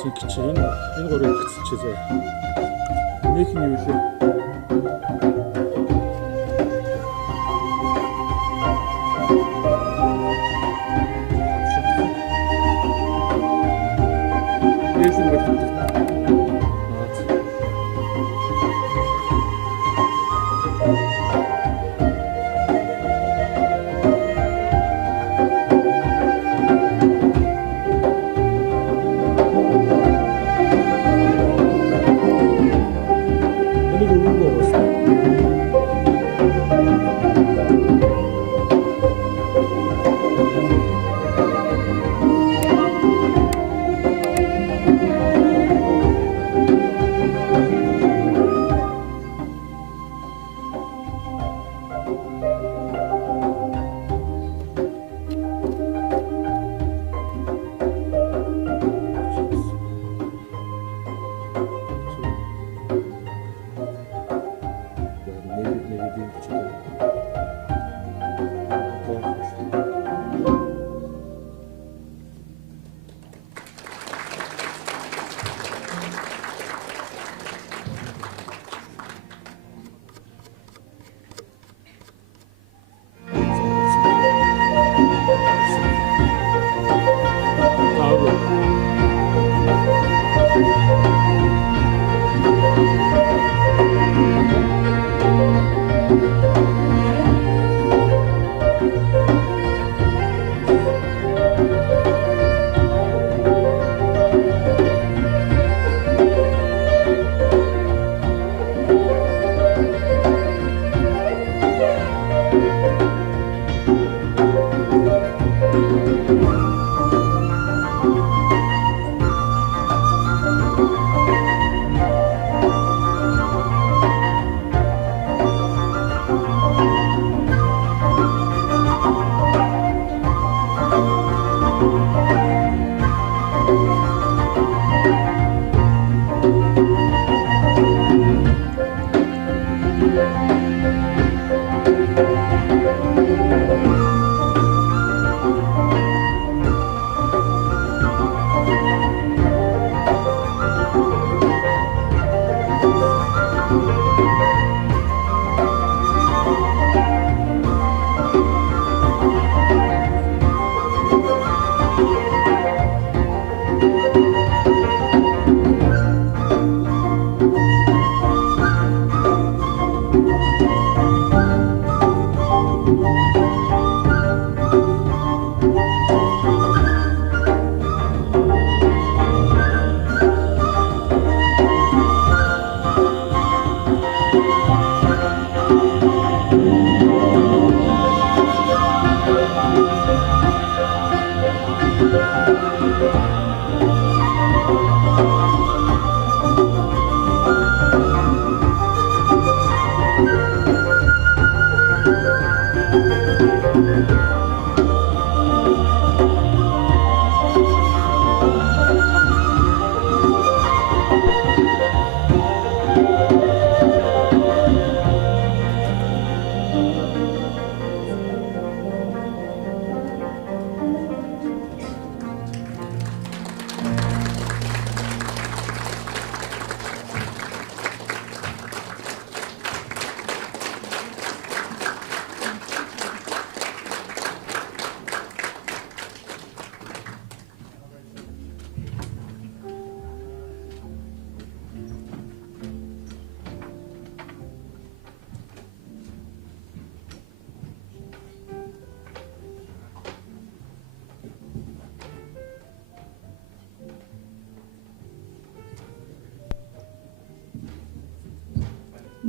синк чи энэ гурыг хэвчээзээ. Нэг нь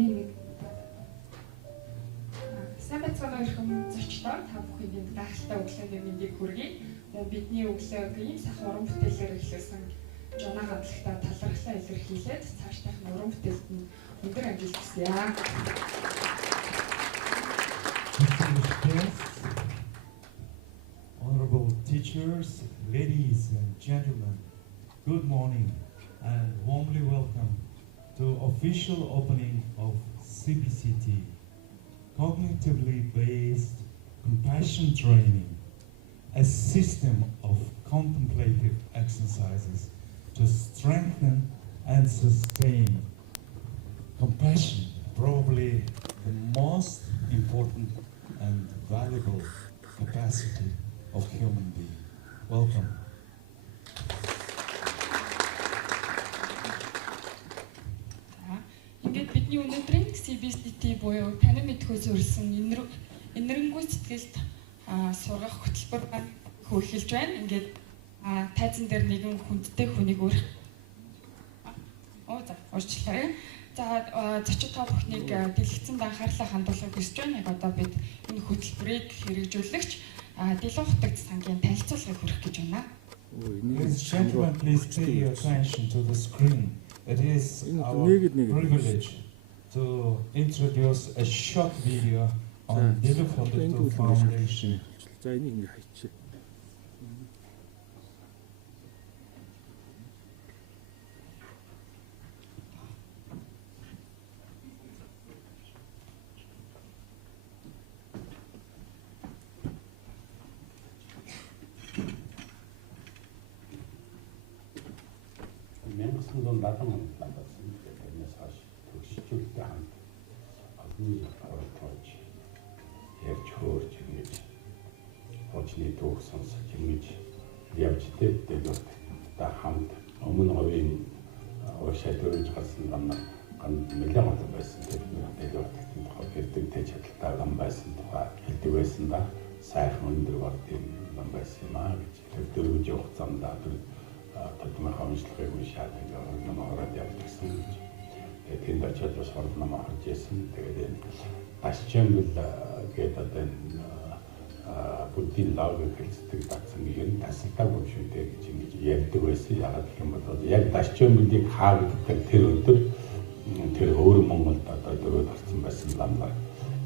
юу вэ? Сайн байцгаана өрхөм зочлоо та бүхэнд гайхалтай өглөөний мэндийг хүргэе. Мөн бидний өглөөг ийм сайхан уран бүтээлээр эхлүүлсэн Жона хамтлагтаа талархлаа илэрхийлээд цаашдах уран бүтээлд нь өндөр амжилт хүсье. Honorable teachers, ladies and gentlemen, good morning and warmly welcome to official opening of CBCT, Cognitively Based Compassion Training, a system of contemplative exercises to to strengthen and sustain compassion, probably the most important and valuable capacity of human being. Welcome. Ингээд бидний өнөөдрийн CBCT буюу танин мэдхүй зөвлөсөн энэрэнгүй сэтгэлд сургах хөтөлбөр хөөхилж байна. Ингээд тайзан дээр нэгэн хүндтэй хүнийг өрх. Уучлаарай. За зочид та бүхнийг дэлгэцэнд анхаарлаа хандуулахыг хүсэж байна. Яг одоо бид энэ хөтөлбөрийг хэрэгжүүлэгч Дэлгэн хотод сангийн танилцуулгыг хүргэх гэж байна. Ladies and gentlemen, please pay your attention to the screen. It is our privilege to introduce a short video on Дэлгэн хотод Foundation. За энийг ингэ хайчих. Мянган надад надасан тэрнээс хойш төгсчүүлтэй хамт олон оролцож ярьж хөөрж ингэж хожны дууг сонсож ингэж явж тэгээд та хамт өмнө говийн уушаа дөрөж гарсан гамна нэлээд гол байсан тэгээд тухай хэрдэг тэ чадaltaй гам байсан тухай хэлдэг байсан да сайхан өндөр бардын гам байсан юм аа гэж дөрөж явах замдаа татмаа хамжлагыг уншаад намаараад явдагсан гэж. Тэгээд тэнд очиод бас хурд намаа харж ирсэн. Тэгээд ашчмэл гэдэг одоо буддийн лаг хэлцдэг датсан юм тасалтай юм шүү дээ гэж ингэж ярьдаг байсан. Ягаад гэх юм бол яг ашчмэлийг хаагддаг тэр өдөр тэр өөр Монголд одоо дөрөв гарсан байсан ламлаа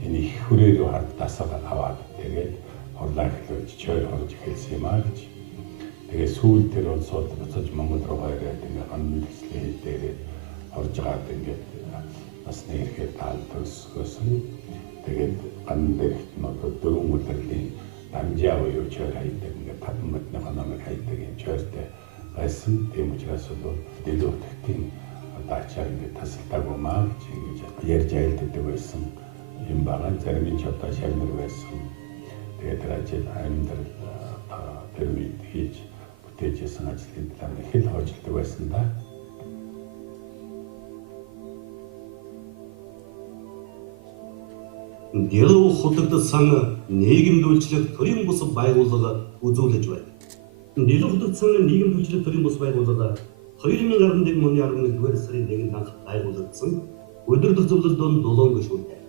энэ их хүрээ рүү хард дасаад аваад тэгээд хорлоо эхлэж чойр хорж эхэлсэн юм аа гэж. Тэгээ сүүл тэр улсууд буцаж Монгол руу ирээд ингээ гамнэлслээ хэлдээрээ орж гаад ингээ насны ирэхэд таал төсгөөсөн. Тэгээд ган дээрх нь одоо дөрвөн үлрэлийн дамжаа буюу чойр хайдаг ингээ 5 метрийн номыг хайдаг юм чойртой байсан. Тийм учраас бол дэлгүүртийн одоо ачаар ингээ тасалдаагүй маа гэж ингээ ярьж айлддаг байсан юм байгаа. Зарим нь ч одоо шагнар байсан. Тэгээд тэр ажил амьдрал тэр үед хийж тэжсэн ажлын талаар их л хойжилдог байсан да. Дэлгэн хотод сан нийгэмдүүлчлэг төрийн бус байгууллага үзүүлж байна. Дэлгэн хотод сан нийгэмдүүлчлэг төрийн бус байгууллага 2011 оны 11-р сарын 1-нд байгуулагдсан өдөр тутамдын 7 гишүүнтэй.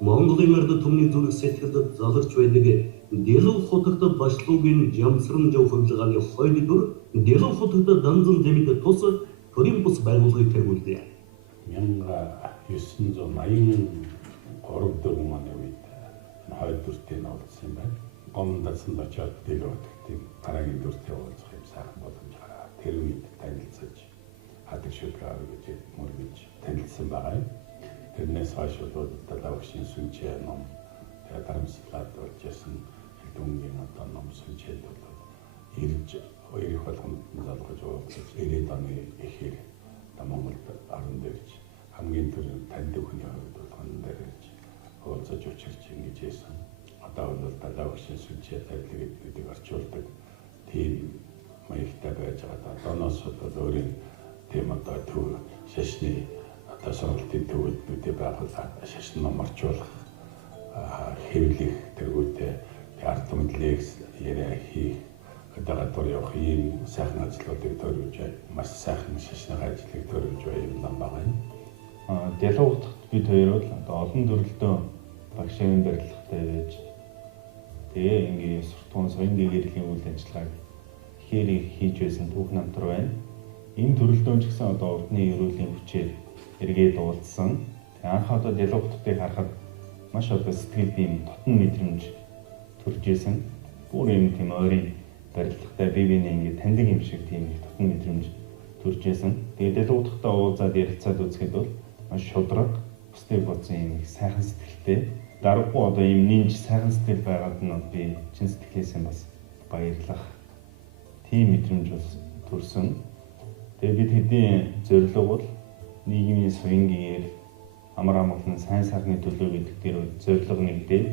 Монголын ард түмний зүрх сэтгэлд заларч байдаг Дэлгэн хотод башлуугийн жамсран жав хөдөлгөөний хойдор Дэлгэн хотод данзан дэмэд тус төрийн бус байгууллагыг тэргүүлдэг. 1983 оны үед хойд дүртийн олдсон юм байна. Гомдсон очоод Дэлгэн хотын дараагийн дүртээ уулзах юм сайхан боломж гараад тэр үед танилцаж хадаг шүлгээр гэж мөргөж танилцсан байгаа. Тэрнээс хойш бол далавшин сүнчээ ном тарамслаад болж ясан дүнгийн одоо ном сүнчээд бол ирж хоёрыг болгонд залгаж уулзаж 90 оны ихэр Монголд орон дээрж хамгийн түрүү таньдаг хүний хувьд бол хон дээр ирж уулзаж учирч ингэж ясан. Одоо бол далавшин сүнчээ тавилгыг орчуулдаг тийм маягтай байж байгаа. Одооноос бол өөрийн тийм одоо төв шашны одоо сургалтын төвөднүүдээ байгуулаад шашин ном орчуулах хэвлэх тэргүүтээ ард түмэдлийг яриа хийх гадаад явах ийм сайхан ажлуудыг төрүүлж маш сайхан шашны ажлыг төрүүлж байна юм байгаа юм. Дэлгэн хотод бид хоёр бол одоо олон төрөлтөө багшийн барилгатай байж тэгээ ингээд суртахуун соёлын гэрлийн үйл ажиллагааг хэрэг хийж байсан түүх намтар байна. Энэ төрөлтөөн ч гэсэн одоо урдны ерөөлийн хүчээр эргээд уулзсан. Анх одоо Дэлгэн хотыг харахад маш одоо сэтгэлд ийм дотн мэдрэмж төрж исэн. Бүр юм тийм ойрын барилгатай бие биенээ ингээд таньдаг юм шиг тийм дотн мэдрэмж төрж исэн. Тэгээд Дэлгэн хоттой уулзаад ярилцаад үзэхэд бол маш шудраг, бусдыг бодсон юм их сайхан сэтгэлтэй. Дараагүй одоо ийм нинж сайхан сэтгэл байгаад нь би чин сэтгэлээсээ бас баярлах тийм мэдрэмж бас төрсөн. Тэгээд бид хэдийн зорилго бол нийгмийн соёнгээр амар амгалан сайн сайхны төлөө гэдэг дээр зорилго нэгдээд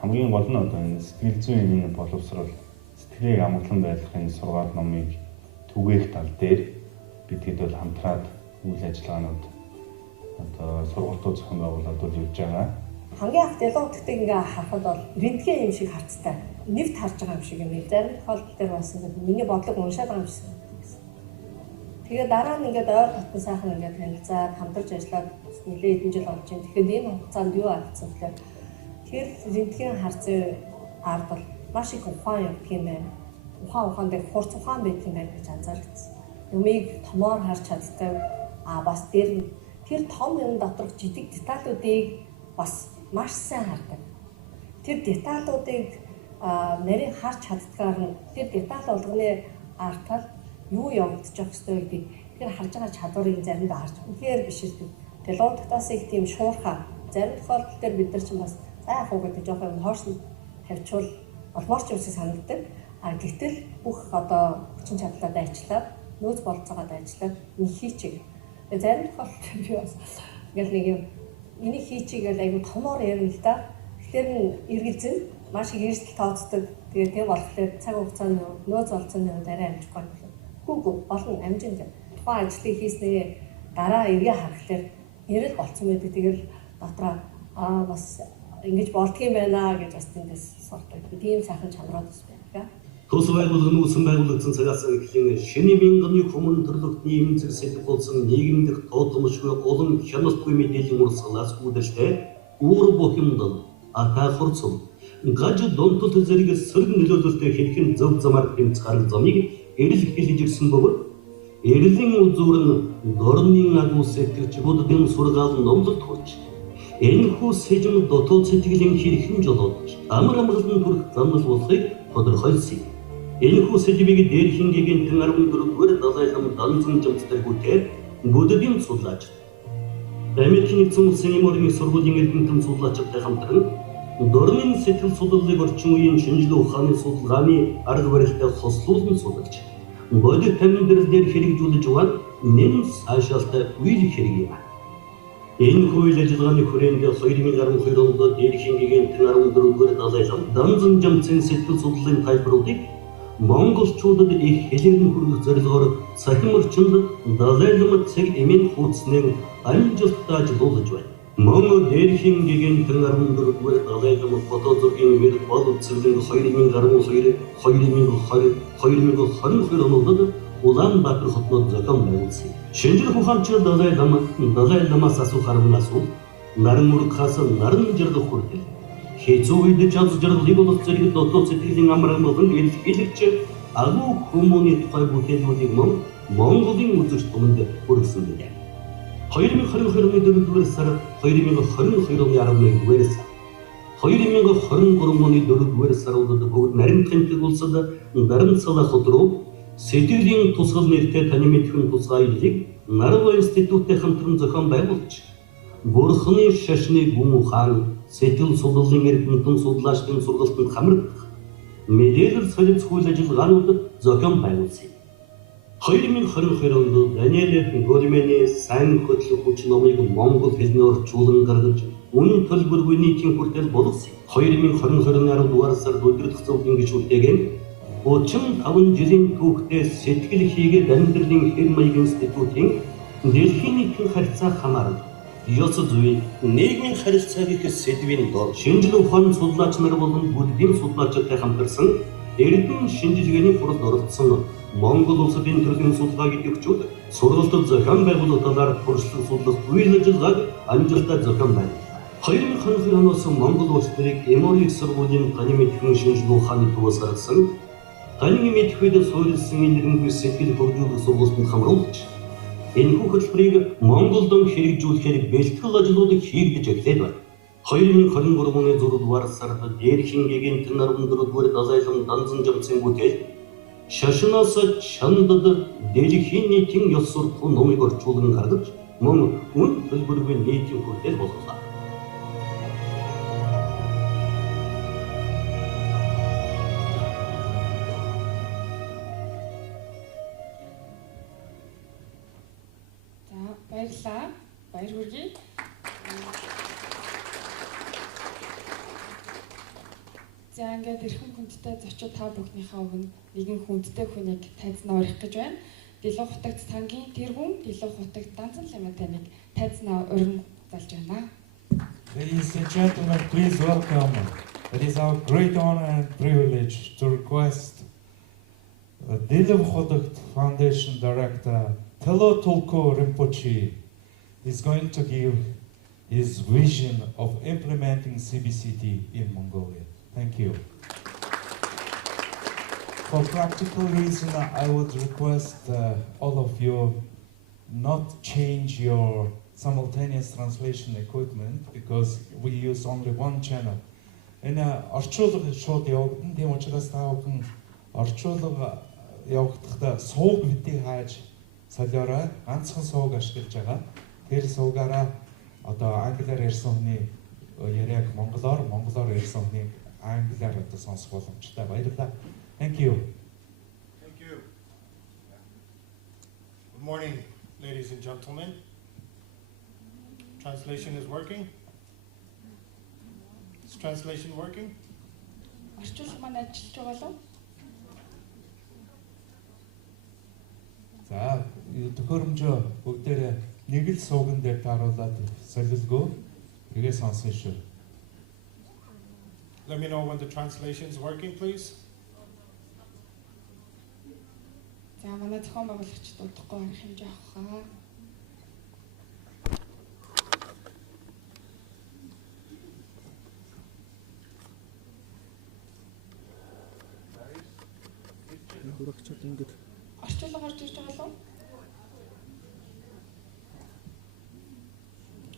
хамгийн гол нь одоо энэ сэтгэл зүйн энэ боловсрол сэтгэлийг амгалан байлгахын сургаал номыг түгээх тал дээр бид хэд бол хамтраад үйл ажиллагаанууд одоо сургалтууд зохион байгуулаад бол явж байгаа. Хамгийн анх диалогтыг ингээ харахад бол рентген юм шиг харцтай. Нэвт харж байгаа юм шиг юм. Зарим тохиолдол дээр бас ингээ миний бодлого уншаад байгаа юм шиг байна. Тэгээ дараа нь ингээд ойр дотн сайхан ингээд танилцаад хамтарч ажиллаад нэлээд хэдэн жил болж байна. Тэгэхээр энэ хугацаанд юу алдсан гэхээр тэр рентген харцын ард бол маш их ухаан явдаг юм байна. Ухаан дээр хурц ухаан байдаг юм байна гэж анзаарчихсан. Юмыг томоор харж чаддаг. Бас тэр том юм доторх жижиг деталуудыг бас маш сайн хардаг. Тэр деталуудыг нарийн харж чаддгаар нь тэр деталь болгоны артал юу явагдаж байгаа ёстой гэдгийг тэр харж байгаа чадварыг заримдаа харж үнэхээр биширдэг. Диалогтоос их тийм шуурхаа. Зарим тохиолдол дээр бид нар ч бас заах уу гэдэг жоохон юм хойш нь тавьчвал олморч юмсыг санагддаг. Гэтэл бүх одоо хүчин чадлаад ажиллаад нөөц болцоогоод ажиллаад нэг хийчих. Зарим тохиолдолд би бас ингээл нэг юм энийг хийчихээ гэж айгу томоор ярина л да. Тэгэхээр эргэлзэн маш их эрсдэл тооцдог. Тэгээд тийм болохоор цаг хугацааны нөөц болцооны хувьд арай амжихгүй байна. Хүүгүй болон амжин дээр тухайн ажлыг хийснээ дараа эргээ харахаар ярил болцсон байдаг. Тэгэл дотроо бас ингэж болдгийм байна гэж бас тэндээс сурдаг. Тийм сайхан чанарууд бас байна. Тус байгууллагын үүсэн байгуулагдсан цагаас эхлэн шинэ мянганы хүмүүн төрлөختний эмзэг сэдв болсон нийгэмдэх тоотомшгүй олон хяналтгүй мэдээллийн урсгалаас үүдэлтэй үүр бохимдол атаахурцум гаж донтол зэрэг сөрөг нөлөөлөлтөй хэрхэн зөв замаар тэмцэх замыг эрэл хэлж ирсэн бөгөөд эрэлийн үзүүр нь дорны агуу сэтгэж буддын сургаал номлолт хүрч энэхүү сэжим дотоод сэтгэлийн хэрхэн жолоодж амар амгалан төрөх замнал болохыг тодорхойлсон. Энэхүү сэжмийг дээр хингийн 14-р далай лам данцэн жамцтайгүйтэй буддын судлаач Америкийн нэгдсэн улсын Эморийн сургуулийн эрдэмтэн судлаачтай хамтран дорны сэтгэл судлалыг орчин үеийн шинжлэх ухааны судалгааны арга барилтай хослуулан судалж бодит тамирал дээр хэрэгжүүлж байгаа нэм цаашаалтай үйл хэрэг юм. Энэ үйл ажиллагааны хүрээнд 2012 онд дээр хингийн 14-р далай лам данцэн жамцын сэтгэл судлалын тайлбаруудыг монголчуудад их хэлээр хүргэх зорилгоор цахим орчинд далай ламд цаг эмийн хуудсныг амжилттай ажиллуулж байна. Монгол дээрхийн гэгэн 14-р далай лам фото зургийн виртуал цэвэрлэг 2022 онд Улаанбаатар хотнод зохион байгуулсан. Шинжлэх ухаанч далай ламаас асуухаар асуул наран мөрөгхаас наран жаргах хүртэл хэцүү үед чад жаргалыг болох зэрэг дотоод сэтгэлийн амар амгалан илэрч агуу хүмүүний тухай бүтээлүүдийг Монголын үзэгч томонд хүргэсэн байна. 2022 оны 4-р сар 2022 оны 11-р сар 2023 оны 4-р сард бүгд нарийн тэмдэг улсад Дарамцалах хот руу сэтгэлийн тусгал нэртэй таны мэдхэн тусгай илийг Нарва институттэй хамтран зохион байгуулж Бурхны шашны гүн ухаан сэтгэл судлалын эрдэмтэн судлаачдын сургалтанд хамрагдах мэдээлэл солилцох үйл ажиллагаануудад зохион байгуулсан. 2022 онд Даниэль Голимены сайн хөтлөх хүч номыг монгол хэлээр орчуулан гаргаж үнэн төлбөргүй нийтийн хүртэл болгосон. 2022 оны 10-р сард өдөртөх зөвлөлийн гишүүдтэйгээр 35 жилийн түүхтэй сэтгэл хийгээд амьдралын хэм маяг институтын дэлхийн нийтийн харьцаа хамааран ёс зүй нийгмийн харилцааг их сэдвийн дор шинжлэх ухааны судлаач нар болон буддийн судлаачтай хамтарсан эрдэм шинжилгээний хуралд оролцсон Монгол улсын төрлийн судалгаа идэвхжүүд сургалтад зохион байгуулалт талаар туршлага судлах үйл ажиллагааг амжилттай зохион байгууллаа. 2022 оноос Монгол улс төрийг Эмори сургуулийн таны мэдхэн шинжлэх ухааны төвөөс гаргасан таны мэдхүйд суурилсан энерги сэтгэл хөгжүүлэх сургалтанд хамруулж энэхүү хөтөлбөрийг Монголд хэрэгжүүлэхээр бэлтгэл ажлуудыг хийгдэж эхлээд байна. 2023 оны 4-р сард дээр хингийн 14-р далай лам данцэн жамцын бүтээл шашнаас чандад дэлхийн нийтийн ёс суртахуун номыг орчуулан гаргаж мөн үн төлбөргүй нийтийн хүртэл болголоо. баярлалаа. Баяр хүргэе. За ингээд эрхэм хүндтэй зочид та бүхнийхээ өмнө нэгэн хүндтэй хүнийг тайзнаа урих гэж байна. Дэлгүүр хутагт цангийн тэр хүн дэлгүүр хутагт данцан лиматаныг тайзнаа урин залж байна. Ladies and gentlemen, please welcome. It is our great honor and privilege to request the Дэлгүүр хутагт Foundation Director Telo Tulku Rinpoche is going to give his vision of implementing CBCT in Mongolia. Thank you. For practical reason, I would request all of you not change your simultaneous translation equipment because we use only one channel. Энэ орчуулга шууд явагдана. Тийм учраас та бүхэн орчуулга явагдахдаа сууг битгий хааж солиорой. Ганцхан сууг ашиглаж байгаа. Тэр суугаараа одоо англиар ярьсан хүний яриаг монголоор ярьсан хүний англиар одоо сонсох боломжтой. Баярлалаа. Thank you. Thank you. Good morning, ladies and gentlemen. Translation is working? Is translation working? Орчуулга маань ажиллаж байгаа болов? За, төхөөрөмжөө бүгдээрээ нэг л сууган дээр тааруулаад солилгоо. Тэргээ сонсон шүү. Let me know when the translation is working, please. За манай зохион байгуулагчид удахгүй арга хэмжээ авах. Хурагчаад ингэж Орчуулга орж ирж байгаа болов?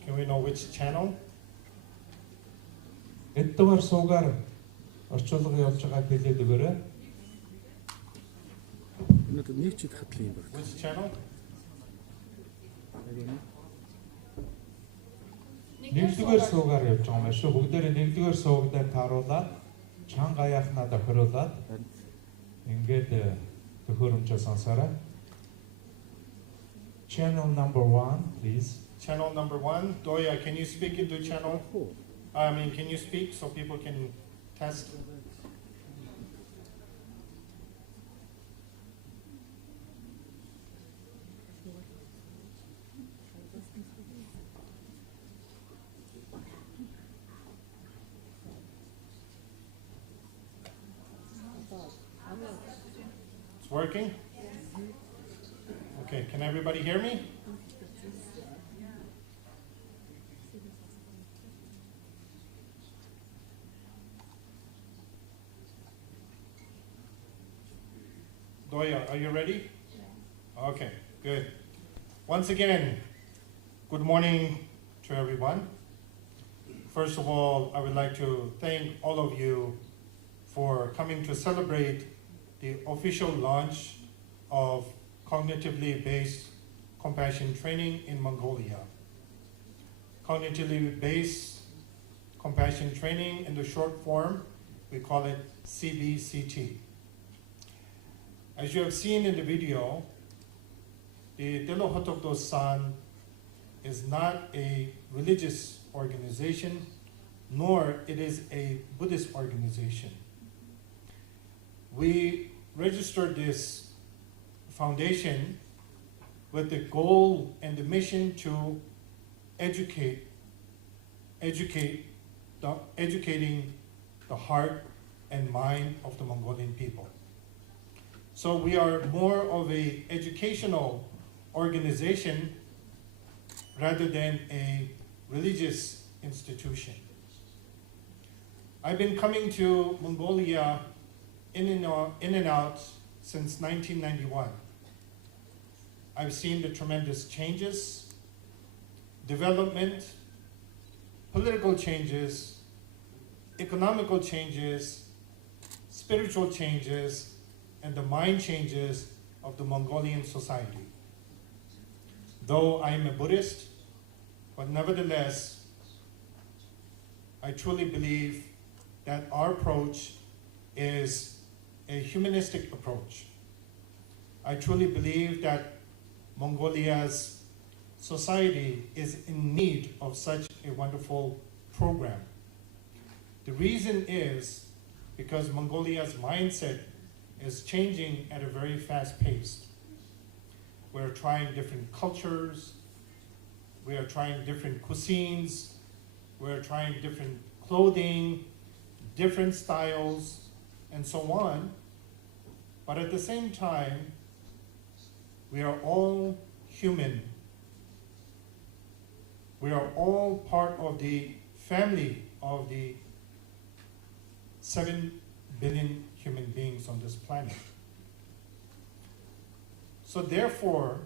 Can we know which channel? Эдгээр суугаар орчуулга явж байгааг хэлээд өгөөрэй. надад нэг ч хатлын юм байна. Which channel? Нэгдүгээр суугаар явж байгаа юм шүү. Бүгдээрээ нэгдүгээр суугдаар тааруулаад чанга аяахнаа тохируулаад ингээд төхөөрөмжөө сонсоорой. Channel number 1, please. Channel number 1. Doya, can you speak into channel? Can you speak so people can test? It's working? Okay, can everybody hear me? Doya, are you ready? Okay, good. Once again, good morning to everyone. First of all, I would like to thank all of you for coming to celebrate the official launch of cognitively based compassion training in Mongolia. Cognitively based compassion training, in the short form, we call it CBCT. As you have seen in the video, the Delo Hotokdo San is not a religious organization, nor it is a Buddhist organization. We registered this foundation with the goal and the mission to educating the heart and mind of the Mongolian people. So we are more of an educational organization rather than a religious institution. I've been coming to Mongolia in and out since 1991. I've seen the tremendous changes, development, political changes, economical changes, spiritual changes, and the mind changes of the Mongolian society. Though I am a Buddhist, but nevertheless, I truly believe that our approach is a humanistic approach. I truly believe that Mongolia's society is in need of such a wonderful program. The reason is because Mongolia's mindset is changing at a very fast pace. We're trying different cultures, we are trying different cuisines, we're trying different clothing, different styles, and so on. But at the same time, we are all human. We are all part of the family of the 7 billion human beings on this planet. So therefore,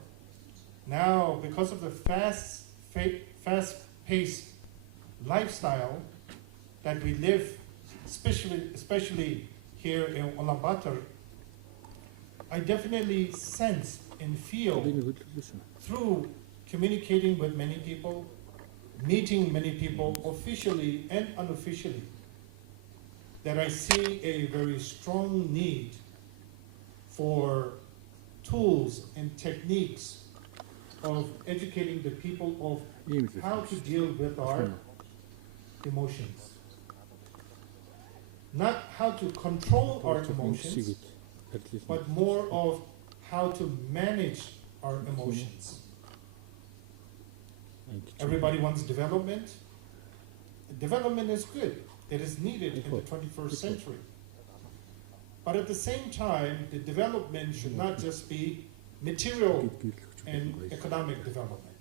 now because of the fast-paced lifestyle that we live, especially here in Ulaanbaatar, I definitely sense and feel through communicating with many people, meeting many people officially and unofficially, that I see a very strong need for tools and techniques of educating the people of how to deal with our emotions. Not how to control our emotions, but more of how to manage our emotions. Everybody wants development. Development is good. It is needed in the 21st century. But at the same time, the development should not just be material and economic development.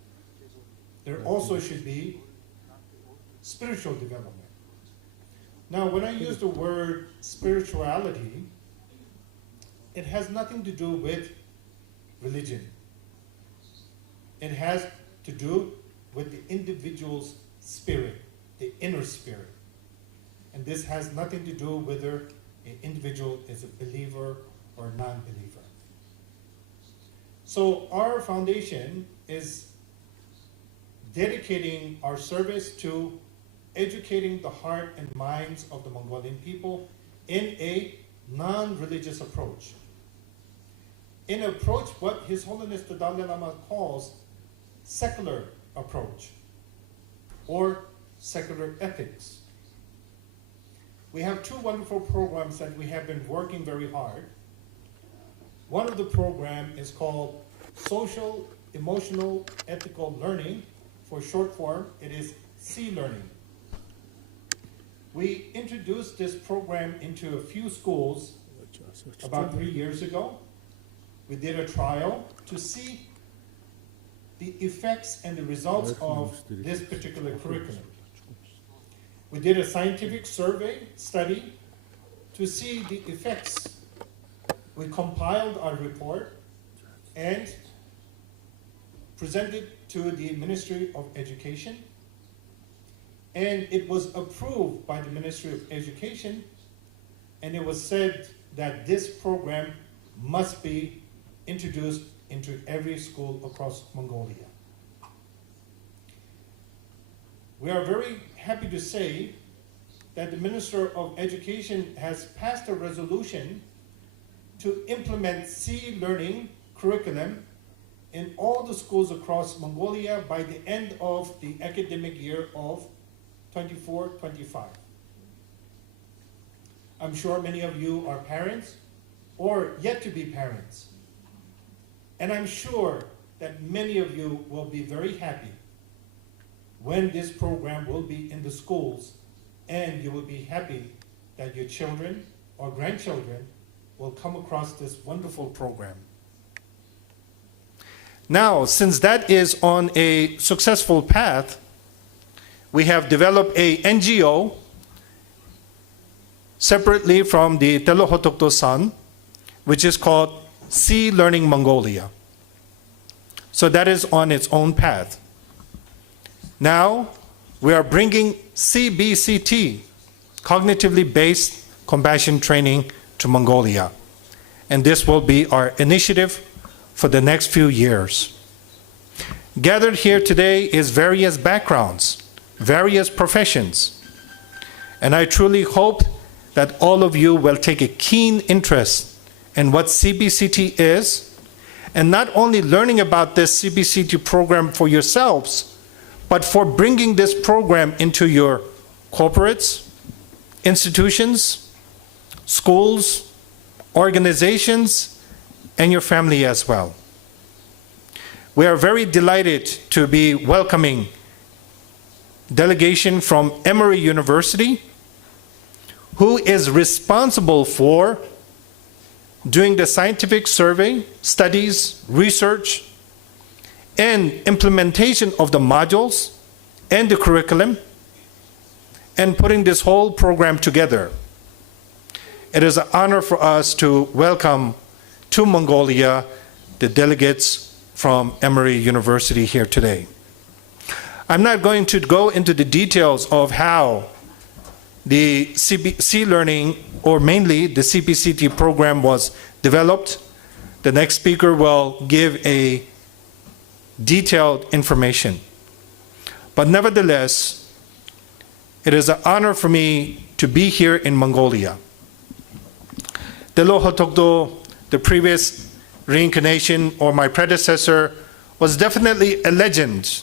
There also should be spiritual development. Now, when I use the word spirituality, it has nothing to do with religion. It has to do with the individual's spirit, the inner spirit. And this has nothing to do whether an individual is a believer or a non-believer. So our foundation is dedicating our service to educating the heart and minds of the Mongolian people in a non-religious approach. In an approach what His Holiness the Dalai Lama calls secular approach or secular ethics. We have two wonderful programs that we have been working very hard. One of the programs is called Social, Emotional, Ethical Learning. For short form, it is C-Learning. We introduced this program into a few schools about 3 years ago. We did a trial to see the effects and the results of this particular curriculum. We did a scientific survey study to see the effects. We compiled our report and presented to the Ministry of Education, and it was approved by the Ministry of Education, and it was said that this program must be introduced into every school across Mongolia. We are very happy to say that the Minister of Education has passed a resolution to implement C-Learning curriculum in all the schools across Mongolia by the end of the academic year of 24-25. I'm sure many of you are parents or yet to be parents. And I'm sure that many of you will be very happy when this program will be in the schools, and you will be happy that your children or grandchildren will come across this wonderful program. Now, since that is on a successful path, we have developed a NGO separately from the Telohotokto-san, which is called C-Learning Mongolia. So that is on its own path. Now, we are bringing CBCT, cognitively based compassion training, to Mongolia. And this will be our initiative for the next few years. Gathered here today is various backgrounds, various professions. And I truly hope that all of you will take a keen interest in what CBCT is and not only learning about this CBCT program for yourselves, but for bringing this program into your corporates, institutions, schools, organizations, and your family as well. We are very delighted to be welcoming delegation from Emory University, who is responsible for doing the scientific survey, studies, research, and implementation of the modules and the curriculum, and putting this whole program together. It is an honor for us to welcome to Mongolia the delegates from Emory University here today. I'm not going to go into the details of how the C-Learning, or mainly the CBCT program, was developed. The next speaker will give a detailed information. But nevertheless, it is an honor for me to be here in Mongolia. Delo Hotogdo, the previous reincarnation, or my predecessor, was definitely a legend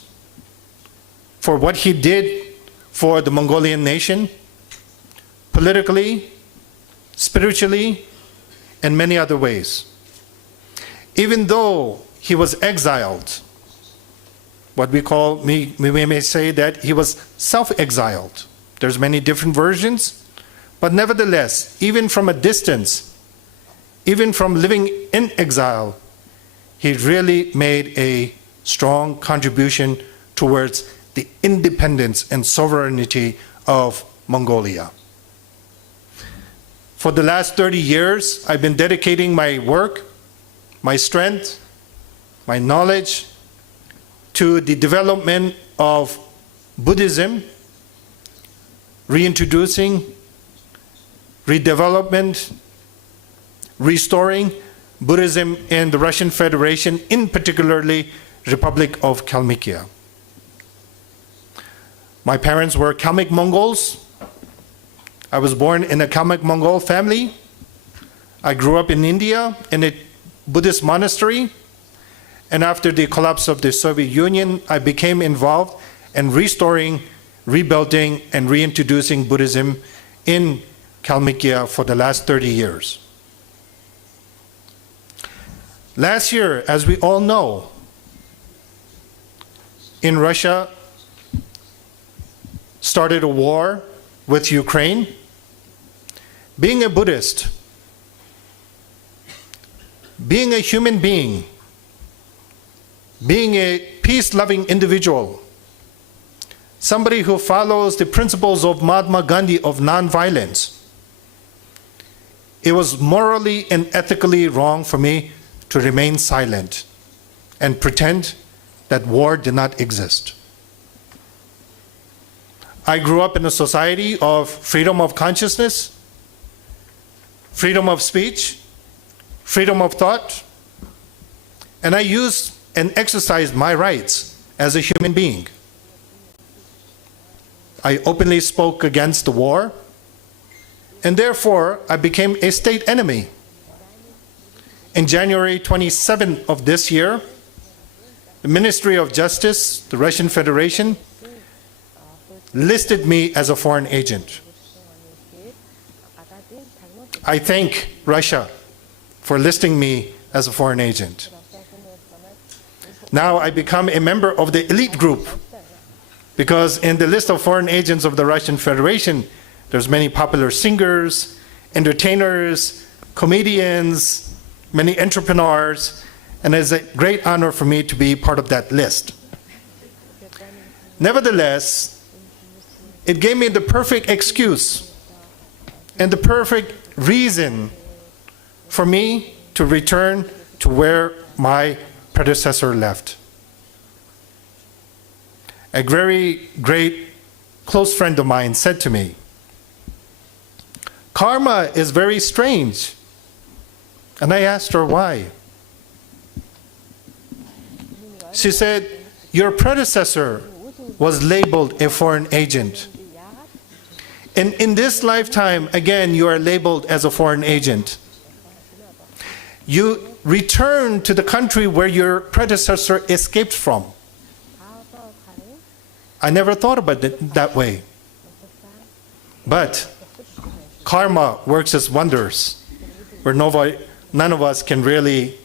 for what he did for the Mongolian nation, politically, spiritually, and many other ways. Even though he was exiled, what we may say that he was self-exiled. There's many different versions, but nevertheless, even from a distance, even from living in exile, he really made a strong contribution towards the independence and sovereignty of Mongolia. For the last 30 years, I've been dedicating my work, my strength, my knowledge to the development of Buddhism, reintroducing, redevelopment, restoring Buddhism in the Russian Federation, in particularly Republic of Kalmykia. My parents were Kalmyk Mongols. I was born in a Kalmyk Mongol family. I grew up in India in a Buddhist monastery. And after the collapse of the Soviet Union, I became involved in restoring, rebuilding, and reintroducing Buddhism in Kalmykia for the last 30 years. Last year, as we all know, in Russia, started a war with Ukraine. Being a Buddhist, being a human being, being a peace-loving individual, somebody who follows the principles of Mahatma Gandhi of nonviolence, it was morally and ethically wrong for me to remain silent and pretend that war did not exist. I grew up in a society of freedom of consciousness, freedom of speech, freedom of thought, and I used and exercised my rights as a human being. I openly spoke against the war, and therefore I became a state enemy. In January 27 of this year, the Ministry of Justice, the Russian Federation, listed me as a foreign agent. I thank Russia for listing me as a foreign agent. Now I become a member of the elite group, because in the list of foreign agents of the Russian Federation, there's many popular singers, entertainers, comedians, many entrepreneurs, and it's a great honor for me to be part of that list. Nevertheless, it gave me the perfect excuse and the perfect reason for me to return to where my predecessor left. A very great close friend of mine said to me, "Karma is very strange." And I asked her why. She said, "Your predecessor was labeled a foreign agent. And in this lifetime, again, you are labeled as a foreign agent. You return to the country where your predecessor escaped from. I never thought about it that way. But karma works its wonders, where none of us can really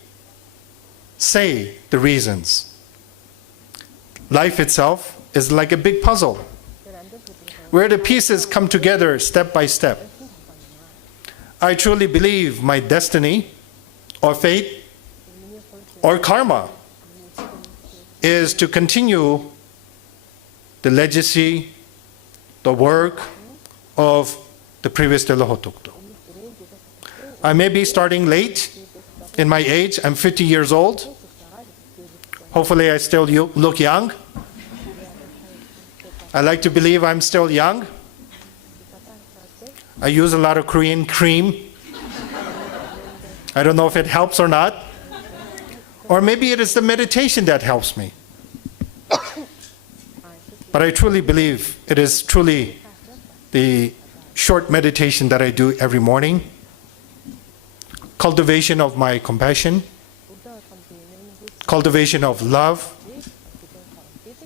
say the reasons. Life itself is like a big puzzle, where the pieces come together step by step. I truly believe my destiny, or fate, or karma is to continue the legacy, the work of the previous Telohotukto. I may be starting late in my age. I'm 50 years old. Hopefully I still look young. I like to believe I'm still young. I use a lot of Korean cream. I don't know if it helps or not. Or maybe it is the meditation that helps me. But I truly believe it is truly the short meditation that I do every morning. Cultivation of my compassion. Cultivation of love.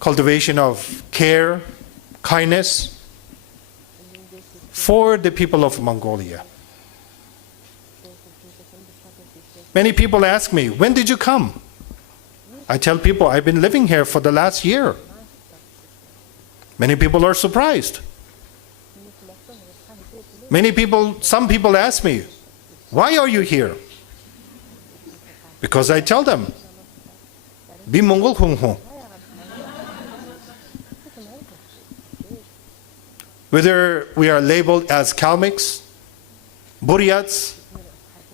Cultivation of care, kindness for the people of Mongolia. Many people ask me, when did you come? I tell people, I've been living here for the last year. Many people are surprised. Some people ask me, why are you here? Because I tell them, Bi Mongol Hung Ho. Whether we are labeled as Kalmyks, Buryats,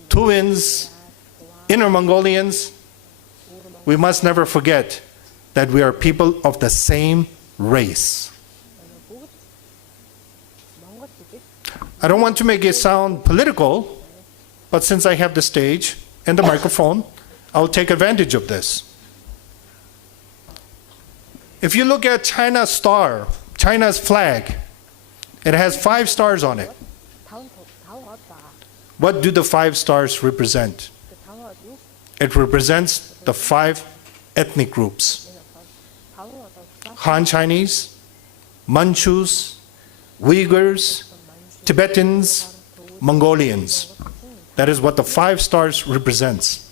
Tuins, Inner Mongolians, we must never forget that we are people of the same race. I don't want to make it sound political, but since I have the stage and the microphone, I'll take advantage of this. If you look at China's flag, it has 5 stars on it. What do the 5 stars represent? It represents the 5 ethnic groups. Han Chinese, Manchus, Uyghurs, Tibetans, Mongolians. That is what the 5 stars represents.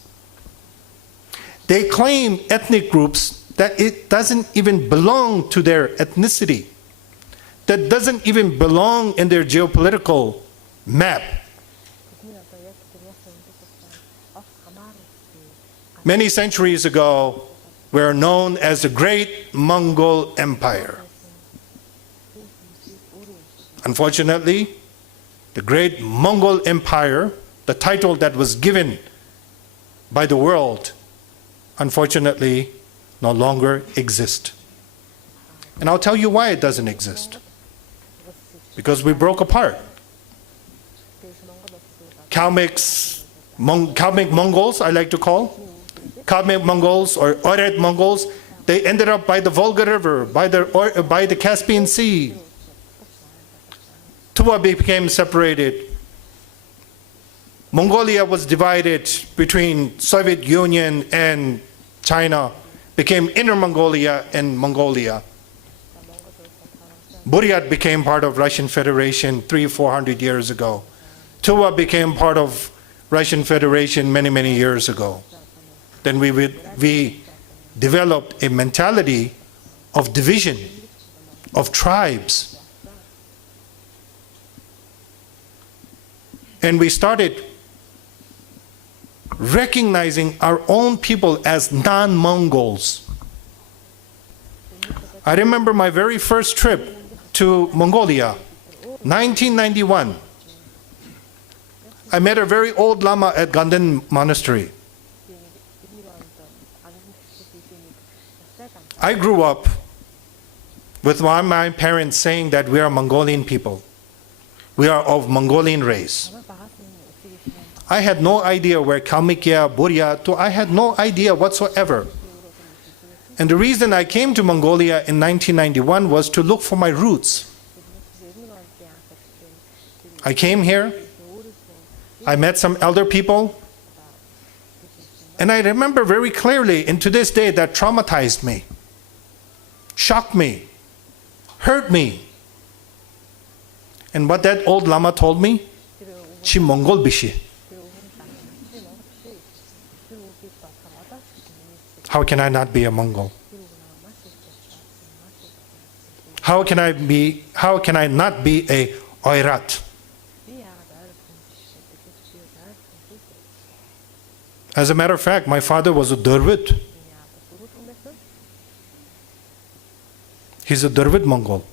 They claim ethnic groups that it doesn't even belong to their ethnicity, that doesn't even belong in their geopolitical map. Many centuries ago, we were known as the Great Mongol Empire. Unfortunately, the Great Mongol Empire, the title that was given by the world, unfortunately, no longer exists. And I'll tell you why it doesn't exist. Because we broke apart. Kalmyk Mongols, I like to call. Kalmyk Mongols or Oirat Mongols, they ended up by the Volga River, by the Caspian Sea. Tuva became separated. Mongolia was divided between Soviet Union and China, became Inner Mongolia and Mongolia. Buryat became part of Russian Federation 300-400 years ago. Tuva became part of Russian Federation many years ago. Then we developed a mentality of division, of tribes. And we started recognizing our own people as non-Mongols. I remember my very first trip to Mongolia, 1991. I met a very old Lama at Ganden Monastery. I grew up with my parents saying that we are Mongolian people. We are of Mongolian race. I had no idea where Kalmykia, Buryat, I had no idea whatsoever. And the reason I came to Mongolia in 1991 was to look for my roots. I came here, I met some elder people, And I remember very clearly, and to this day, that traumatized me, shocked me, hurt me. And what that old lama told me, "Chi Mongol bishi." How can I not be a Mongol? How can I not be a Oirat? As a matter of fact, my father was a Dervid. He's a Dervid Mongol,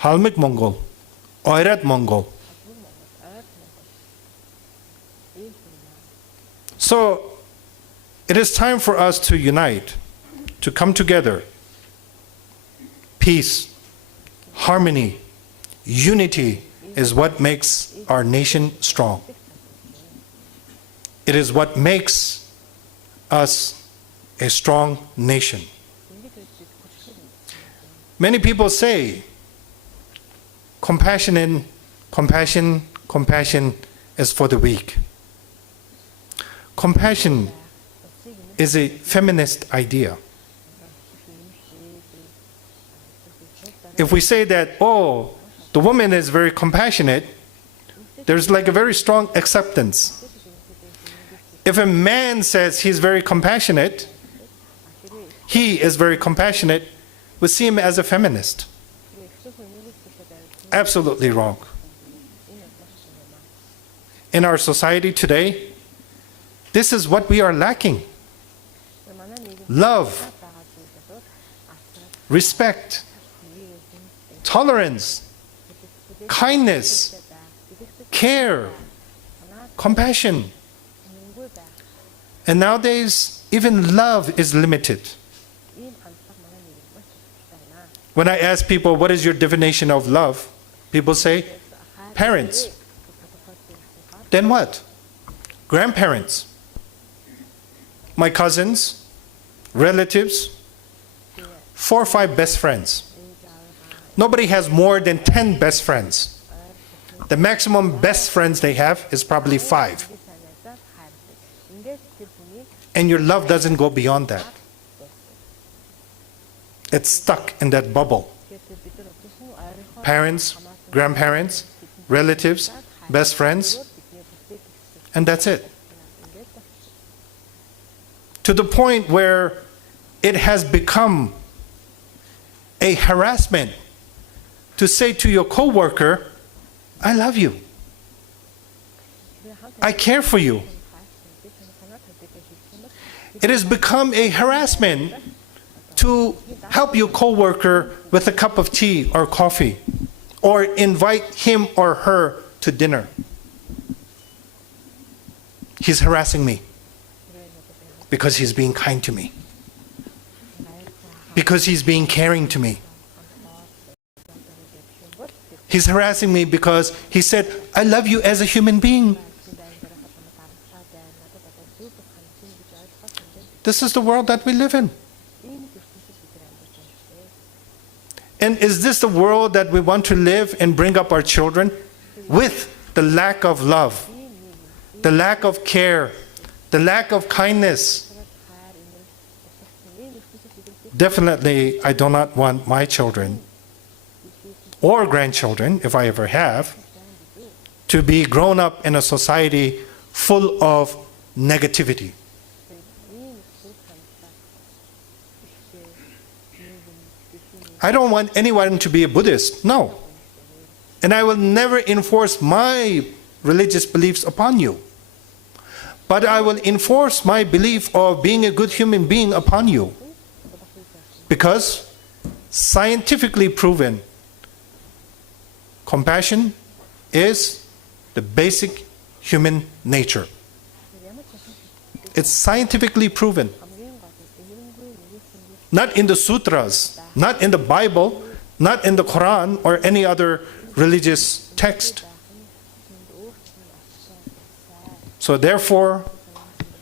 Halmik Mongol, Oirat Mongol. So it is time for us to unite, to come together. Peace, harmony, unity is what makes our nation strong. It is what makes us a strong nation. Many people say compassion is for the weak. Compassion is a feminist idea. If we say that, oh, the woman is very compassionate, there's like a very strong acceptance. If a man says he's very compassionate, he is very compassionate, we see him as a feminist. Absolutely wrong. In our society today, this is what we are lacking. Love, respect, tolerance, kindness, care, compassion. And nowadays, even love is limited. When I ask people, what is your definition of love? People say, parents. Then what? Grandparents. My cousins, relatives, 4 or 5 best friends. Nobody has more than 10 best friends. The maximum best friends they have is probably 5. And your love doesn't go beyond that. It's stuck in that bubble. Parents, grandparents, relatives, best friends, and that's it. To the point where it has become a harassment to say to your coworker, I love you. I care for you. It has become a harassment to help your coworker with a cup of tea or coffee, or invite him or her to dinner. He's harassing me because he's being kind to me, because he's being caring to me. He's harassing me because he said, I love you as a human being. This is the world that we live in. And is this the world that we want to live and bring up our children with the lack of love, the lack of care, the lack of kindness? Definitely, I do not want my children or grandchildren, if I ever have, to be grown up in a society full of negativity. I don't want anyone to be a Buddhist, no. And I will never enforce my religious beliefs upon you. But I will enforce my belief of being a good human being upon you. Because scientifically proven, compassion is the basic human nature. It's scientifically proven. Not in the sutras, not in the Bible, not in the Quran or any other religious text. So therefore,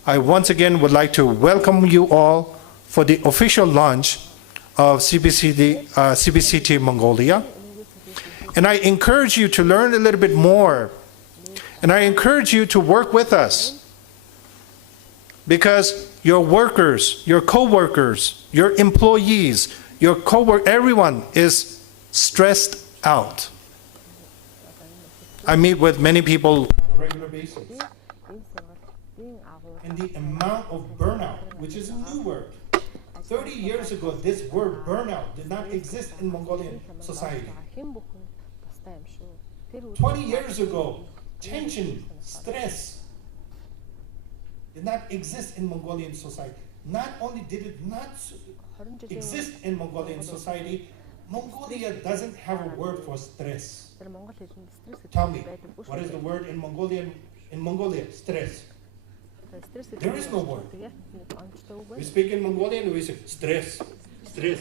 I once again would like to welcome you all for the official launch of CBCT Mongolia. And I encourage you to learn a little bit more. And I encourage you to work with us. because your workers, your co-workers, your employees, everyone is stressed out. I meet with many people on a regular basis. And the amount of burnout, which is a new word. 30 years ago, this word burnout did not exist in Mongolian society. 20 years ago, tension, stress did not exist in Mongolian society. Not only did it not exist in Mongolian society, Mongolia doesn't have a word for stress. Tell me, what is the word in Mongolian? In Mongolia, stress. There is no word. We speak in Mongolian, we say stress, stress.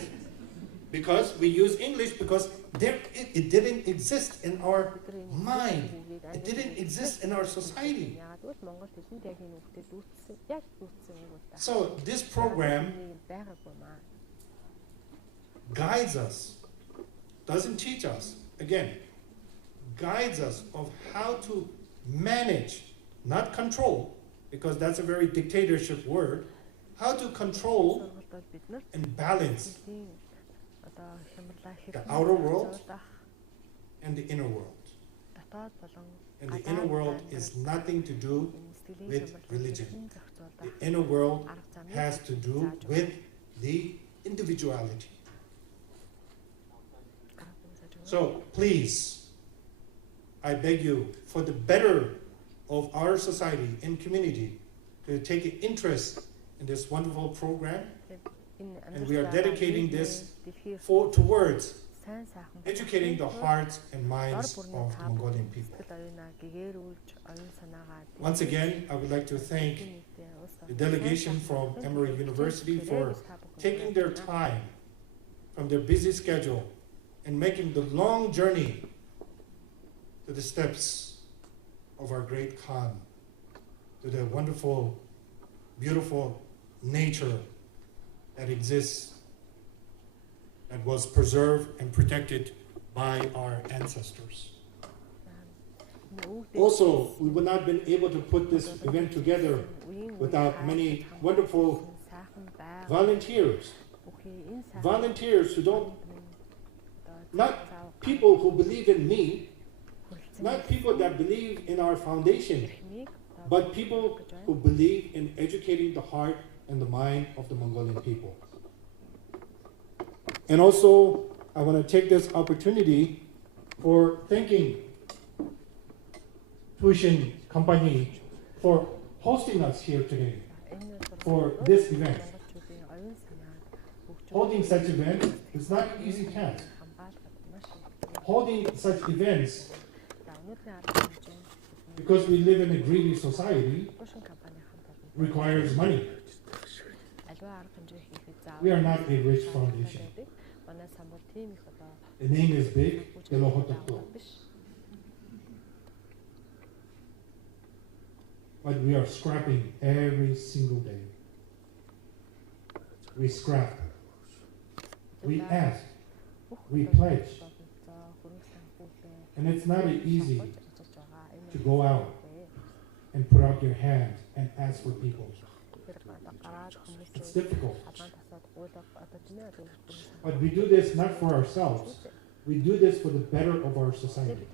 Because we use English because it didn't exist in our mind. It didn't exist in our society. So this program guides us, doesn't teach us, again, guides us of how to manage, not control, because that's a very dictatorship word, how to control and balance the outer world and the inner world. And the inner world is nothing to do with religion. The inner world has to do with the individuality. So please, I beg you, for the better of our society and community, to take an interest in this wonderful program. And we are dedicating this towards educating the hearts and minds of the Mongolian people. Once again, I would like to thank the delegation from Emory University for taking their time from their busy schedule and making the long journey to the steps of our great Khan, to the wonderful, beautiful nature that exists, that was preserved and protected by our ancestors. Also, we would not have been able to put this event together without many wonderful volunteers. Volunteers who don't, not people who believe in me, not people that believe in our foundation, but people who believe in educating the heart and the mind of the Mongolian people. And also, I want to take this opportunity for thanking Tuition Company for hosting us here today for this event. Holding such events is not an easy task. Holding such events, because we live in a greedy society, requires money. We are not a rich foundation. The name is big, but we are scrapping every single day. We scrap, we ask, we pledge. And it's not easy to go out and put out your hand and ask for people. It's difficult. But we do this not for ourselves. We do this for the better of our society.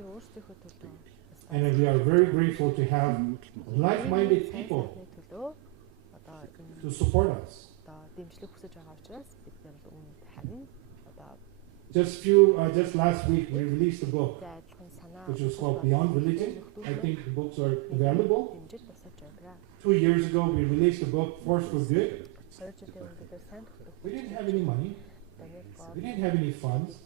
And we are very grateful to have like-minded people to support us. Just last week, we released a book which was called Beyond Religion. I think the books are available. 2 years ago, we released a book, Force for Good. We didn't have any money. We didn't have any funds.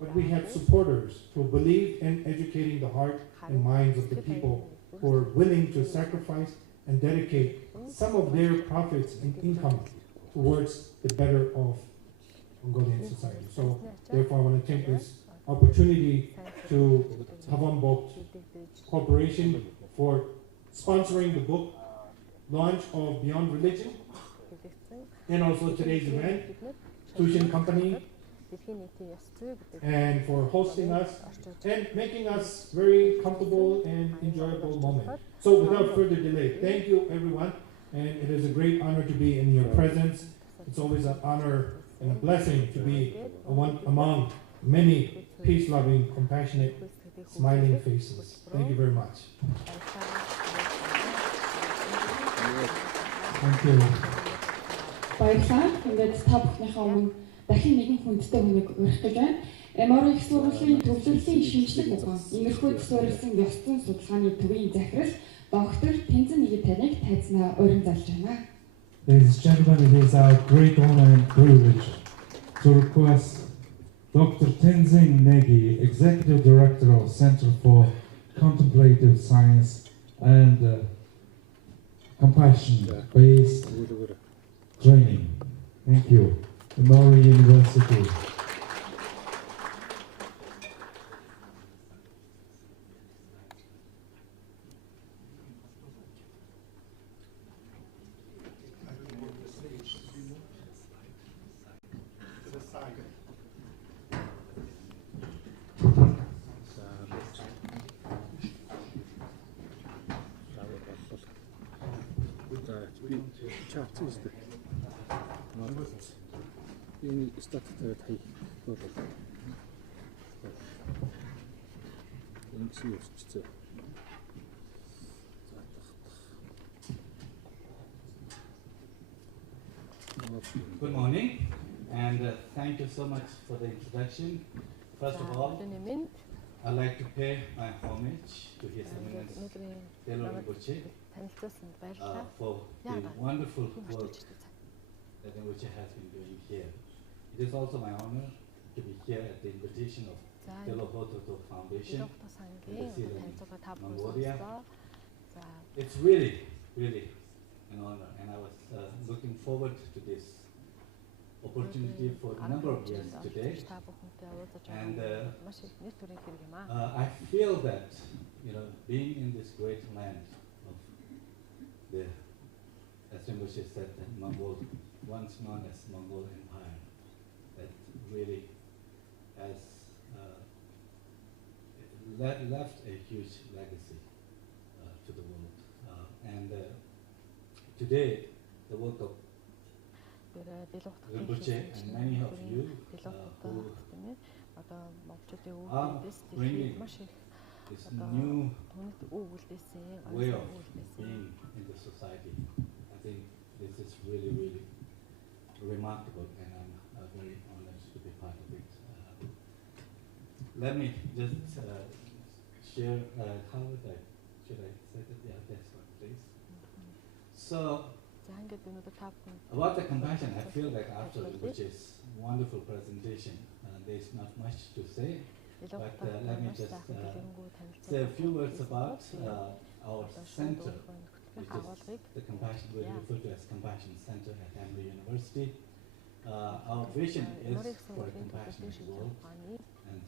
But we had supporters who believed in educating the heart and minds of the people, who are willing to sacrifice and dedicate some of their profits and income towards the better of Mongolian society. So therefore I want to take this opportunity to Havambok Corporation for sponsoring the book launch of Beyond Religion, and also today's event, Tuition Company and for hosting us and making us very comfortable and enjoyable moment. So without further delay, thank you everyone, and it is a great honor to be in your presence. It's always an honor and a blessing to be one among many peace-loving, compassionate, smiling faces. Thank you very much. Thank you. Баярлалаа. Ингээд та бүхнийхээ өмнө дахин нэгэн хүндтэй хүнийг урих гэж байна. Эмори их сургуулийн төвлөрлийн шинжлэх ухаан, энэрхүйд суурилсан ёс зүйн судалгааны төвийн захирал доктор Тэнзэн Нэги таныг тайзнаа урин залж байна. Ladies and gentlemen, it is our great honor and privilege to request Dr. Tenzing Negi, Executive Director of Center for Contemplative Science and Compassion-Based Training. Thank you. Emori University. Энэ статтай хай бол энэ үсчихсэн. Good morning, and thank you so much for the introduction. First of all, I'd like to pay my homage to His Eminence Taylor Buche for the wonderful work that Buche has been doing here. It is also my honor to be here at the invitation of Taylor Foundation in Mongolia. It's really, really an honor, and I was looking forward to this opportunity for a number of years today. And I feel that, being in this great land of the, as Rinpoche said, the Mongol, once known as Mongol Empire, that really has left a huge legacy to the world. And today, the work of Rinpoche and many of you who are bringing this new way of being in the society. I think this is really, really remarkable, and I'm very honored to be part of it. Let me just share, should I say that? Yeah, that's one, please. So, about the compassion, I feel like after Rinpoche's wonderful presentation, there's not much to say, but let me just say a few words about our center, which is the Compassion, we refer to as Compassion Center at Emory University. Our vision is for a compassionate world, and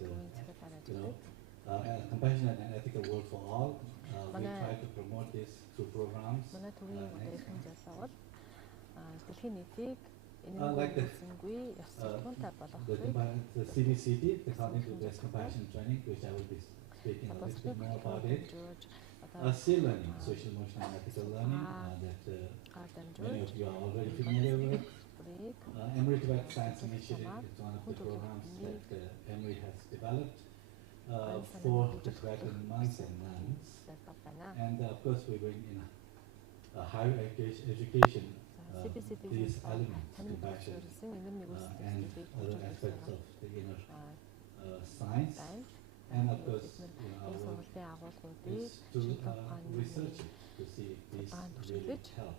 a compassionate and ethical world for all. We try to promote this through programs. Like the CBCT, the Cognitive Based Compassion Training, which I will be speaking a little bit more about it. Still learning, social, emotional, and ethical learning, that many of you are already familiar with. Emory Tibet Science Initiative is one of the programs that Emory has developed for the Tibetan monks and nuns. And of course, we bring in higher education these elements, compassion, and other aspects of the inner science. And of course, our work is to research it, to see if these really help.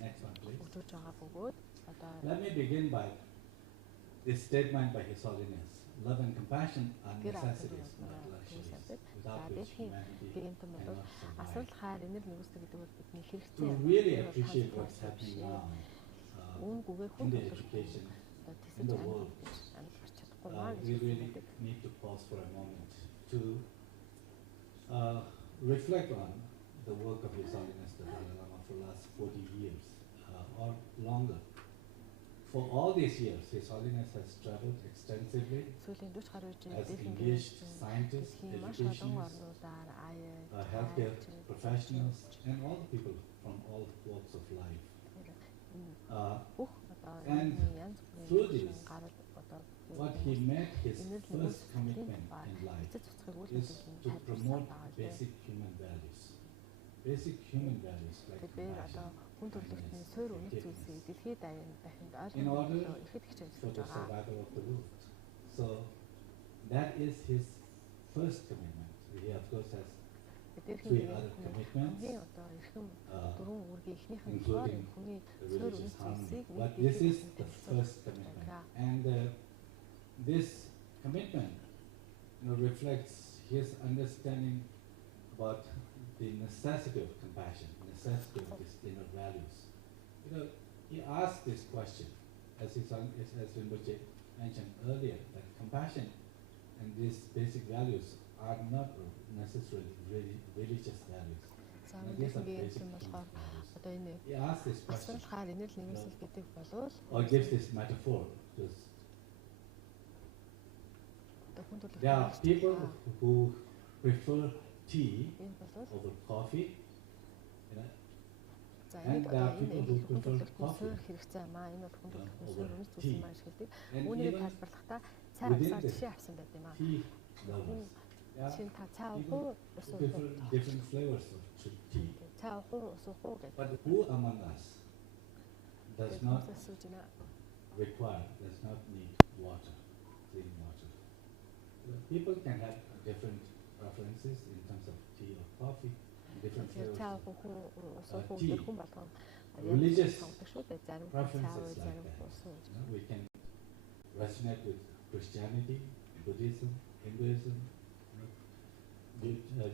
Next one, please. Let me begin by this statement by His Holiness. Love and compassion are necessities, not luxuries, without which humanity cannot survive. To really appreciate what's happening now in the education, in the world, we really need to pause for a moment to reflect on the work of His Holiness the Dalai Lama for the last 40 years or longer. For all these years, His Holiness has traveled extensively as engaged scientists, educationists, healthcare professionals, and all the people from all walks of life. And through this, what he made his first commitment in life is to promote basic human values. Basic human values like compassion, kindness, forgiveness, in order for the survival of the world. So that is his first commitment. He of course has 3 other commitments, including the religious harmony. But this is the first commitment. And this commitment reflects his understanding about the necessity of compassion, necessity of these inner values. He asked this question, as Rinpoche mentioned earlier, that compassion and these basic values are not necessarily religious values. These are basic human values. He asked this question, or gives this metaphor. There are people who prefer tea over coffee, and there are people who prefer coffee over tea. And even within the tea lovers, there are people who prefer different flavors of tea. But who among us does not need water, clean water? People can have different preferences in terms of tea or coffee, different flavors of tea. Religious preferences like that. We can resonate with Christianity, Buddhism, Hinduism,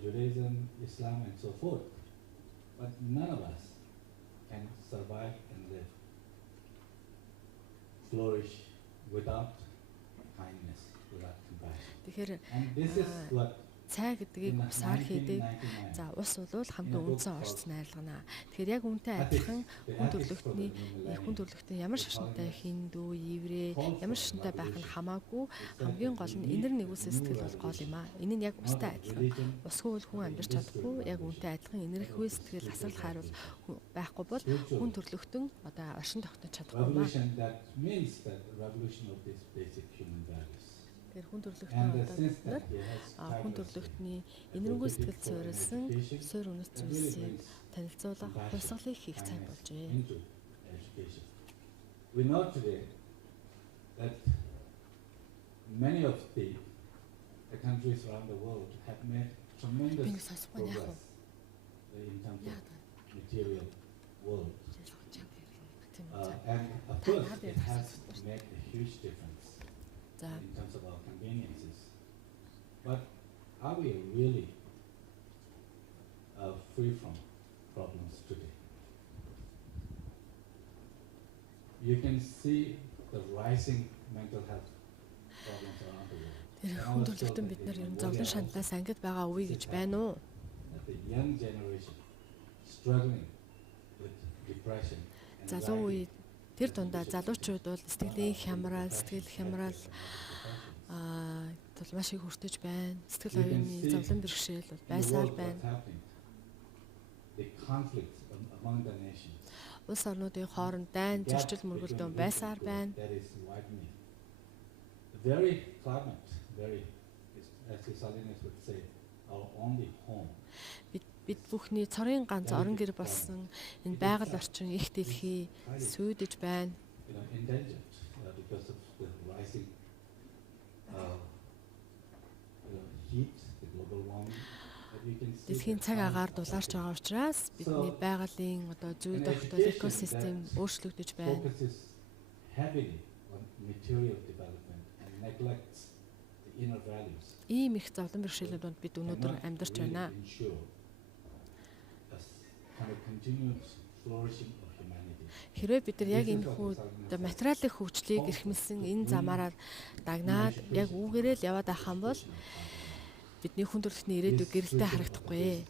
Judaism, Islam, and so forth. But none of us can survive and live, flourish without kindness, without compassion. And this is what цай гэдгийг усаар хийдэг. За ус бол хамгийн үндсэн орц найрлагна. Тэгэхээр яг үүнтэй адилхан хүн төрлөختний ямар шашинтай хиндүү, еврей, ямар шашинтай байх нь хамаагүй хамгийн гол нь инэр нэгүсэл сэтгэл бол гол юм аа. Энэ нь яг устай адилхан. Усгүй бол хүн амьдарч чадахгүй. Яг үүнтэй адилхан энэрхүү сэтгэл асрал хайр бол байхгүй бол хүн төрлөختөн одоо оршин тогтнож чадахгүй маа. Тэр хүн төрлөختний энэрхүү сэтгэл суурилсан суурь үнэт зүйлсийг танилцуулах хувьсгалыг хийх цаг болжээ. We know today that many of the countries around the world have made tremendous progress in terms of material world. And of course it has made a huge difference in terms of our conveniences. But are we really free from problems today? You can see the rising mental health problems around the world. Хүн төрлөختөн бид нар ер нь зовлон шаналлаас ангид байгаа үе гэж байна уу? The young generation struggling with depression. Залуу үе тэр дундаа залуучууд бол сэтгэлийн хямрал, маш их хүртэж байна. Сэтгэл оюуны зовлон бэрхшээл бол байсаар байна. Улс орнуудын хооронд дайн зөрчил мөргөлдөөн байсаар байна. Бид бүхний цорын ганц орон гэр болсон энэ байгаль орчин их дэлхий сүйдэж байна. Дэлхийн цаг агаар дулаарч байгаа учраас бидний байгалийн одоо зүй тогтвол экосистем өөрчлөгдөж байна. Ийм их зовлон бэрхшээлүүд донд бид өнөөдөр амьдарч байна. Хэрвээ бид нар яг энэ хүү материалын хөгжлийг эрхэмлсэн энэ замаараа дагнаад яг үүгээрээ л яваад байх юм бол бидний хүн төрөлхтний ирээдүй гэрэлтэй харагдахгүй.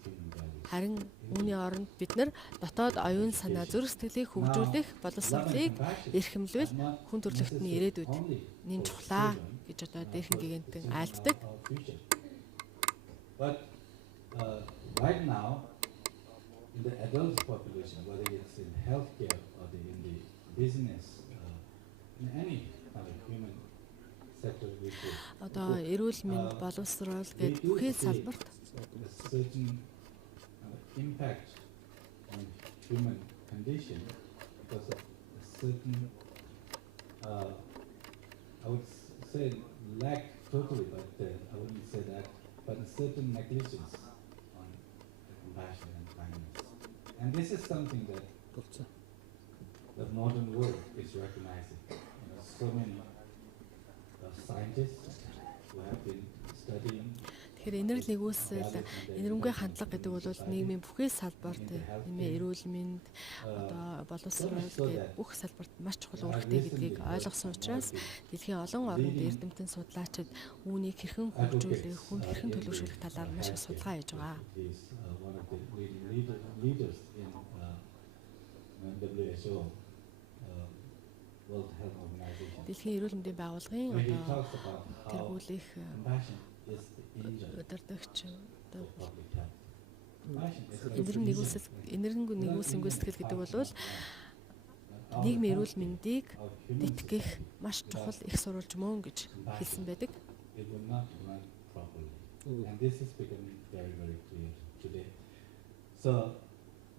Харин үүний оронд бид нар дотоод оюун санаа зүрх сэтгэлийг хөгжүүлэх боловсролыг эрхэмлвэл хүн төрөлхтний ирээдүйдний чухлаа гэж одоо дээрхэн гигантэн айлддаг. But right now, in the adult population, whether it's in healthcare or in the business, in any kind of human sector, одоо эрүүл мэнд боловсрол гэдэг бүхий салбарт certain impact on human condition because of a certain, I would say lack totally, but I wouldn't say that, but a certain negligence on compassion and kindness. And this is something that the modern world is recognizing. So many scientists who have been studying. Тэгэхээр энэрл нэгүсэл энэрэнгүй хандлага гэдэг бол нийгмийн бүхий салбарт нэмээ эрүүл мэнд одоо боловсрол гэдэг бүх салбарт маш чухал үүрэгтэй гэдгийг ойлгосон учраас дэлхийн олон орнд эрдэмтэн судлаачид үүнийг хэрхэн хөгжүүлэх, хүн хэрхэн төлөвшүүлэх талаар маш их судалгаа хийж байгаа. Дэлхийн эрүүл мэндийн байгууллагын одоо тэргүүлэх удирдагч энэрэнгүй нэгүсэнгүй сэтгэл гэдэг бол нийгмийн эрүүл мэндийг тэтгэх маш чухал их сурвалж мөн гэж хэлсэн байдаг. And this is becoming very, very clear today. So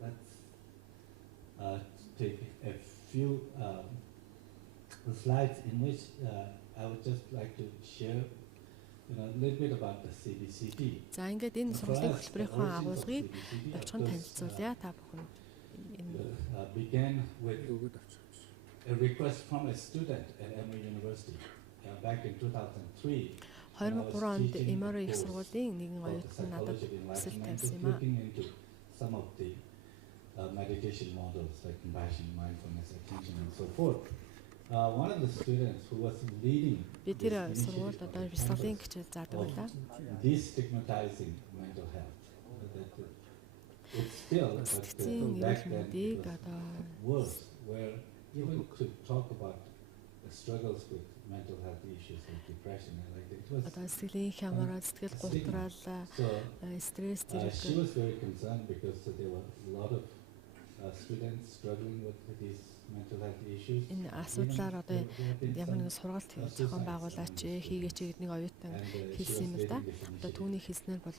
let's take a few slides in which I would just like to share a little bit about the CBCT. За ингээд энэ сургуулийн хөтөлбөрийнхөө агуулгыг товчхон танилцуулъя та бүхэн. Began with a request from a student at Emory University back in 2003. 2003 онд Эмори их сургуулийн нэгэн оюутан надад хүсэл тавьсан юм аа. Some of the meditation models like compassion, mindfulness, attention and so forth. One of the students who was leading би тэр сургуульд одоо бясалгалын хичээл заадаг байлаа. Destigmatizing mental health. It's still back then worse, where even to talk about the struggles with mental health issues like depression and like that. It was одоо сэтгэлийн хямрал, сэтгэл гутрал, стресс зэрэг. She was very concerned because there were a lot of students struggling with these mental health issues. Энэ асуудлаар одоо ямар нэгэн сургалт зохион байгуулаач хийгээч гэдэг нэг оюутан хэлсэн юм л да. Одоо түүний хэлснээр бол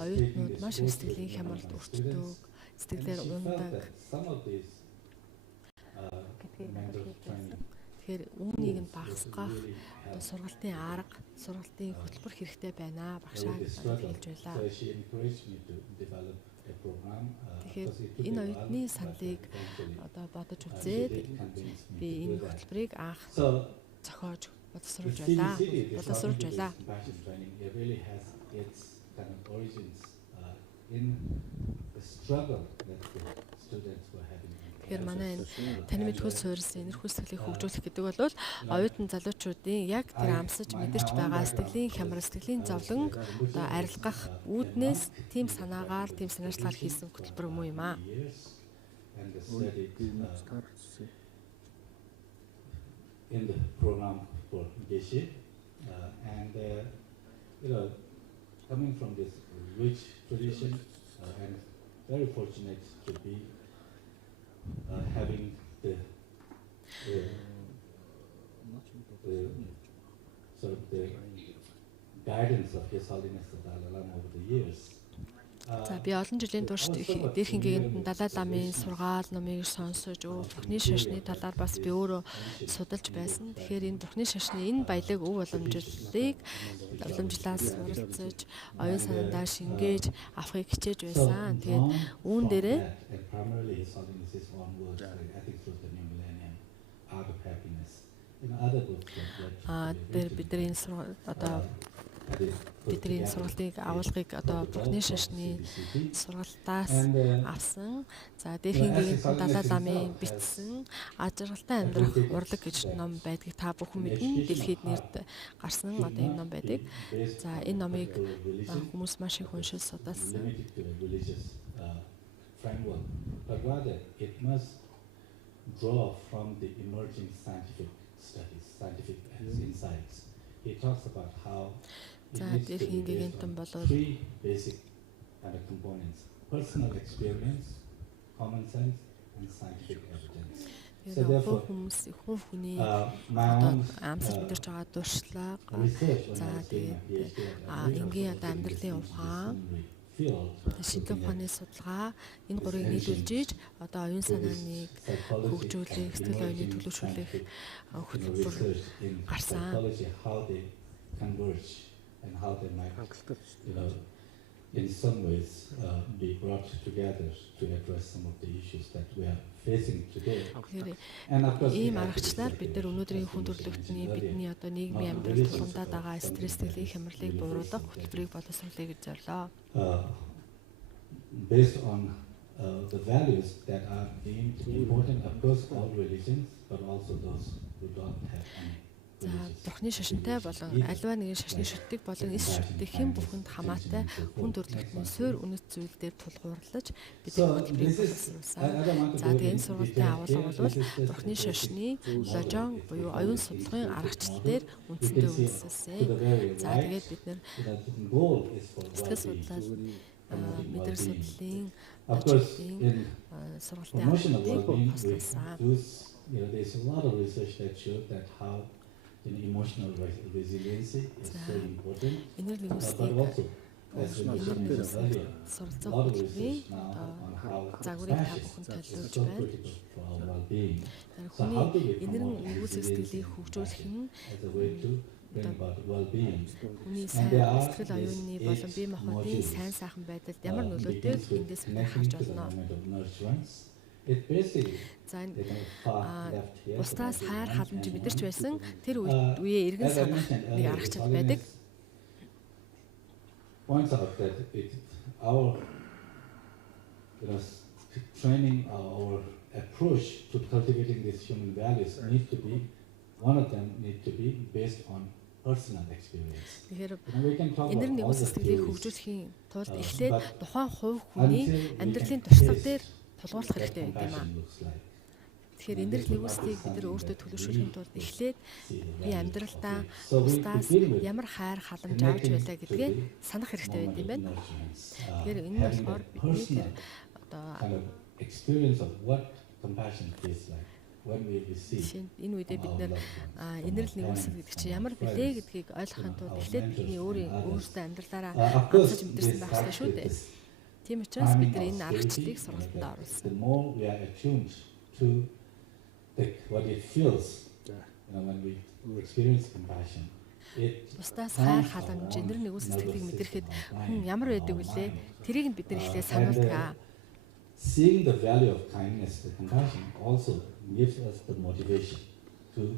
оюутнууд маш их сэтгэлийн хямралд өртдөг, сэтгэлээр ундаг. Тэгэхээр үүнийг нь багасгах сургалтын арга, сургалтын хөтөлбөр хэрэгтэй байна багшаа гэж хэлж байлаа. Тэгэхээр энэ оюутны саналыг одоо бодож үзээд би энэ хөтөлбөрийг анх зохиож боловсруулж байлаа. Тэгэхээр манай энэ тань мэдхүйс суурилсан энэрхүү сэтгэлийг хөгжүүлэх гэдэг бол оюутан залуучуудын яг тэр амсаж мэдэрч байгаа сэтгэлийн хямрал, сэтгэлийн зовлон одоо арилгах үүднээс тийм санаагаар, тийм санаачлагаар хийсэн хөтөлбөр юм аа. In the program for Geshe, and coming from this rich tradition, and very fortunate to be having the sort of the guidance of His Holiness the Dalai Lama over the years. За би олон жилийн турш дээрхэн гинт Далай ламын сургаал номыг сонсож Бурхны шашны талаар бас би өөрөө судалж байсан. Тэгэхээр энэ Бурхны шашны энэ баялаг өв уламжлалаас суралцаж, оюун санаандаа шингээж авахыг хичээж байсан. Тэгээд үүн дээрээ бидний одоо бидний сургалтын агуулгыг одоо Бурхны шашны сургалтаас авсан. За дээрхийн гинт Далай ламын бичсэн ажиргалтай амьдрах урлаг гэж ном байдгийг та бүхэн мэднэ. Дэлхийд нэрд гарсан одоо энэ ном байдаг. За энэ номыг хүмүүс маш их уншиж судалсан. framework, but rather it must draw from the emerging scientific studies, scientific insights. He talks about how it needs to be based on three basic kind of components: personal experience, common sense, and scientific evidence. So therefore, my own research when I was doing my PhD шинжлэх ухааны судалгаа энэ гурыг нийлүүлж одоо оюун санааныг хөгжүүлэх, сэтгэл оюуныг төлөвшүүлэх хөтөлбөр гарсан. And how they might, in some ways, be brought together to address some of the issues that we are facing today. And of course, ийм аргачлаар бид нар өнөөдрийн хүн төрөлхтний бидний одоо нийгмийн амьдралд тулгамдаад байгаа стресс төлөвийн хямралыг бууруулах хөтөлбөрийг боловсруулахыг гэж зорилоо. Based on the values that are deemed important, of course, all religions, but also those who don't have any. За бурхны шашинтай болон альва нэгэн шашны шүтдэг болон эс шүтдэг хэн бүхэнд хамаатай хүн төрөлхтний суурь үнэт зүйл дээр тулгуурлаж бидний хөтөлбөрийг боловсруулсан. За тэгээ энэ сургалтын агуулга бол бурхны шашны ложон буюу оюун судалгын аргачлал дээр үндсэндээ үндэслэсэн. За тэгээд бид нэр сэтгэл судлал мэдрэг судлалын ажлын сургалтын агуулгыг бослуулсан. There's a lot of research that showed that how emotional resiliency is so important. But also, as we mentioned earlier, a lot of research now on how compassion is so critical for our well-being. So how do we promote resiliency as a way to bring about well-being? And there are basic modules in this element of nurturance. Бусдаас хайр халамж мэдэрч байсан тэр үеэ эргэн санах нэг аргачлал байдаг. Points out that our training, our approach to cultivating these human values need to be, one of them need to be based on personal experience. Энэр нэг сэтгэлийг хөгжүүлэхийн тулд эхлээд тухайн хувь хүний амьдралын туршлага дээр тулгуурлах хэрэгтэй байдаг юм аа. Тэгэхээр энэрл нэгүслийг бид нар өөртөө төлөвшүүлэхийн тулд эхлээд би амьдралдаа бусдаас ямар хайр халамж авч байлаа гэдгээ санах хэрэгтэй байдаг юм байна. Тэгэхээр энэ нь болохоор бидний тэр одоо энэ үедээ бид нэр энэрл нэгүсэл гэдэг чинь ямар билээ гэдгийг ойлгохын тулд эхлээд бидний өөрсдөө амьдралаараа анзаарч мэдэрсэн байх хэрэгтэй шүү дээ. Тийм учраас бид нар энэ аргачлалыг сургалтанд оруулсан. Бусдаас хайр халамж, энэр нэгүсэл сэтгэлийг мэдрэхэд хүн ямар байдаг вүлээ? Тэрийг нь бид нар эхлээд сануулгаа. Seeing the value of kindness and compassion also gives us the motivation to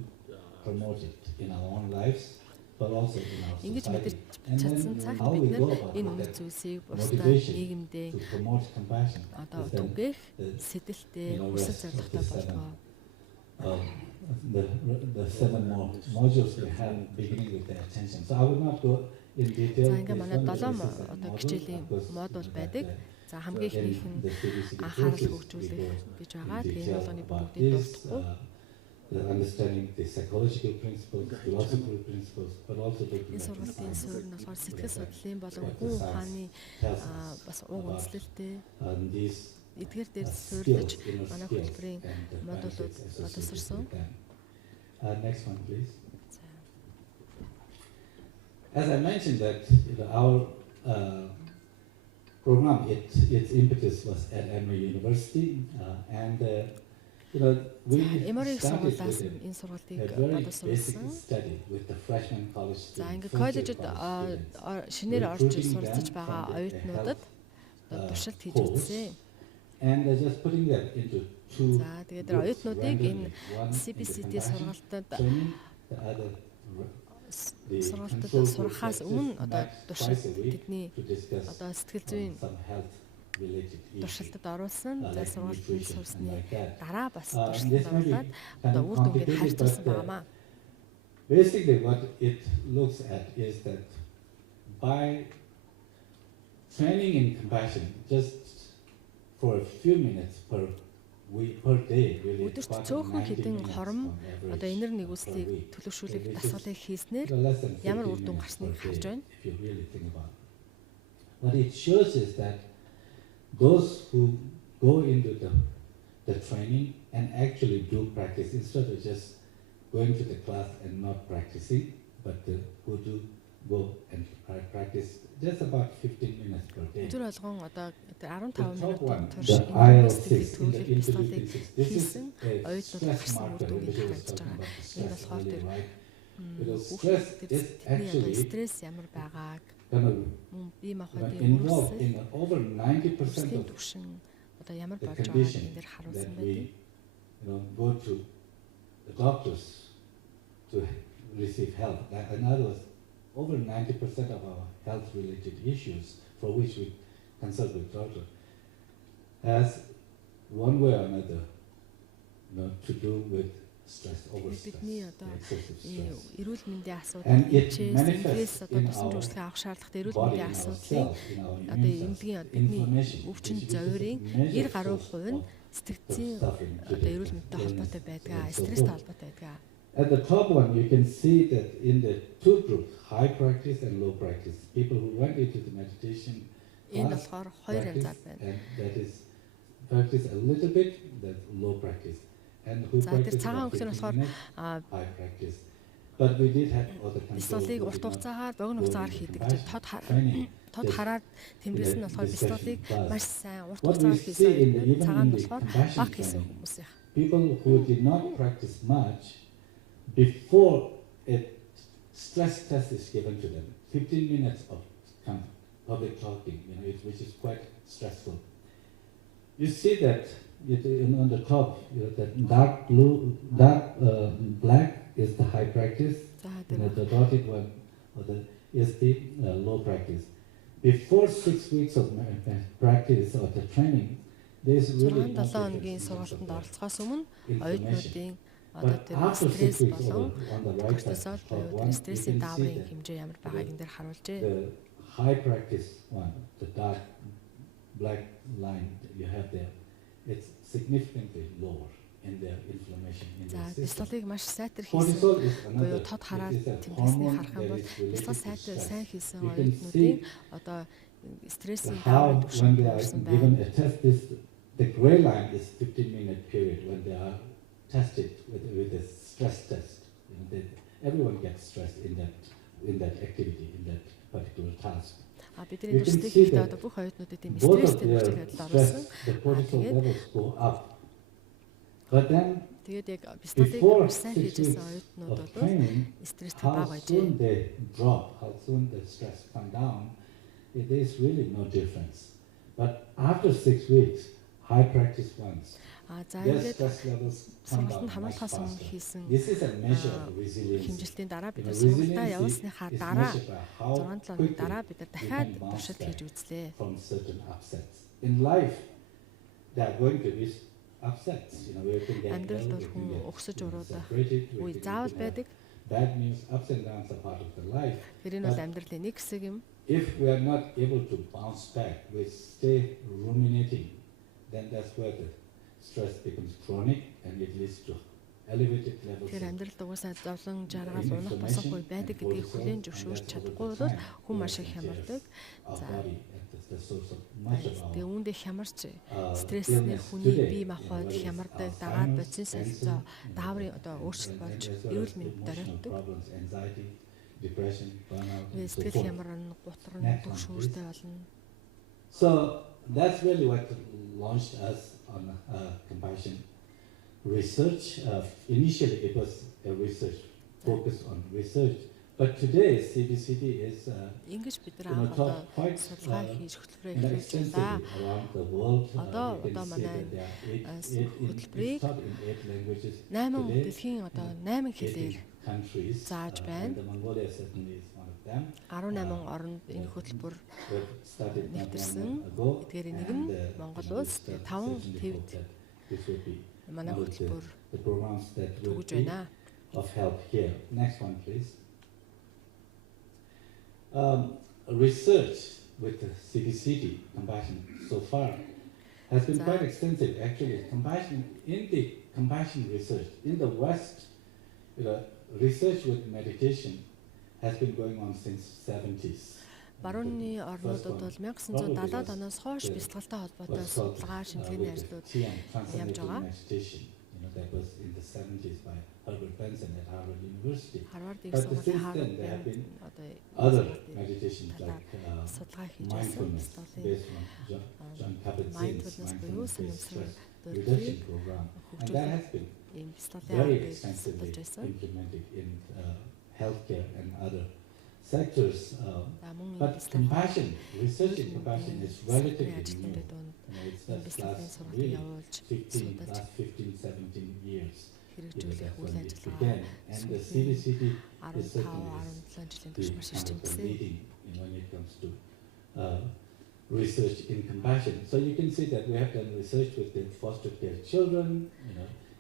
promote it in our own lives. Ингэж мэдэрч чадсан цагт бид нар энэ үнэт зүйлсийг бусдад нийгэмдээ одоо түгээх сэдэлтэй хүсэл зорилготой болгоо. The seven more modules we have beginning with the attention. So I will not go in detail. За ингээ манай 7 одоо хичээлийн модуль байдаг. За хамгийн ихнийх нь анхаарал хөгжүүлэх гэж байгаа. Тэгээ энэ болгоны бүгдийг дуртахгүй. Understanding the psychological principles, philosophical principles, but also the сургалтын суурь нь болохоор сэтгэл судлалын болон хүн ухааны бас уг үндэслэлтэй эдгээр дээр суурьлаж манай хөтөлбөрийн модулууд боловсрсон. Next one, please. As I mentioned that our program, its impetus was at Emory University, and Эмори сургуулиас энэ сургалтыг боловсруулсан. За ингээд коллежид шинээр орж суралцж байгаа оюутнуудад туршилт хийж үзсэн. За тэгээд оюутнуудыг энэ CBCT сургалтад сурахаас өмнө одоо туршилт тэдний одоо сэтгэл зүйн туршилтад оруулсан. За сургалтын сурсны дараа бас туршилтад оруулаад одоо үр дүнгээ хайрцуулсан байнамаа. Basically what it looks at is that by training in compassion, just for a few minutes per day really өдөрт цөөхөн хэдэн хором одоо энэр нэгүслийг төлөвшүүлэх дасгалыг хийснээр ямар үр дүн гарсныг харж байна. What it shows is that those who go into the training and actually do practice instead of just going to the class and not practicing, but who do go and practice just about 15 minutes per day. Өдөр болгон одоо 15 минутын турш IL6 төлөвлөлт дасгалыг хийсэн оюутнууд гарсан үр дүнгийг харагдаж байгаа. Энэ болохоор тэр стресс ямар байгааг бие махбодын өрсөлдөөн түвшин одоо ямар болж байгааг энэ дээр харуулсан байдаг. Go to the doctors to receive help. In other words, over 90% of our health-related issues for which we consult with doctor has one way or another, to do with stress, overstress, excessive stress. Эрүүл мэндийн асуудал, стресс одоо тусан жуулчлалын авах шаардлагатай эрүүл мэндийн асуудлыг одоо эмнэлгийн бидний өвчин зовирын 90% нь сэтгцийн одоо эрүүл мэндтэй холбоотой байдаг, стресстэй холбоотой байдаг. At the top one, you can see that in the two groups, high practice and low practice, people who went into the meditation class practice, and that is practice a little bit, that's low practice, and who practice high practice. But we did have other бистолыг урт хугацаагаар богино хугацаагаар хийдэг гэж тод хараад тэмдэглэсэн нь болохоор бистолыг маш сайн урт хугацаагаар хийсэн цагаан болохоор бага хийсэн хүмүүс юм. People who did not practice much, before a stress test is given to them, 15 minutes of public talking, which is quite stressful. You see that on the top, that dark blue, black is the high practice, the dotted one is the low practice. Before 6 weeks of practice or the training, there is really no difference. Одоо тэр стресс болон кортизол буюу стрессийн дааврын хэмжээ ямар байгааг энэ дээр харуулжээ. High practice one, the dark black line you have there, it's significantly lower in the inflammation in the system. Бистолыг маш сайтар хийсэн буюу тод хараад тэмдэглэсний харах юм бол бистол сайн хийсэн оюутнуудын одоо стрессийн дааврын түвшинд хүрсэн байна. The gray line is 15-minute period when they are tested with a stress test. Everyone gets stressed in that activity, in that particular task. Бидний төсөлтийг хийхдээ одоо бүх оюутнуудад ийм стресстэй нөхцөлд оруулсан. Тэгээд яг бистолыг сайн хийжсэн оюутнууд бол стресстэй бага байжээ. How soon the stress come down, there is really no difference. But after 6 weeks, high practice ones, за ингээд сургалтанд хамруулахаас өмнө хийсэн хэмжилтийн дараа бид сургалтаа явуулсныхаа дараа 6-7 өдрийн дараа бид дахиад туршилт хийж үзлээ. In life, there are going to be upsets. Амьдралд бол хүн өгсөж уруудах үе заавал байдаг. Bad news, ups and downs are part of the life. Тэр нь бол амьдралын нэг хэсэг юм. If we are not able to bounce back, we stay ruminating, then that's where the stress becomes chronic and it leads to elevated levels. Тэр амьдралд угаасаа зовлон жаргал унах босохгүй байдаг гэдгийг хүлээн зөвшөөрч чадахгүй бол хүн маш их хямардаг. За тэгээ үүндээ хямарч стресснэр хүний бие махбод хямардаг, дагаад бодис солилцоо, дааврын одоо өөрчлөлт болж эрүүл мэнд дөрөвдөг. Сэтгэл хямран, гутран, төгшөөртэй болно. So that's really what launched us on compassion research. Initially, it was a research focus on research, but today CBCT is quite extensive around the world. Одоо манай хөтөлбөрийг 8 дэлхийн одоо 8 хэлээр зааж байна. 18 оронд энэ хөтөлбөр нэгдэрсэн. Эдгээр нэг нь Монгол улс, 5 төвд манай хөтөлбөр төгөж байна. Of help here. Next one, please. Research with the CBCT compassion so far has been quite extensive actually. Compassion research in the West, research with meditation has been going on since 70s. Барууны орнуудад бол 1970-аад оноос хойш бясалгалтай холбоотой судалгаа шинжилгээний ажлууд явж байгаа. That was in the 70s by Herbert Benson at Harvard University. But since then there have been other meditations like mindfulness based on John Kabat-Zinn's mindfulness reduction program. And that has been very extensively implemented in healthcare and other sectors. But compassion, research in compassion is relatively new. It's just last 15, 17 years. That's when it began. And the CBCT is certainly the leading when it comes to research in compassion. So you can see that we have done research with the foster care children,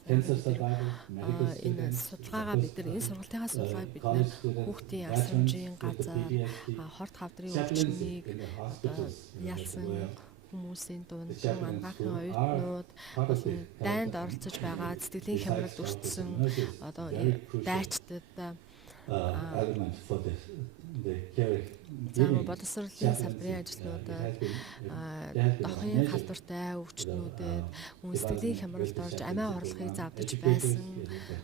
cancer survivors, medical students, судалгаагаа бид нар энэ сургалтынхаа судалгааг бид нар хүүхдийн асрамжийн газар, хорт хавдрын өвчнийг ялсан хүмүүсийн дунд ангаахын оюутнууд дайнд оролцож байгаа сэтгэлийн хямралд өртсөн одоо дайчдад боловсролын салбарын ажлуудад дохын халдвартай өвчтнүүдэд сэтгэлийн хямралд орж амиа орлогыг заавдаж байсан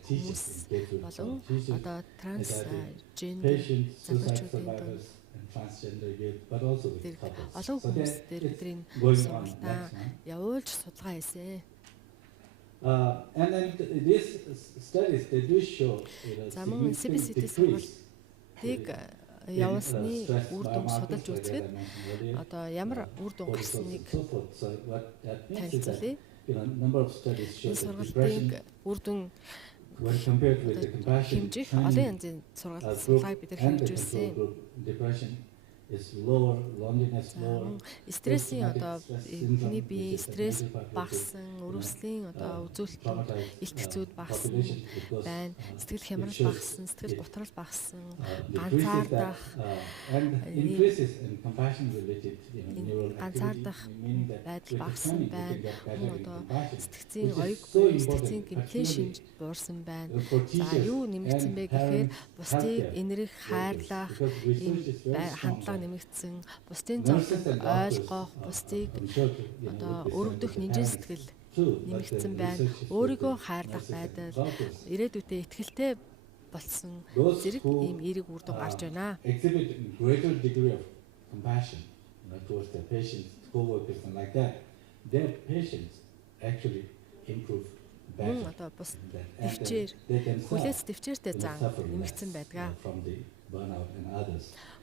хүмүүс болон одоо трансгендер залуучуудын дунд олон хүмүүс дээр бидний сургалтаа явуулж судалгаа хийсэн. And then these studies they do show замун CBCT сургалтыг явуулсны үр дүн судалж үзэхэд одоо ямар үр дүн гарсныг танилцуулъя. Энэ сургалтыг үр дүн хэмжих олон янзын сургалтыг бид хийж үзсэн. Стрессийн одоо хүний бие стресс багсан, өрөвслийн одоо үзүүлэлтүүд илтгэцүүд багсан байна. Сэтгэл хямрал багсан, сэтгэл готрол багсан, ганцаардах байдал багсан байна. Одоо сэтгцийн оёг буюу сэтгцийн гэмтлийн шинж буурсан байна. За юу нэмэгдсэн бэ гэхээр бусдыг энэрх хайрлах хандлага нэмэгдсэн, бусдын зовлонд ойлгох, бусдыг одоо өрөвдөх нэмжин сэтгэл нэмэгдсэн байна. Өөрийгөө хайрлах байдал, ирээдүйдээ итгэлтэй болсон зэрэг ийм эерэг үр дүн гарч байна. Одоо бус төвчээр хүлээс төвчээртэй зан нэмэгдсэн байдаг.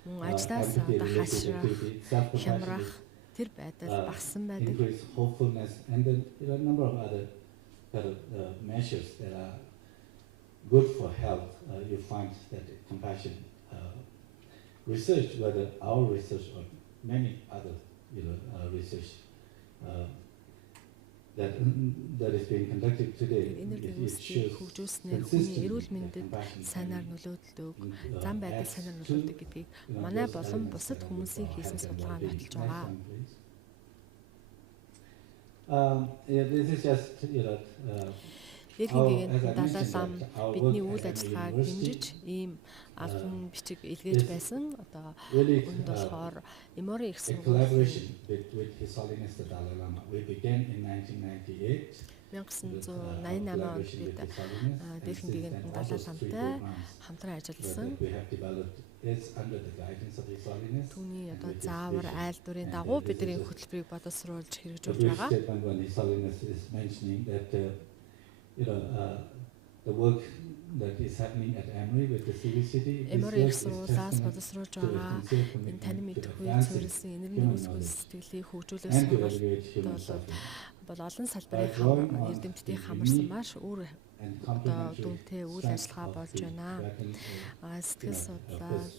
Мөн ажлаас одоо хашрах, хямрах тэр байдал багсан байдаг. And then there are a number of other measures that are good for health. You find that compassion research, whether our research or many other research that is being conducted today, it shows хүний эрүүл мэндэд сайнаар нөлөөддөг, зам байдал сайнаар нөлөөддөг гэдгийг манай болон бусад хүмүүсийн хийсэн судалгаа нотолж байгаа. This is just Эрхийг Далай лам бидний үйл ажиллагааг дэмжиж ийм албан бичиг илгээж байсан. Одоо үүнд болохоор Эмори их сургууль 1988 онд бид Дэрхэн гигантын Далай ламтай хамтран ажилласан. Түүний одоо заавар айлдварын дагуу бидний хөтөлбөрийг боловсруулж хэрэгжүүлж байгаа. The work that is happening at Emory with the CBCT. Эмори их сургуулиас боловсруулж байгаа энэ тань мэдхгүй цэвэрлсэн энергийн үсгэл сэтгэлийг хөгжүүлэх сургалт бол олон салбарын эрдэмтдийн хамарсан маш өөр одоо дүнтэй үйл ажиллагаа болж байна. Сэтгэл судлаад,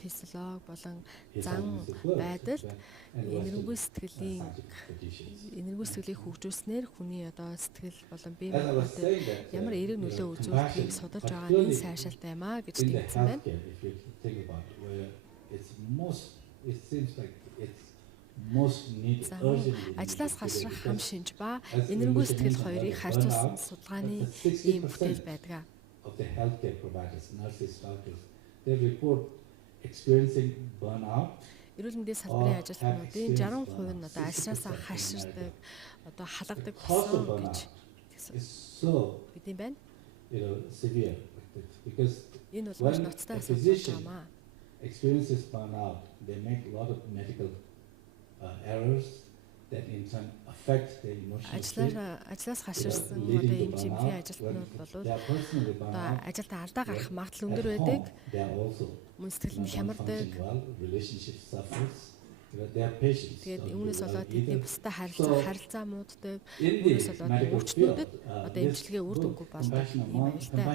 физиолог болон зан байдалд энерги сэтгэлийг хөгжүүлснээр хүний одоо сэтгэл болон бие махбодод ямар эерэг нөлөө үзүүлдгийг судалж байгаа нь сайшаалтай юм а гэж тэгсэн байна. Ажлаас гашрах хам шинж ба энэргүй сэтгэл хоёрыг харьцуулсан судалгааны ийм бүтээл байдаг. Of the healthcare providers, nurses, doctors, they report experiencing burnout. Эрүүл мэндийн салбарын ажилтнуудын 60% нь одоо ажлаасаа хаширдаг, одоо халгадаг болсон гэж бидний байна. Severe because энэ бол маш ноцтой асуудал юм аа. Experiences burnout, they make a lot of medical errors that in turn affect their emotional state. Ажлаас хаширсан одоо энэ жимхэнэ ажилтнууд бол одоо ажилдаа алдаа гарах магадлал өндөр байдаг. Мөн сэтгэл нь хямардаг. Тэгээд үүнээс болоод тэдний бусдаа харилцаа мууддаг. Үүнээс болоод өвчтнүүдэд одоо эмчилгээ үр дүнгүй болдог юм аюултай.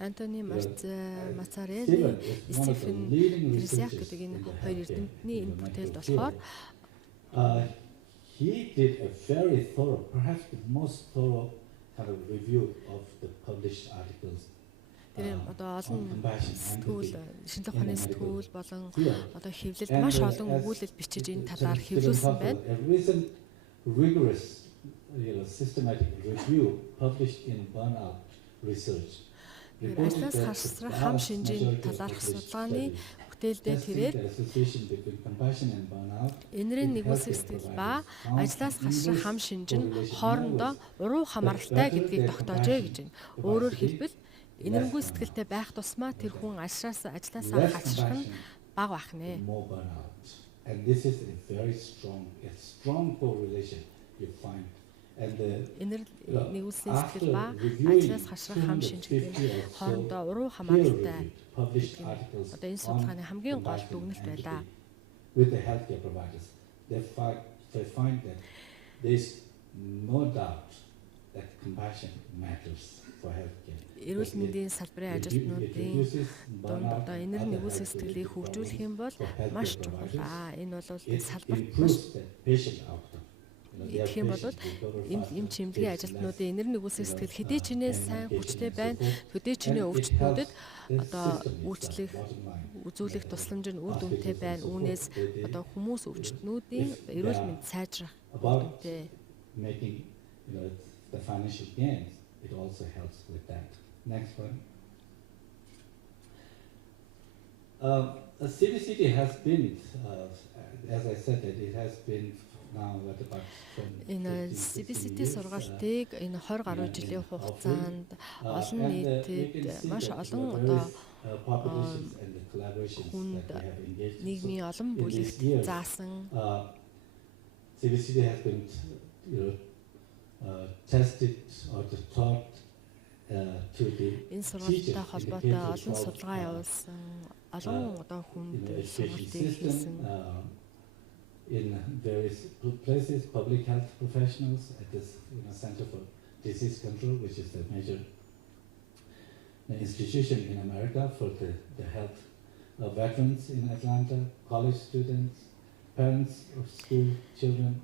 Антони Мацарелли, Стефен Крисиак гэдэг энэ хоёр эрдэмтний энэ бүтээлд болохоор he did a very thorough, perhaps the most thorough kind of review of the published articles. Тэр одоо олон сэтгүүл, шинжлэх ухааны сэтгүүл болон одоо хэвлэлд маш олон өгүүлэл бичиж энэ талаар хэвлүүлсэн байна. Rigorous, systematic review published in burnout research. Ажлаас хасрах хам шинжийн талаарх судалгааны бүтээлдээ тэрээр энэрийн нэгүсэх сэтгэл ба ажлаас хасрах хам шинж нь хоорондоо уруу хамааралтай гэдгийг тогтоожээ гэж байна. Өөрөөр хэлбэл энэргүй сэтгэлтэй байх тусмаа тэр хүн ажлаасаа хасрах нь бага байх нэ. And this is a very strong correlation you find. Энэр нэгүсэх сэтгэл ба ажлаас хасрах хам шинж гэдэг хоорондоо уруу хамааралтай. Одоо энэ судалгааны хамгийн гол дүгнэлт байлаа. With the healthcare providers, they find that there is no doubt that compassion matters for healthcare. Эрүүл мэндийн салбарын ажилтнуудын дунд одоо энэр нэгүсэх сэтгэлийг хөгжүүлэх юм бол маш чухал. Энэ бол энэ салбарт маш Тэгэх юм бол эм чимлэгийн ажилтнуудын энэр нэгүсэх сэтгэл хэдий ч нэ сайн хүчтэй байна. Төдий ч нэ өвчтнүүдэд одоо үзүүлэх тусламж нь үр дүнтэй байна. Үүнээс одоо хүмүүс өвчтнүүдийн эрүүл мэнд сайжрах үүрэгтэй. Making the financial gains, it also helps with that. Next one. CBCT has been, as I said, it has been now what about энэ CBCT сургалтыг энэ 20 гаруй жилийн хугацаанд олон нийтэд маш олон одоо хүнд нийгмийн олон бүлэгт заасан CBCT has been tested or taught to the энэ сургалттай холбоотой олон судалгаа явуулсан олон одоо хүнд сургалтыг хийсэн in various places, public health professionals at this Center for Disease Control, which is the major institution in America for the health of veterans in Atlanta, college students, parents of school children,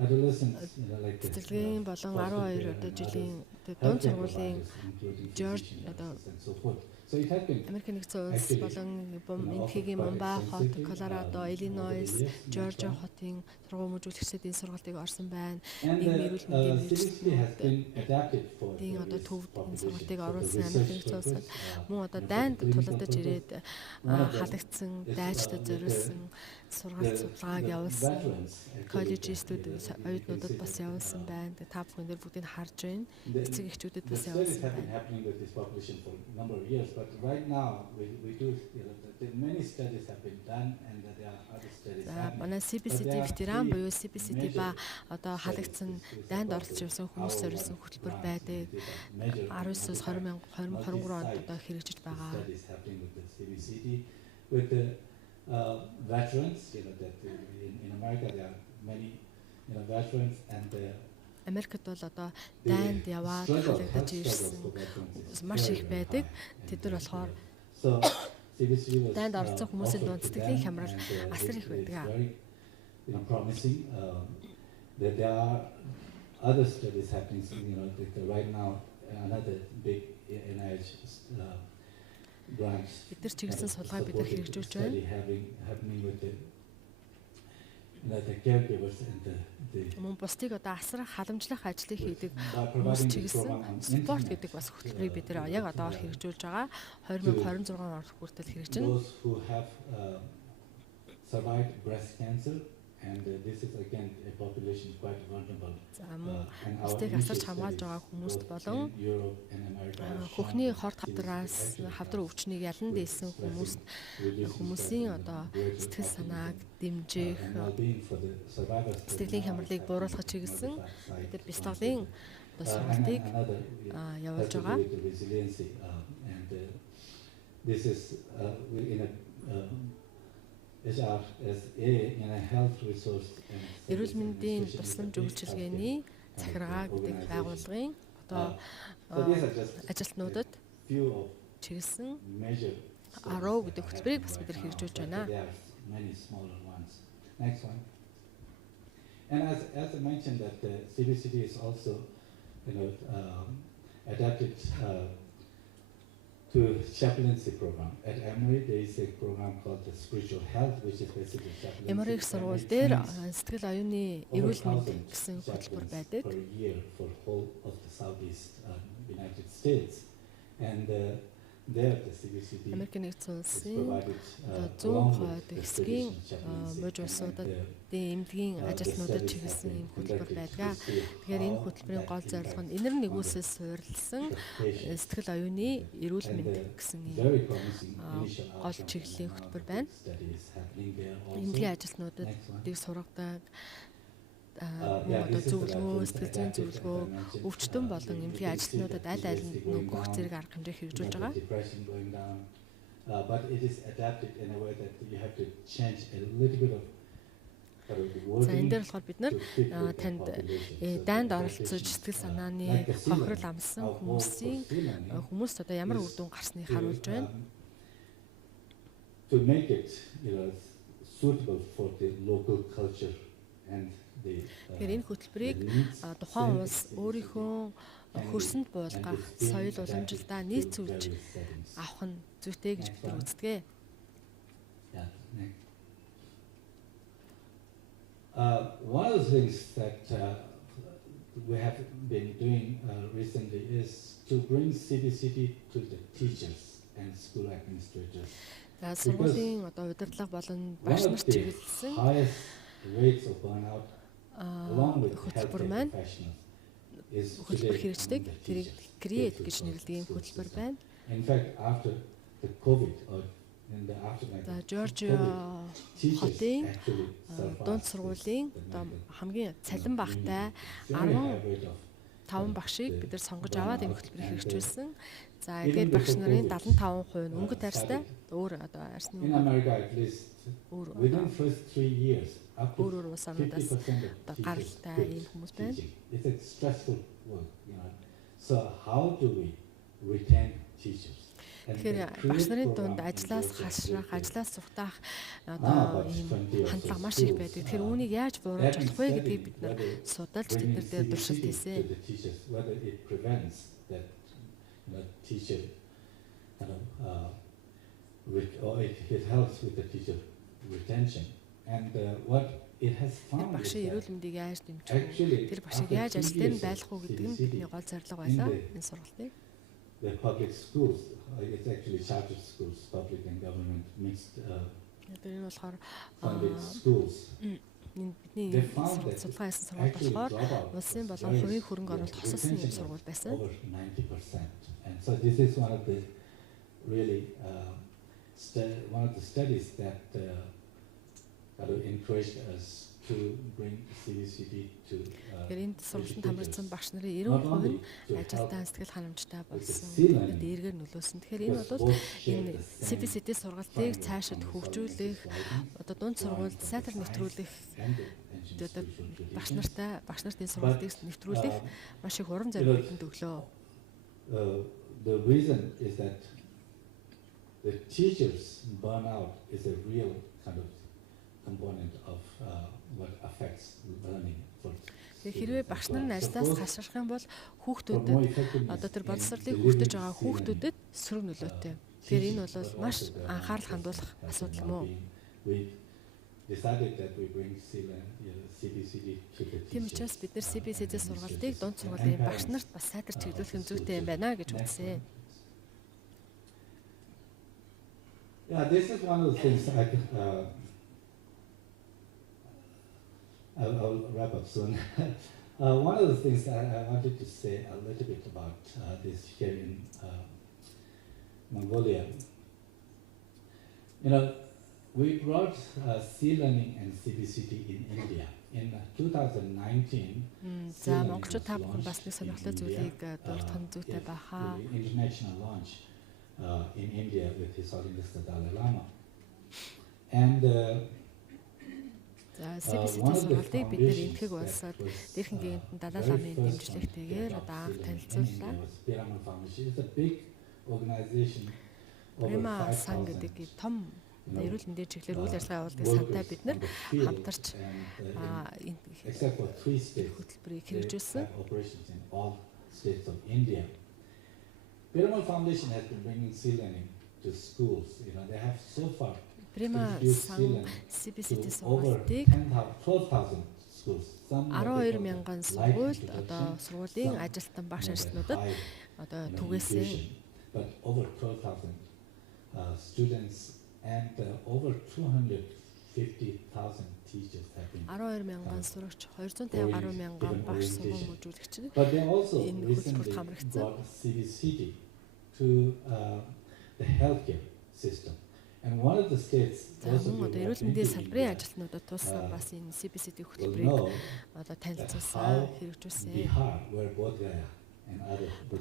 adolescents, like the цэцэрлэгийн болон 12 одоо жилийн дунд сургуулийн George одоо Америк нэгдсэн улс болон Энэтхэгийн Мумбай хот, Колорадо, Иллинойс, Жоржиа хотын сургууль мужуулагчдын энэ сургалтыг орсон байна. Нийгмийн эрүүл мэндийн мэргэжлийн одоо төвд энэ сургалтыг оруулсан Америк нэгдсэн улсад мөн одоо дайнд тулалдаж ирээд халагдсан, дайчдад зориулсан сургалт судалгааг явуулсан. Коллежистүүд оюутнуудад бас явуулсан байна. Та бүхэн дээр бүгдийг харж байна. Эцэг эхчүүдэд бас явуулсан байна. But right now, we do, many studies have been done and there are other studies happening. Манай CBCT ветеран буюу CBCT ба одоо халагдсан дайнд оролцож явсан хүмүүс зориулсан хөтөлбөр байдаг. 19-с 2023 онд одоо хэрэгжиж байгаа. With the veterans, that in America there are many veterans and Америкт бол одоо дайнд яваад халагдаж ирсэн маш их байдаг. Тэд нар болохоор дайнд оролцсон хүмүүсийн дунд сэтгэлийн хямрал асар их байдаг. Promising that there are other studies happening. Right now, another big NIH Эдгээр чиглэсэн судалгааг бид хэрэгжүүлж байна. Мөн бусдыг одоо асрах, халамжлах ажлыг хийдэг хүмүүс чиглэсэн спорт гэдэг бас хөтөлбөрийг бид яг одоогоор хэрэгжүүлж байгаа. 2026 он хүртэл хэрэгжинэ. And this is again a population quite vulnerable. Бусдыг асарч хамгаалж байгаа хүмүүст болон хөхний хор хавдраас өвчнийг ялан дээсэн хүмүүсийн одоо сэтгэл санааг дэмжих, сэтгэлийн хямралыг бууруулах чиглэсэн бид бяцлаглалын одоо сургалтыг явуулж байгаа. This is in a эрүүл мэндийн тусламж үйлчилгээний захиргаа гэдэг байгууллагын одоо ажилтнуудад чиглэсэн АНУ гэдэг хөтөлбөрийг бас бид хэрэгжүүлж байна. And as I mentioned that CBCT is also adapted to chaplaincy program. At Emory, there is a program called the Spiritual Health, which is basically chaplaincy. Эмори сургууль дээр сэтгэл оюуны эрүүл мэндийн гэсэн хөтөлбөр байдаг. Per year for whole of the Southeast United States, and there the CBCT Америкийн нэгдсэн улсын зүүн хойд хэсгийн мужи улсуудад эмнэлгийн ажилтнуудад чиглэсэн юм хөтөлбөр байдаг. Тэгэхээр энэ хөтөлбөрийн гол зорилго нь энэр нэгүсээс суурилсан сэтгэл оюуны эрүүл мэнд гэсэн гол чиглэлийн хөтөлбөр байна. Эмнэлгийн ажилтнуудад сургадаг одоо зөвлөгөө, сэтгэл зүйн зөвлөгөө, өвчтөн болон эмнэлгийн ажилтнуудад аль аль нь нөгөөх зэрэг арга хэмжээ хэрэгжүүлж байгаа. But it is adapted in a way that you have to change a little bit of. За энэ дээр болохоор бид нар танд дайнд оролцож сэтгэл санааны хохирол амсан хүмүүст одоо ямар үр дүн гарсныг харуулж байна. To make it, suitable for the local culture and Тэгэхээр энэ хөтөлбөрийг тухайн улс өөрийнхөө хөрсөнд буулгах, соёл уламжилтаа нийцүүлж авах нь зүйтэй гэж бид үздэг. One of the things that we have been doing recently is to bring CBCT to the teachers and school administrators. Сургуулийн одоо удирдлага болон багш нарт чиглэсэн rates of burnout along with хөтөлбөр маань хөтөлбөр хэрэгждэг. Тэрийг create гэж нэрлэдэг юм хөтөлбөр байна. In fact, after the COVID or in the aftermath of Georgia хотын дунд сургуулийн хамгийн цалин багтай 15 багшийг бид нар сонгож аваад энэ хөтөлбөрийг хэрэгжүүлсэн. За эдгээр багш нарын 75% нь өнгөт арьстай өөр одоо арьсны within first 3 years өөр улсуудаас одоо гаралтай ийм хүмүүс байна. It's a stressful work, So how do we retain teachers? Тэгэхээр багш нарын дунд ажлаас хашрах, ажлаас цугтаах одоо ийм хандлага маш их байдаг. Тэгэхээр үүнийг яаж бууруулж болох вэ гэдгийг бид нар судалж тэд нар дээр туршилт хийсэн. Teacher, it helps with the teacher retention, and what it has found багшийн эрүүл мэндийг яаж дэмжих вэ? Тэр багшийг яаж ажил дээр нь байлгах уу гэдэг нь бидний гол зорилго байлаа энэ сургалтыг. The public schools, it's actually charter schools, public and government mixed. Тэр нь болохоор public schools. Бидний судалгаа хийсэн сургууль болохоор улсын болон хувийн хөрөнгө оруулалт хосолсон юм сургууль байсан. Over 90%. And so this is one of the really one of the studies that encouraged us to bring CBCT to. Энд сургалтанд хамрагдсан багш нарын 90% нь ажилдаа сэтгэл ханамжтай болсон. Тэгээд эргээр нөлөөсөн. Тэгэхээр энэ бол энэ CBCT сургалтыг цаашид хөгжүүлэх, одоо дунд сургуульд сайтар нэвтрүүлэх, одоо багш нарт энэ сургалтыг нэвтрүүлэх маш их урам зориг бидэнд өглөө. The reason is that the teachers burnout is a real kind of component of what affects learning for. Хэрвээ багш нар нь ажлаас хашрах юм бол хүүхдүүдэд одоо тэр боловсролыг хүртэж байгаа хүүхдүүдэд сөрөг нөлөөтэй. Тэгэхээр энэ бол маш анхаарал хандуулах асуудал мөн. Decided that we bring CBCT to the Тийм учраас бид нэр CBCT сургалтыг дунд сургуулийн багш нарт бас сайдар чиглүүлэх нь зүйтэй юм байна гэж үзсэн. Yeah, this is one of the things I'll wrap up soon. One of the things that I wanted to say a little bit about this here in Mongolia. You know, we brought C-learning and CBCT in India. In 2019, за монголчууд та бүхэн бас нэг сонирхолтой зүйлийг дурдах нь зүйтэй баха. International launch in India with His Holiness the Dalai Lama. And CBCT сургалтыг бид нэр энтгэг улсад дээрхэн гинтэн Далай ламын дэмжлэгтэйгээр одоо анх танилцууллаа. Према сан гэдэг том эрүүл мэндийн чиглэлээр үйл ажиллагаа явуулдаг сантай бид нар хамтарч хөтөлбөрийг хэрэгжүүлсэн. Piramal Foundation has been bringing C-learning to schools. You know, they have so far Према сан CBCT сургалтыг 12,000 schools. 12,000 сургуульд одоо сургуулийн ажилтан багш ажлтнуудад одоо түгээсэн. But over 12,000 students and over 250,000 teachers have been. 12,000 сурагч, 250,000 багш сургууль мөжүүлэгч энэ хөтөлбөрт хамрагдсан. CBCT to the healthcare system. And one of the states also эрүүл мэндийн салбарын ажилтнуудад туссан бас энэ CBCT хөтөлбөрийг одоо танилцуулсан, хэрэгжүүлсэн.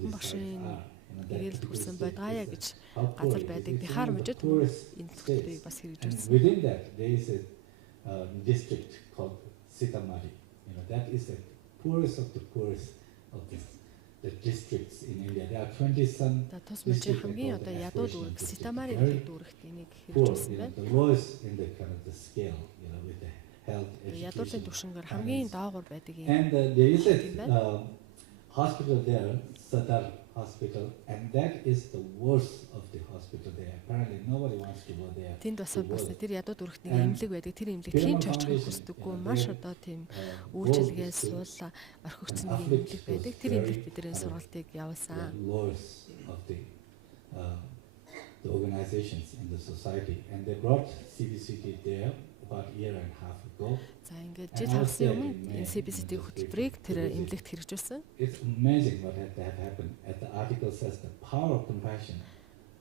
Багшийн гэрэлд хүрсэн Бодгая гэж газар байдаг Бихар мужид энэ хөтөлбөрийг бас хэрэгжүүлсэн. Within that there is a district called Sitamari. You know, that is the poorest of the poorest of the districts in India. There are 20 some districts хамгийн одоо ядуу дүүрэг Sitamari гэдэг дүүрэгт энийг хэрэгжүүлсэн байна. The lowest in the kind of the scale, you know, with the health education. Ядуурлын түвшингээр хамгийн доогуур байдаг юм. And there is a hospital there, Sadar Hospital, and that is the worst of the hospital there. Apparently nobody wants to go there. Тэнд бас тэр ядуу дүүрэгт нэг эмнэлэг байдаг. Тэр эмнэлэг хийн ч очих хүсдэггүй. Маш одоо тийм үйлчилгээ суул орхигдсон нэг эмнэлэг байдаг. Тэр эмнэлэгт бид нэр сургалтыг явуулсан. Of the organizations in the society, and they brought CBCT there about a year and a half ago. За ингээд жил хагасны өмнө энэ CBCT хөтөлбөрийг тэр эмнэлэгт хэрэгжүүлсэн. It's amazing what have happened. At the article says the power of compassion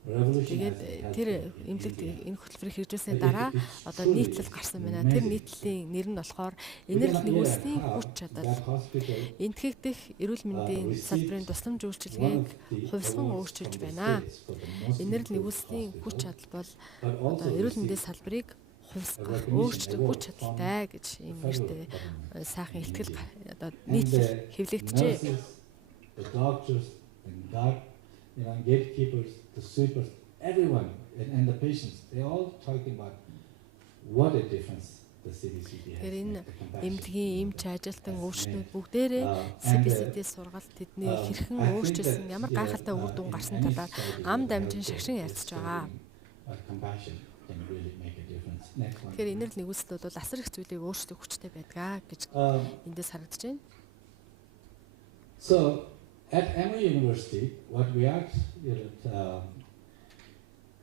revolutionized. Тэр эмнэлэгт энэ хөтөлбөрийг хэрэгжүүлсний дараа одоо нийтлэл гарсан байна. Тэр нийтлэлийн нэр нь болохоор энерги нэгүслийн хүч чадал. Энтгэгдэх эрүүл мэндийн салбарын тусламж үйлчилгээг хувьсган өөрчилж байна. Энерги нэгүслийн хүч чадал бол одоо эрүүл мэндийн салбарыг өөрчлөлт хүч чадалтай гэж ийм нэртэй сайхан ихтгэл одоо нийтлэл хэвлэгдэжээ. The doctors and you know, gatekeepers, the sweepers, everyone and the patients, they all talking about what a difference the CBCT has. Энэ эмнэлгийн эмч ажилтан өөрчлөлтүүд бүгдээрээ CBCT сургалт тэдний хэрхэн өөрчилсөн ямар гайхалтай үр дүн гарсан талаар ам дамжин шагшин ярилцж байгаа. Тэгэхээр энерги нэгүсэл бол асар их зүйлийг өөрчлөх хүчтэй байдаг гэж эндээс харагдаж байна. So at Emory University, what we are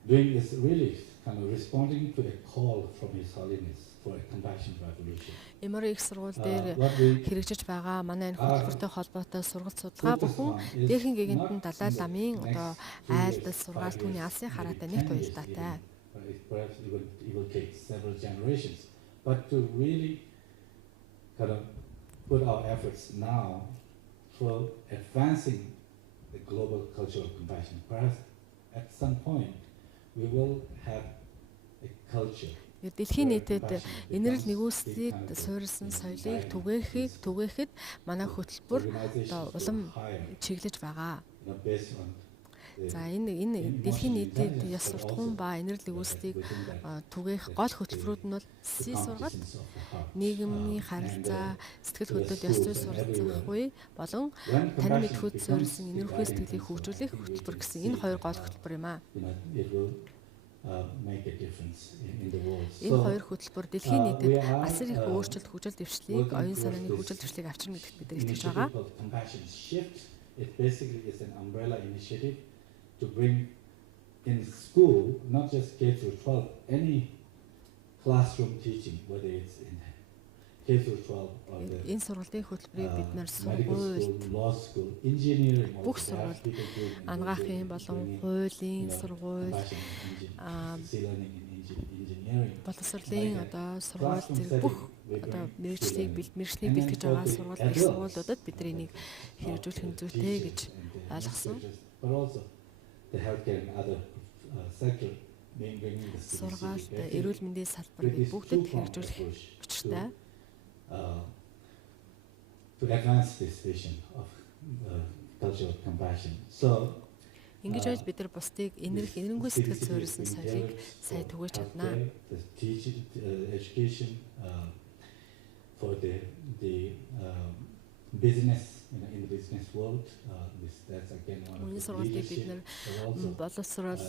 doing is really kind of responding to a call from His Holiness for a compassion revolution. Эмори их сургууль дээр хэрэгжиж байгаа манай энэ хөтөлбөртэй холбоотой сургалт судалгаа бүхэн дээрхэн гигэнтэн Далай ламын одоо айлдал сургаал түүний алсын хараатай нэгт уялдаатай. Perhaps it will take several generations, but to really kind of put our efforts now for advancing the global culture of compassion. Perhaps at some point we will have a culture. Дэлхийн нийтэд энерги нэгүслийг суурилсан соёлыг түгээхэд манай хөтөлбөр одоо улам чиглэж байгаа. За энэ дэлхийн нийтэд ёс суртахуун ба инэрлэг үйлсийг түгээх гол хөтөлбөрүүд нь бол C сургалт, нийгмийн харилцаа, сэтгэл хөдлөлд ёс зүйн суралцахуй болон тань мэдхүйд суурилсан энэрхүү сэтгэлийг хөгжүүлэх хөтөлбөр гэсэн энэ хоёр гол хөтөлбөр юм аа. Энэ хоёр хөтөлбөр дэлхийн нийтэд асар их өөрчлөлт, хөгжил дэвшлийг, оюун санааны хөгжил дэвшлийг авчирна гэдэгт бид итгэж байгаа. It basically is an umbrella initiative to bring in school, not just K through 12, any classroom teaching, whether it's in K through 12 or the энэ сургалтын хөтөлбөрийг бид нар medical сургууль, school, law school, engineering, бүх сургууль, анагаахын болон хуулийн сургууль, боловсролын одоо сургууль зэрэг бүх одоо мэргэжлийг бэлтгэж байгаа сургуулиудад бид нар энийг хэрэгжүүлэх зүйтэй гэж ойлгосон. Сургаалт, эрүүл мэндийн салбарыг бүгдэд хэрэгжүүлэх учиртай. To advance this vision of cultural compassion. So ингэж байж бид нар бусдыг энэргүй сэтгэл суурилсан соёлыг сайн түгэж чаднаа. The teaching, education for the business, in the business world, that's again one of the leadership. Боловсрол,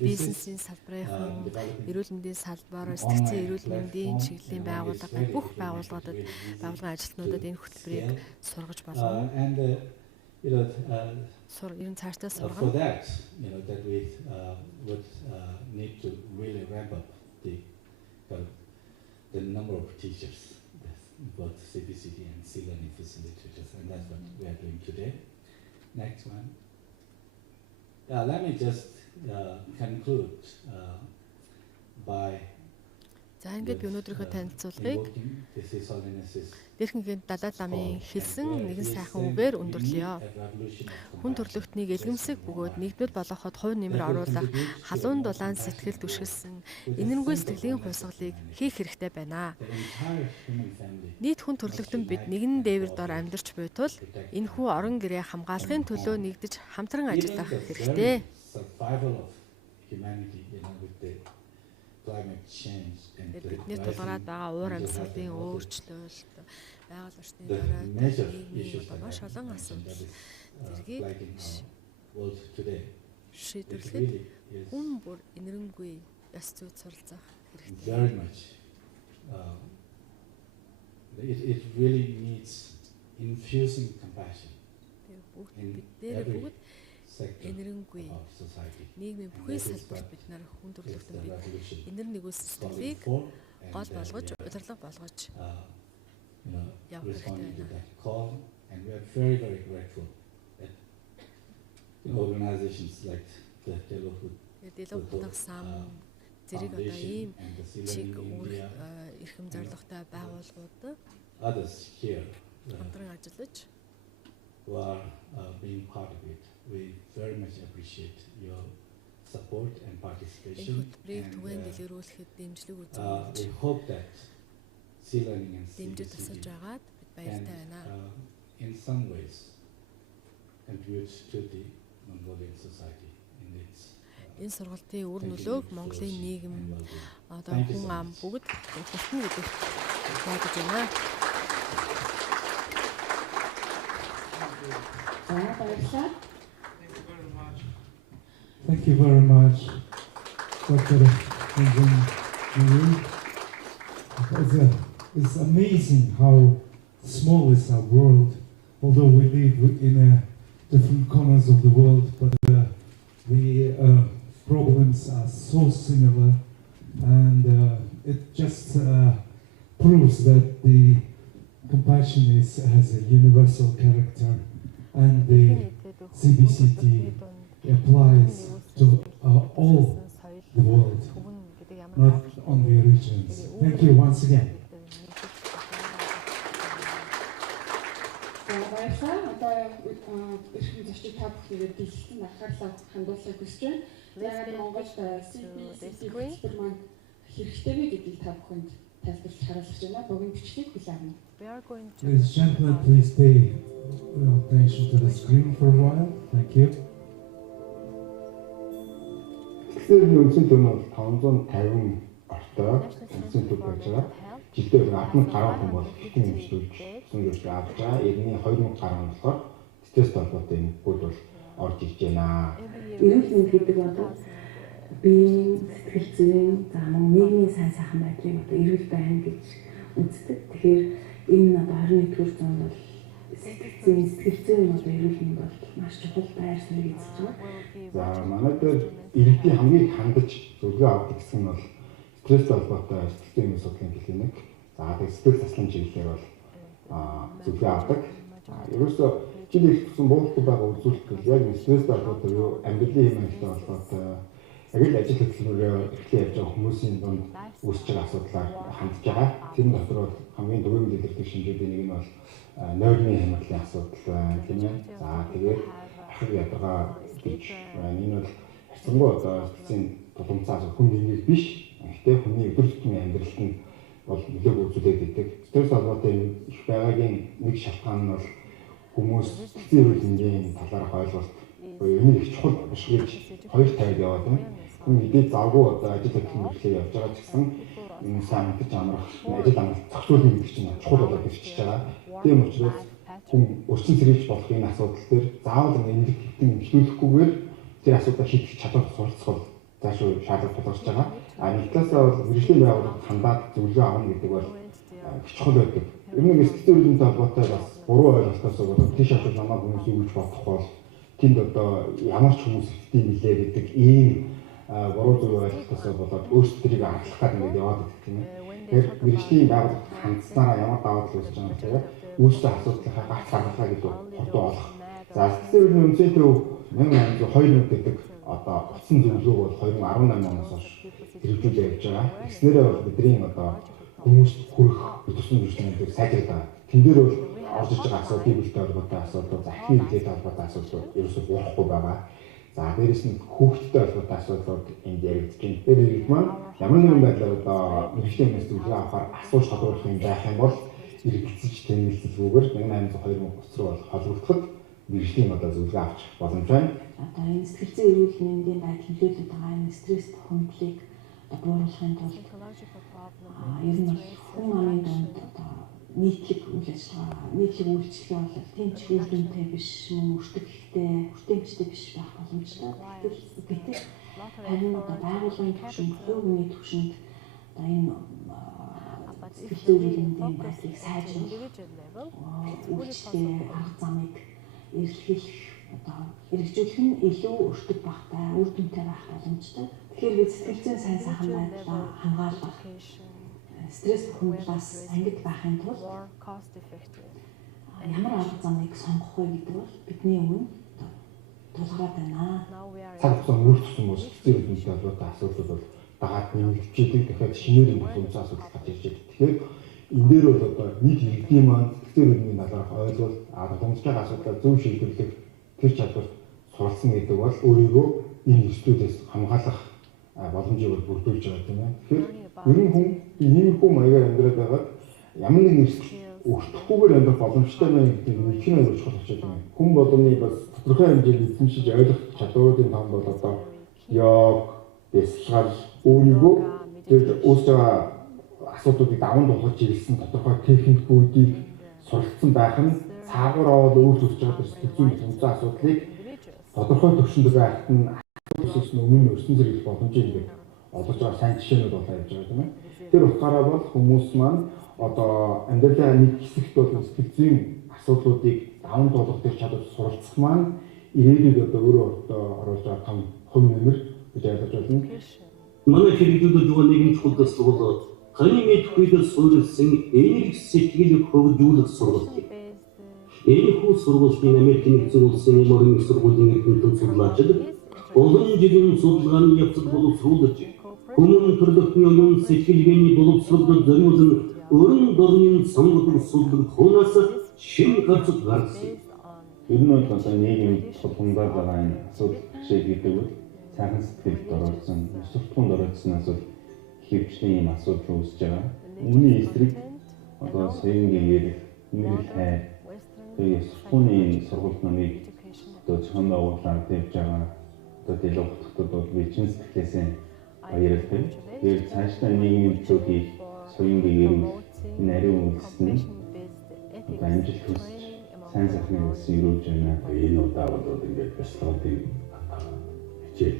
бизнесийн салбарын эрүүл мэндийн салбаар, сэтгцэн эрүүл мэндийн чиглэлийн байгууллагын бүх байгууллагын ажилтнуудад энэ хөтөлбөрийг сургаж болно. Ерөн цаашдаа сургана. For that, that we would need to really ramp up the number of teachers, both CBCT and C-learning facilitators, and that's what we are doing today. Next one. Let me just conclude by За ингээд би өнөөдрийнхөө танилцуулгыг Дэрхэнгийн Далай ламын хэлсэн нэгэн сайхан үгээр өндөрлөё. Хүн төрлөختнийг элгэмсэг бөгөөд нэгдмэл болгоход хувь нэмэр оруулах халуун дулаан сэтгэл түшгэлсэн энэргүй сэтгэлийн хувьсгалыг хийх хэрэгтэй байна. Нийт хүн төрлөختөн бид нэгэн дээвэр дор амьдарч буй тул энэхүү орон гэрээ хамгаалахын төлөө нэгдэж хамтран ажиллах хэрэгтэй. Бидний тулгараад байгаа уур амьсгалын өөрчлөлт, байгаль орчны дараатай нийгмийн маш олон асуудал зэргийг шийдвэрлэхэд хүн бүр энэрэнгүй ёс зүйд суралцах хэрэгтэй. It really needs infusing compassion. Бүгд энэрэнгүй нийгмийн бүхий салбарт бид нар хүн төрлөختөн бид энэр нэгүүлсэн сэтгэлийг гол болгож, удирдлага болгож явах хэрэгтэй байна. And we are very, very grateful that organizations like the Дэлгүүр сан зэрэг одоо ийм чиг эрхэм зорилготой байгууллагууд хамтран ажиллаж who are being part of it. We very much appreciate your support and participation. And we hope that C-learning and CBCT can in some ways contribute to the Mongolian society in its энэ сургалтын үр нөлөөг Монголын нийгэм одоо хүн ам бүгд хүртэн гэдэгт найдаж байна. Thank you very much, Dr. Emori. It's amazing how small is our world, although we live in different corners of the world, but the problems are so similar, and it just proves that the compassion has a universal character, and the CBCT applies to all the world, not only regions. Thank you once again. Одоо эрхэм зочид та бүхнийг дэлгэцэн анхаарлаа хандуулахыг хүсэж байна. Яг Монголд CBCT хөтөлбөр маань хэрэгтэй вэ гэдгийг та бүхэнд тайлбарлаж харуулж байна. Богино бичлэгийг хүлээн авна. Ladies and gentlemen, please pay attention to the screen for a while. Thank you. Сэтгцийн үндсэн төв нь бол 550 ортой үндсэн төв байж байгаа. Жилдээ 10,000 гаруй хүн бол хэвтэн хэмжлүүлж сүнжүүлж авч байгаа. Эртний 2,000 гаруй нь болохоор стресс холбоотой энэ бүгд бол орж ирж байна. Эрүүл мэнд гэдэг одоо биеийн сэтгэл зүйн за нийгмийн сайн сайхан байдлыг одоо эрүүл байна гэж үздэг. Тэгэхээр энэ одоо 21-р зуунд бол сэтгэл зүйн одоо эрүүл мэнд бол маш чухал байр суурийг эзэж байгаа. За манайд иргэдийн хамгийн хандаж зөвлөгөө авдаг гэсэн нь бол стресс холбоотой сэтгэл зүйн судлалын клиник. За тэгээд сэтгэл заслан чиглэлээр бол зөвлөгөө авдаг. Ерөөсөө жил их тусан буулгах байгаа үзүүлэлт яг стресс холбоотой юу амьдралын хэмжээтэй холбоотой яг л ажил хөтөлбөрөөр эхлэн явж байгаа хүмүүсийн дунд үүсэж байгаа асуудлаар хандж байгаа. Тэр дотор бол хамгийн дөрвөн дэлгэрдэг шинжээний нэг нь бол нойрны хямралын асуудал байна тийм ээ. За тэгээд ахыг ядаргаа гэж байна. Энэ бол харьцангуй одоо сэтгцийн тулгымцаас хүн нэмийг биш. Гэхдээ хүний өдөр тутмын амьдралд нь бол нөлөөг үзүүлээд идэг. Стресс холбоотой их байгаагийн нэг шалтгаан нь бол хүмүүс сэтгцийн эрүүл мэндийн талаарх ойлголт буюу энэ их чухал биш гэж хоёр тавиад яваад байна. Хүн мэдээ завгүй одоо ажил хөдөлмөрлөөр явж байгаа ч гэсэн энэ сайн мэдж амрах ажил амралт зохицуулна гэдэг чинь чухал болоод ирчихэж байгаа. Тийм учраас хүн өрчин сэргийлж болох энэ асуудал дээр заавал энэ хэвтэн хэмжлүүлэхгүйгээр тэр асуудал шийдэх чадвар суралцах заашгүй шаардлага тулгарч байгаа. Нэг талаасаа бол мэргэжлийн байгууллагад хандаад зөвлөгөө авах гэдэг бол чухал байдаг. Ер нь сэтгцийн эрүүл мэндийн холбоотой бас буруу ойлголтоос болоод тийш очиж намайг хүмүүс юу гэж бодох бол тэнд одоо ямар ч хүмүүс хэвтэн билээ гэдэг ийм буруу зүйл ойлголтоос болоод өөрсдөө тэрийг аргалах гэдэг ингээд яваад байдаг тийм ээ. Тэгэхээр мэргэжлийн байгууллагад хандсанараа ямар даваа тал үүсэж байгаа гэхээр үүссэн асуудлынхаа гарц гаргалгаа гэдэг хурдан олох. За сэтгцийн эрүүл мэндийн төв 1802 гэдэг одоо утсан зөвлөгөө бол 2018 оноос хойш хэрэгжүүлж явж байгаа. Тэгснээрээ бол бидний одоо хүмүүст хүрэх төсвийн зөвшөөрлөөр сайжраад байгаа. Тэн дээр бол орж иж байгаа асуудал, биетэй холбоотой асуудал, захирын хэлтэй холбоотой асуудал ерөөсөө буурахгүй байгаа. За дээрэс нь хүүхдтэй холбоотой асуудлууд энд яригдж байна. Тэр иргэд маань ямар нэгэн байдлаар одоо мэргэжлийн хүмүүс зөвлөгөө авахар асууж тодруулах юм байх юм бол эргэлзэж тэмдэглэлгүйгээр 1802 утас руу бол холбогдоход мэргэжлийн одоо зөвлөгөө авч боломж байна. Одоо энэ сэтгэл зүйн эрүүл мэндийн байдал нөлөөлөд байгаа энэ стресс хөндлөлийг бууруулахын тулд ер нь хүн амын дунд одоо нийтлэг үйл ажиллагаа, нийтлэг үйлчлэгээ бол тэнч үр дүнтэй биш, мөн өртөгтэй, хүртээмжтэй биш байх боломжтой. Гэтэл харин одоо байгууллагын түвшинд, хувь хүний түвшинд одоо энэ сэтгэл зүйн эрүүл мэндийн байдлыг сайжруулах, үйлчлэгээ арга замыг эрэлхийлэх одоо хэрэгжүүлэх нь илүү өртөг багтай, үр дүнтэй байх боломжтой. Тэгэхээр бид сэтгэл зүйн сайн сайхан байдлаа хамгаалах, стресс хөндлөлөөс ангид байхын тулд ямар арга замыг сонгох вэ гэдэг бол бидний өмнө тулгараад байна. Цаг хугацаанд мөрөгдсөн бол сэтгцийн эрүүл мэндийн холбоотой асуудлууд бол дагаад нэмэгдэж идэг. Дахиад шинээр тулгымцсан асуудал гарч ирж байгаа. Тэгэхээр энэ дээр бол одоо нийт иргэдийн маань сэтгцийн эрүүл мэндийн талаарх ойлголт, тулгымцж байгаа асуудлаа зөв шийдвэрлэх тэр чадвар суралцсан гэдэг бол өөрийгөө энэ эрсдлүүдээс хамгаалах боломжийг бүрдүүлж байгаа тийм ээ. Тэгэхээр ер нь хүн иймэрхүү маягаар амьдраад байгаад ямар нэгэн эрсдэл өртөхгүйгээр амьдрах боломжтой байна гэдэг нь их нэг чухал очиж байна. Хүн болгоны бас тодорхой хэмжээнд эзэмшиж ойлгох чадваруудын том бол одоо йог, бясалгал, өөрийгөө тэр үүсэж байгаа асуудлуудыг даван туулж ирсэн тодорхой техникүүдийг суралцсан байх нь цаагаар аваад өөрчлөж байгаа сэтгэл зүйн томцоо асуудлыг тодорхой төвшөнд байхад нь асуудлаас өмнө өрсөн зэрэг боломжийг ингээд олж байгаа сайн жишээнүүд болоо явж байгаа тийм ээ. Тэр утгаараа бол хүмүүс маань одоо амьдралын нэг хэсэгт бол сэтгэл зүйн асуудлуудыг даван туулах тэр чадвар суралцах маань ирээдүйд одоо өөрөө оруулж байгаа том хувь нэмэр гэж ойлгож байна. Манай хэрэглүүлж байгаа нэгэн чухал төсөл бол харийн мэдэхүйд суурилсан энерги сэтгэлийг хөгжүүлэх сургалт. Энэ хүү сургуулийн Америкийн нэгдсэн улсын Эмори сургуулийн эрдэмтэн судлаачид олон жилийн судалгааны явцад боловсруулж хүмүүн төрөлхтний оюун сэтгэлгээний боловсролд зориулсан өрн дорны сонгодог судлаг туунаас шин гарцд гарсан. Ер нь бол одоо нийгэм тулгамдаад байгаа энэ асуудал шиг гэдэг бол сайхан сэтгэлд оролцсон, суртахуунд оролцсноос бол хөвчлийн юм асуудал үүсэж байгаа. Үүний эсрэг одоо соёнгийн нэрэл хайр, тэгээ сургуулийн сургууль номыг одоо зохион байгуулалт явж байгаа. одоо дэлгүүр хотод бол бичэн сэтгэлээсээ баярлалтай. Тэгээд цаашдаа нийгмийн төлөө хийх соён гэрүүл энэ ариун үйлс нь амжилт хүсэж сайн сайхныг бас өрөөж байна. Энэ удаа бол ингээд бяцлагуудын хичээл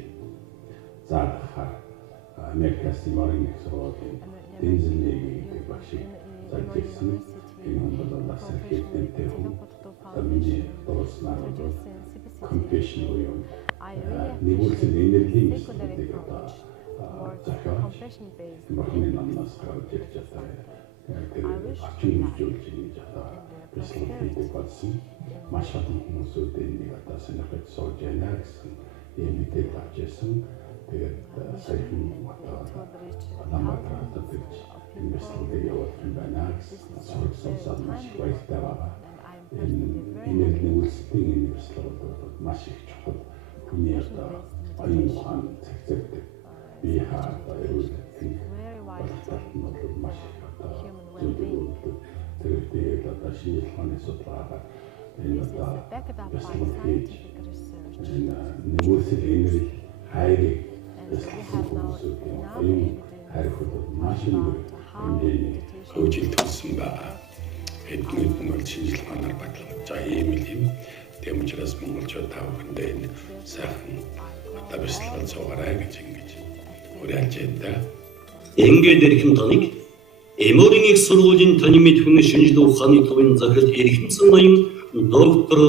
заахаар Америкаас Эмори сургуулийн дэнзэлний багшийг залгийсан. Энэ бол бас хэрэгтэй хүн. Миний дурснаар бол компьюшн уу нэгүүлсэн энергийн зүйлийг одоо захиалж мөрний намнаас гарч ирж байгаа. Тэгээд ачин хэмжүүлж ингэж одоо бяцлагуудыг болсон. Маш олон хүмүүсүүд энийг одоо сонирхож сууж байна гэсэн ийм мэдээлэл авч ирсэн. Тэгээд саяхан одоо намайг татаж энэ бяцлагуудыг явуулсан байна гэсэн сонсоод маш их баяртай байгаа. Энэ үйлсийн энэ бяцлал бол маш их чухал. Хүний одоо оюун ухаан цэгцэрдэг бие хаа эрүүлсэн боловсрол нь бол маш их одоо зүйлүүд тэгээд одоо шинэ ухааны судалгаагаар энэ одоо бяцлал хийж нэгүсэл энерги хайрыг бяцласан хүмүүсийн оюун хайрхууд маш их хэмжээний хөгжил төлсөн байгаа. Эдгээр нь бол шинэ ухаанаар батлагдж байгаа юм. Тийм учраас монголчууд та бүхэндээ энэ сайхан одоо бяцлал цугаарай гэж ингэж уриалж байна. Ингээд эрхэм таныг Эморийн их сургуулийн таны мэдхүн шинжлэх ухааны төвийн захирал эрхэмсэн ноён доктор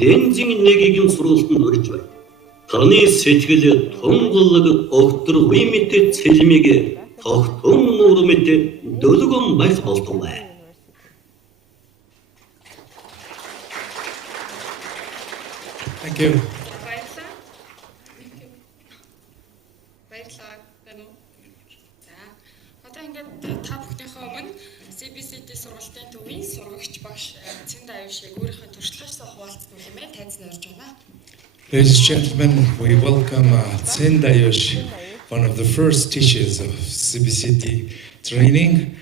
Дэнзин нэгийн сургуультанд урьж байна. Таны сэтгэл тунгалаг доктор Вимэт цэлмиг тогтун нуурмэт дөлгөн байх болтон бай. Thank you. Одоо ингээд та бүхнийхээ өмнө CBCT сургуулийн төвийн сургагч багш Цэнд Аюушийг өөрийнхөө туршлагатай хуваалцсан хэмээн тайлбар орж байна. Ladies and gentlemen, we welcome Цэнд Аюуш, one of the first teachers of CBCT training.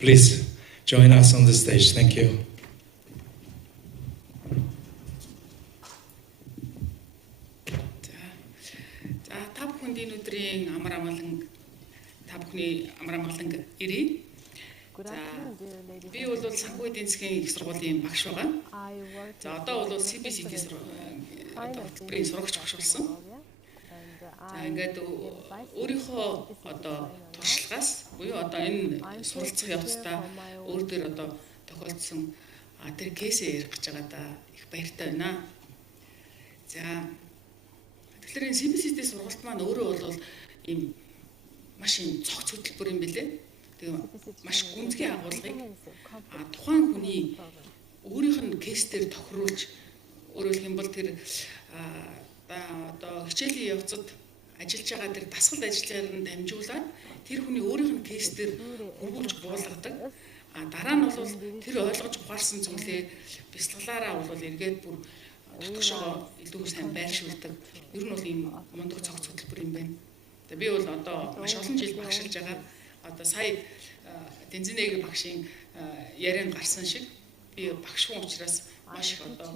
Please join us on the stage. Thank you. Та бүхэнд энэ өдрийн амар амгалан та бүхний амар амгалан ирээ. За би бол санхүү эдийн засгийн их сургуулийн багш байгаа. За одоо бол CBCT хөтөлбөрийн сурагч багш болсон. За ингээд өөрийнхөө одоо туршлагаас буюу одоо энэ суралцах явцдаа өөр дөр одоо тохиолдсон тэр кейсээ ярих гэж байгаа да их баяртай байна. За тэгэхээр энэ CBCT сургалт маань өөрөө бол ийм маш юм цогц хөтөлбөр юм билээ. Тэгээ маш гүнзгий агуулгыг тухайн хүний өөрийнх нь кейсээр тохируулж өөрөөр хэлбэл тэр одоо хичээлийн явцад ажиллаж байгаа тэр дасгал ажиллагаар нь дамжуулаад тэр хүний өөрийнх нь кейсээр хөрвүүлж буулгадаг. Дараа нь бол тэр ойлгож ухаарсан зүйлээ бяцлаглаараа бол эргээд бүр дотгошоо илүү сайн байршуулдаг. Ер нь бол ийм мундаг цогц хөтөлбөр юм байна. Тэгээ би бол одоо маш олон жил багшилж байгаа. Одоо сая Дэнзинэгийн багшийн ярианд гарсан шиг би багш хүн учраас маш их одоо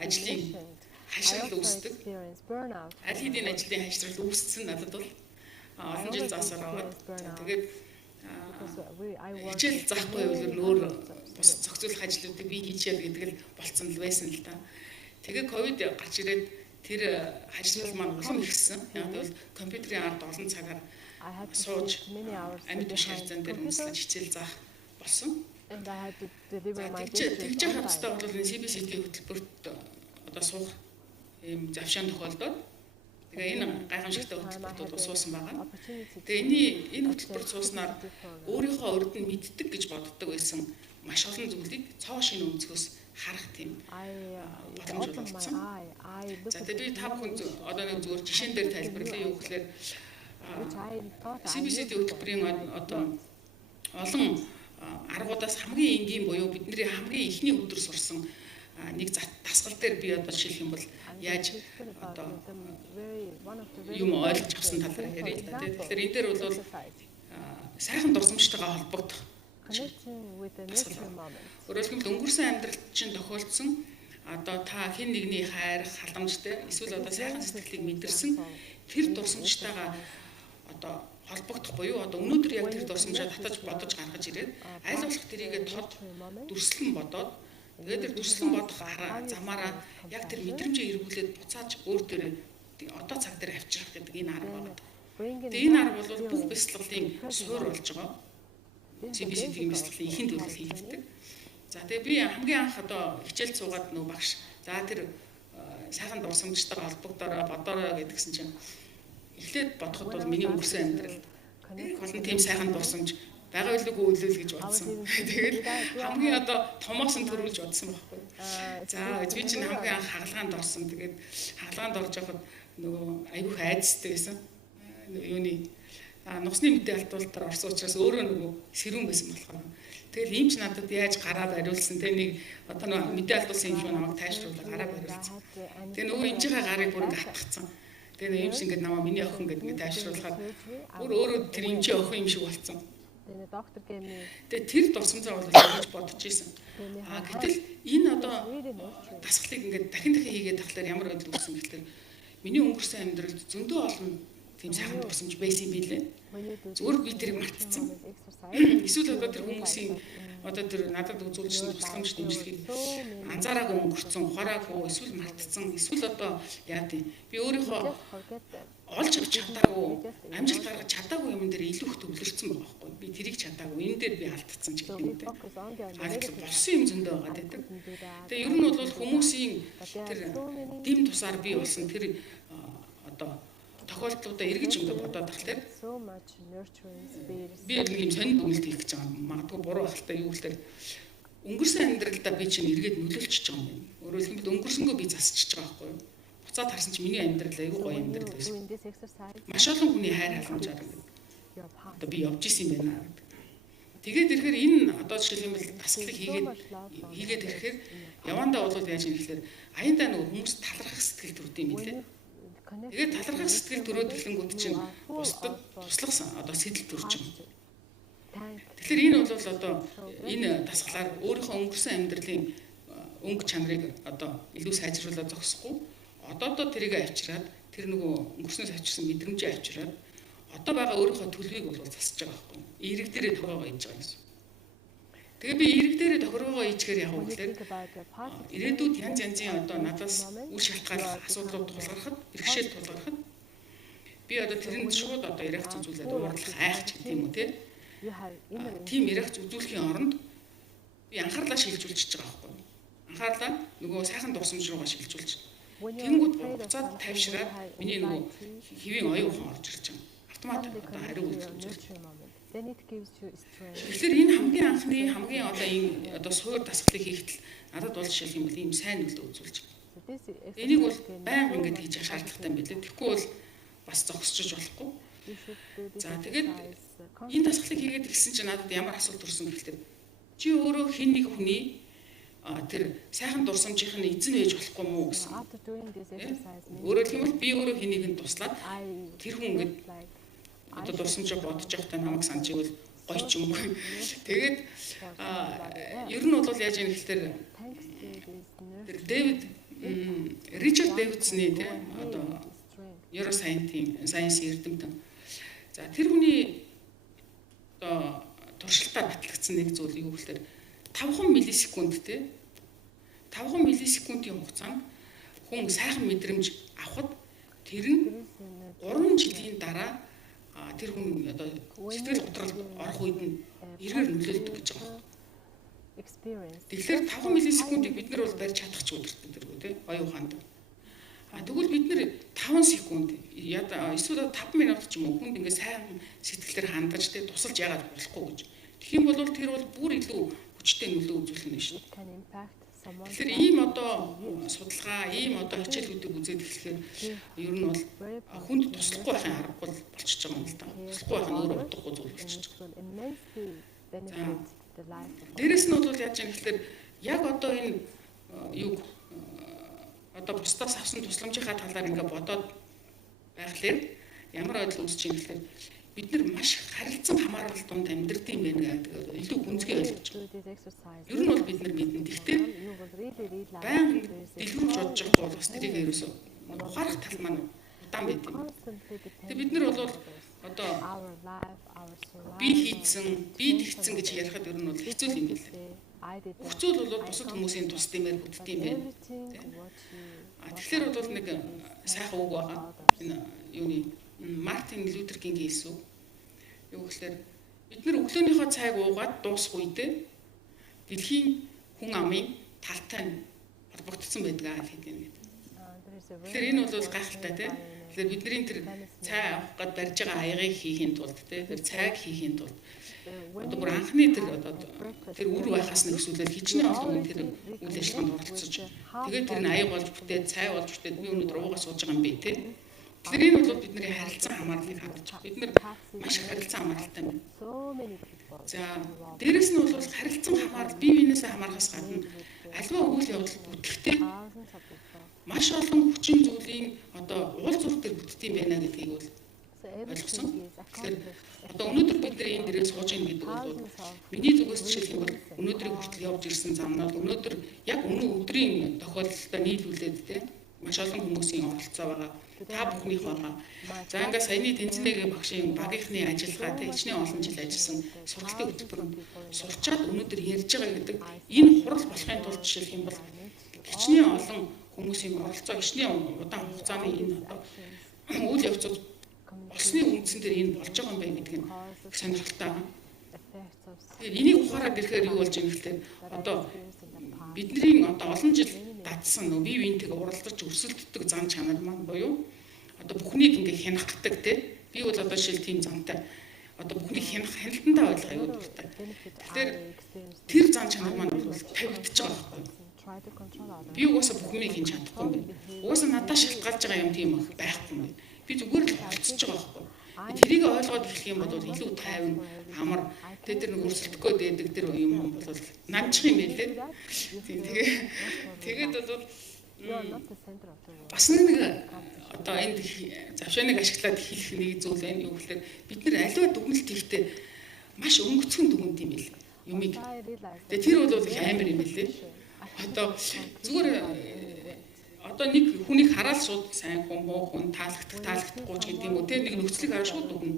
ажлын хашрал үүсдэг. Аль хэдийн ажлын хашрал үүссэн надад бол олон жил заасаар аваад тэгээд хичээл заахгүй бол өөр бус зохицуулах ажлуудыг би хийчихэл гэдэг л болцсон л байсан л да. Тэгээ ковид гарч ирээд тэр хажлал маань улам ихсэн. Яг бол компьютерийн ард олон цагаар сууж амьд биш харьцан дээр үнслэж хичээл заах болсон. Тэгж хамтдаа бол энэ CBCT хөтөлбөрт одоо суух ийм завшаан тохиолдоод тэгээ энэ гайхамшигтай хөтөлбөрт бол суусан байгаа. Тэгээ энэ хөтөлбөрт сууснаар өөрийнхөө урд нь мэддэг гэж боддог байсан маш олон зүйлийг цоо шинэ өнцгөөс харах тийм боломж олгосон. За тэгээ би та бүхэнд одоо нэг зүгээр жишээн дээр тайлбарлая юу гэхээр CBCT хөтөлбөрийн одоо олон аргуудаас хамгийн энгийн буюу бидний хамгийн ихний өдөр сурсан нэг дасгал дээр би одоо жишээлх юм бол яаж одоо юм ойлгож авсан талаар ярив. Тэгэхээр энэ дээр бол сайхан дурсамжтайгаа холбогдох. Өөрөөр хэлбэл өнгөрсөн амьдралд чинь тохиолдсон одоо та хэн нэгний хайр, халамжтай эсвэл одоо сайхан сэтгэлийг мэдэрсэн тэр дурсамжтайгаа одоо холбогдох буюу одоо өнөөдөр яг тэр дурсамжаа татаж бодож гаргаж ирээд аль болох тэрийгэ тод дүрслэн бодоод тэгээд тэр дүрслэн бодох замаараа яг тэр мэдрэмжээ эргүүлээд буцааж өөр төрөө одоо цаг дээр авчрах гэдэг энэ арга байна. Тэгээд энэ арга бол бүх бяцлаглалын суурь болж байгаа. CBCT-ийн бяцлаглалын ихэнд төлөв хийгддэг. За тэгээд би хамгийн анх одоо хичээлд суугаад нөө багш за тэр сайхан дурсамжтай холбогдороо бодороо гэдгсэн чинь эхлээд бодоход бол миний өнгөрсөн амьдрал олон тийм сайхан дурсамж байгаа үлээгүй үлээл гэж бодсон. Тэгээд хамгийн одоо томоос нь төрүүлж бодсон байхгүй. За би чинь хамгийн анх хагалгаанд орсон. Тэгээд хагалгаанд орж явахад нөгөө айгүйх айцтай байсан. Юуны нусны мэдээ алдуултаар орсон учраас өөрөө нөгөө сэрүүн байсан болохоор. Тэгэл ийм ч надад яаж гараа бариулсан те нэг одоо нөгөө мэдээ алдуулсан юм шиг намайг тайшруулаад гараа бариулсан. Тэгээ нөгөө эмчийнхаа гарыг бүр ингэ хатгацсан. Тэгээ ийм ч ингэ намайг миний охин гэдэг ингэ тайшруулахад бүр өөрөө тэр эмчийн охин юм шиг болцсон. Тэгээ тэр дурсамжаа бол ингэж бодож ийсэн. Гэтэл энэ одоо дасгалыг ингэ дахин хийгээд тахлаар ямар байдал үүссэн гэхээр миний өнгөрсөн амьдралд зөндөө олон тийм сайхан дурсамж байсан юм билээ. Зүгээр би тэрийг мартцсан. Эсвэл одоо тэр хүмүүсийн одоо тэр надад үзүүлсэн тусламж дэмжлэгийг анзаараагүй өнгөрцөн, ухаараагүй, эсвэл мартцсан, эсвэл одоо яа гэв би өөрийнхөө олж авч чадаагүй, амжилт гаргаж чадаагүй юм дээр илүү их төвлөрсөн байгаа байхгүй. Би тэрийг чадаагүй, энэ дээр би алдсан ч гэх юм дээ. Гэтэл болсон юм зөндөө байгаа гэдэг. Тэгээ ер нь бол хүмүүсийн тэр дэм тусаар би болсон тэр одоо тохиолдлуудаа эргэж ингэ бодоод тахлаа. Би нэг юм сонир дүгнэлт хийх гэж байгаа. Магадгүй буруу ахaltaа юу гэхээр өнгөрсөн амьдралдаа би чинь эргээд нөлөөлчихөж байгаа юм. Өөрөөр хэлбэл өнгөрсөнгөө би засчихж байгаа байхгүй юу? Буцаад харсан чинь миний амьдрал айгүй гоё амьдрал байсан. Маш олон хүний хайр халамжаар одоо би явж исэн юм байна гэдэг. Тэгээд ирэхээр энэ одоо жишээлбэл дасгалыг хийгээд ирэхээр явандаа бол яаж юм гэхээр аяндаа нөгөө хүмүүс талархах сэтгэл төрдөг юм билээ. Тэгээд талархах сэтгэл төрөөд эхлэнгүүд чинь бусдад туслах одоо сэтэл төрж байгаа. Тэгэхээр энэ бол одоо энэ дасгалаар өөрийнхөө өнгөрсөн амьдралын өнгө чанарыг одоо илүү сайжруулаад зогсохгүй одоо тэрийг авчираад тэр нөгөө өнгөрснөөс авчирсан мэдрэмжээ авчираад одоо байгаа өөрийнхөө төлөвийг бол засаж байгаа байхгүй. Эерэг дээрээ тохиогоо хийж байгаа юм. Тэгээ би эерэг дээрээ тохиогоо хийчихээр яг үгээр ирээдүйд янз янзын одоо надаас үл шалтгааллах асуудлууд тулгархад, бэрхшээл тулгархад би одоо тэрэнд шууд одоо реакц үзүүлээд уурлах айх ч гэдэг юм уу те. Тийм реакц үзүүлэхийн оронд би анхаарлаа шилжүүлчихэж байгаа байхгүй. Анхаарлаа нөгөө сайхан дурсамж руугаа шилжүүлж. Тэнгүүд буцаад тайвшраад миний нөгөө хэвийн оюухан орж ирж байгаа. Автомат одоо хариу үйлдэл үзүүлж. Тэгэхээр энэ хамгийн анхны хамгийн одоо энэ одоо суур дасгалыг хийхдээ надад бол жишээлх юм бол ийм сайн үйлдэл үзүүлж байгаа. Энийг бол байнга ингэж хийж шаардлагатай юм билээ. Тэгэхгүй бол бас зогсчиж болохгүй. За тэгээд энэ дасгалыг хийгээд ирсэн чинь надад ямар асуулт төрсөн гэхээр чи өөрөө хэн нэг хүний тэр сайхан дурсамжийнх нь эзэн ээж болохгүй мүү гэсэн. Өөрөөр хэлбэл би өөрөө хэн нэгэнд туслаад тэр хүн ингэж одоо дурсамжаа бодож явахдаа намайг санаж ивэл гоё ч юм уу. Тэгээд ер нь бол яаж юм гэхээр тэр Ричард Дэвидсны тийм одоо neuroscience эрдэмтэн. За тэр хүний одоо туршилтаар батлагдсан нэг зүйл юу гэхээр 5 миллисекунд тий 5 миллисекундын хугацаанд хүн сайхан мэдрэмж авахд тэр нь 3 жилийн дараа тэр хүн одоо сэтгэл готролд орох үед нь эргээр нөлөөлдөг гэж байгаа. Тэгэхээр 5 миллисекундыг бид нар бол барьж чадах ч удирддаг дэргүү тий оюуханд. Тэгвэл бид нэр 5 секунд эсвэл 5 минут ч юм уу хүнд ингээ сайн сэтгэлээр хандаж тий тусалж яагаад болохгүй гэж. Тэгэх юм бол тэр бол бүр илүү хүчтэй нөлөө үзүүлэх нь шүү дээ. Тэгэхээр ийм одоо судалгаа, ийм одоо хичээлүүдийг үзээд эхлэхээр ер нь бол хүнд туслахгүй байхын аргагүй болчихж байгаа юм л да. Туслахгүй байх нь өөрөө утгагүй зүйл болчихж байгаа. Дээрээс нь бол яаж юм гэхээр яг одоо энэ юу одоо бусдаас авсан тусламжийнхаа талаар ингээ бодоод байхлаар ямар байдал үүсэж юм гэхээр бид нар маш харилцан хамаарал донд амьдардаг юм байна гэдэг илүү гүнзгий ойлгож байгаа. Ер нь бол бид нар мэднэ. Гэхдээ байнга дэлгэрүүлж бодож байгаа бол бас тэрийг ерөөсөө ухаарах тал маань удаан байт юм. Тэгээ бид нар бол одоо би хийцэн, би тэгцэн гэж ярихад ер нь бол хэцүү юм байна. Хүчзүйл бол бусад хүмүүсийн тус дэмээр бүтдэг юм байна. Тэгэхээр бол нэг сайхан үг байгаа. Энэ юуны Мартин Лютер Кингийн хэлсэн. Юу гэхээр бид нар өглөөнийхөө цайг уугаад дуусах үедээ дэлхийн хүн амын талтай холбогдсон байдгаа гэдэг. Тэгэхээр энэ бол гайхалтай тийм. Тэгэхээр бидний тэр цай авах гээд барьж байгаа аягыг хийхийн тулд тийм тэр цайг хийхийн тулд одоо бүр анхны тэр үр байхаас нь өсвөлэл хичнээн олон хүн тэр үйл ажиллагаанд оролцож тэгээд тэр нь аяг болж бүтээд цай болж бүтээд би өнөөдөр уугаа сууж байгаа юм бэ тийм. Тэгэхээр энэ бол бидний харилцан хамаарлыг хадаж байгаа. Бид нар маш харилцан хамааралтай байна. За дээрэс нь бол харилцан хамаарал бие биенээс хамаарахаас гадна аливаа үйл явдал бүтэхдээ маш олон хүчин зүйлийн одоо уул зураг дээр бүтдэг юм байна гэдгийг бол ойлгосон. Тэгэхээр одоо өнөөдөр бид нар энэ дээрээ сууж ийн гэдэг бол миний зүгээс жишээлх юм бол өнөөдрийг хүртэл явж ирсэн замнууд өнөөдөр яг өнөө өдрийн тохиолдолтой нийлүүлээд тийм маш олон хүмүүсийн оролцоо байгаа. Та бүхнийх байгаа. За ингээ саяны тэнцэнэгийн багшийн багийнхны ажиллагаа тийм хичнээн олон жил ажилласан сургалтын хөтөлбөрөнд сурчаад өнөөдөр ярьж байгаа гэдэг энэ хурал болохын тулд жишээлх юм бол хичнээн олон хүмүүсийн оролцоо хичнээн удаан хугацааны энэ одоо үйл явцууд олсны үндсэн дээр энэ болж байгаа юм байна гэдэг нь сонирхолтой. Тэгэхээр энийг ухаарад ирэхээр юу болж юм гэхээр одоо бидний одоо олон жил дадсан бие биентэйг уралдаж өрсөлддөг зан чанар маань буюу одоо бүхнийг ингээ хянахдаг тийм би бол одоо шил тийм зантай одоо бүхнийг хяналтандаа ойлгох аюул дуртай. Тэгэхээр тэр зан чанар маань бол тавигдчих байгаа байхгүй. Би угаасаа бүхнийг хийн чадахгүй юм байна. Угаасаа надад шалтгаалж байгаа юм тийм байхгүй юм байна. Би зүгээр л болцож байгаа байхгүй. Тэрийг ойлгоод эхлэх юм бол илүү тайван амар тэр нэг өрсөлдөхгүй дэдэг тэр юм бол намчих юм байлээ. Тэгээд бол бас нэг одоо энд завшааныг ашиглаад хийх нэг зүйл байна. Юу гэхээр бид нар аливаа дүгнэлт хийхдээ маш өнгөцгөн дүгнэлт юм байл. Юмыг. Тэгээд тэр бол их амар юм байлээ. Одоо зүгээр одоо нэг хүнийг хараад шууд сайн хүн муу хүн таалагдахгүй ч гэдэг юм уу те нэг нөхцөлийг хараад шууд дүгнэ.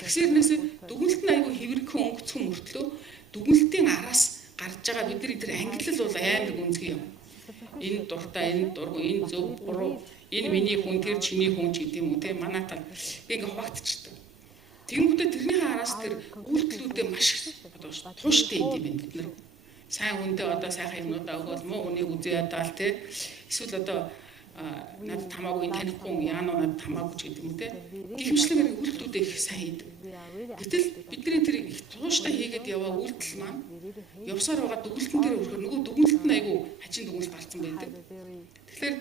Тэгсэрнээс дүгнэлт нь айгүй хэвэрхэн өнгөцгөн мөртлөө дүгнэлтийн араас гарч байгаа бидний тэр ангиллал бол амар гүнзгий юм. Энэ дуртай, энэ дургүй, энэ зөв буруу, энэ миний хүн, тэр чиний хүн ч гэдэг юм уу те манай тал ингээ хуваагдчихдаг. Тэгэнгүүтээ тэрнийхээ араас тэр үйлдэлүүдээ маш одоо тууштай юм байна бид нар. Сайн хүндээ одоо сайхан юмудаа өгөөл муу хүнийг үзээ ядаал те эсвэл одоо надад хамаагүй танихгүй яануу надад хамаагүй ч гэдэг юм те гихмшлэгээр үйлдэлүүдээ их сайн хийдэг. Гэтэл бидний тэр их тууштай хийгээд яваа үйлдэл маань явсаар байгаа дүгнэлтэн дээр өрхөр нөгөө дүгнэлт нь айгүй хачин дүгнэлт гарсан байдаг. Тэгэхээр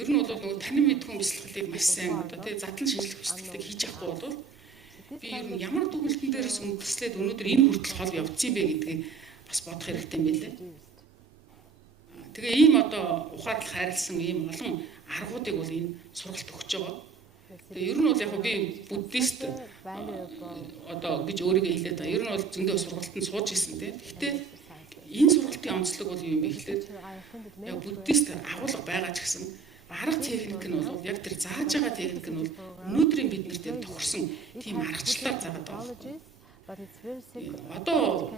ер нь бол нөгөө танин мэдхүн бясалгалыг маш сайн одоо те задлан шинжлэх хүсэлтийг хийж авахгүй бол би ер нь ямар дүгнэлтэн дээрээс өнгөслээд өнөөдөр энэ хүртэл хол явцсан юм бэ гэдгийг бас бодох хэрэгтэй юм байна. Тэгээ ийм одоо ухаарлах хайрлсан ийм олон аргуудыг бол энэ сургалт өгч байгаа. Тэгээ ер нь бол яг би буддист одоо гэж өөрийгөө хэлээд байгаа. Ер нь бол зөндөө сургалтанд сууж исэн тийм. Гэхдээ энэ сургалтын онцлог бол юу юм бэ гэхээр яг буддист агуулга байгаа ч гэсэн арга техник нь бол яг тэр зааж байгаа техник нь бол өнөөдрийн бид нарт тохирсон тийм аргачлалаар заагаад байгаа. Одоо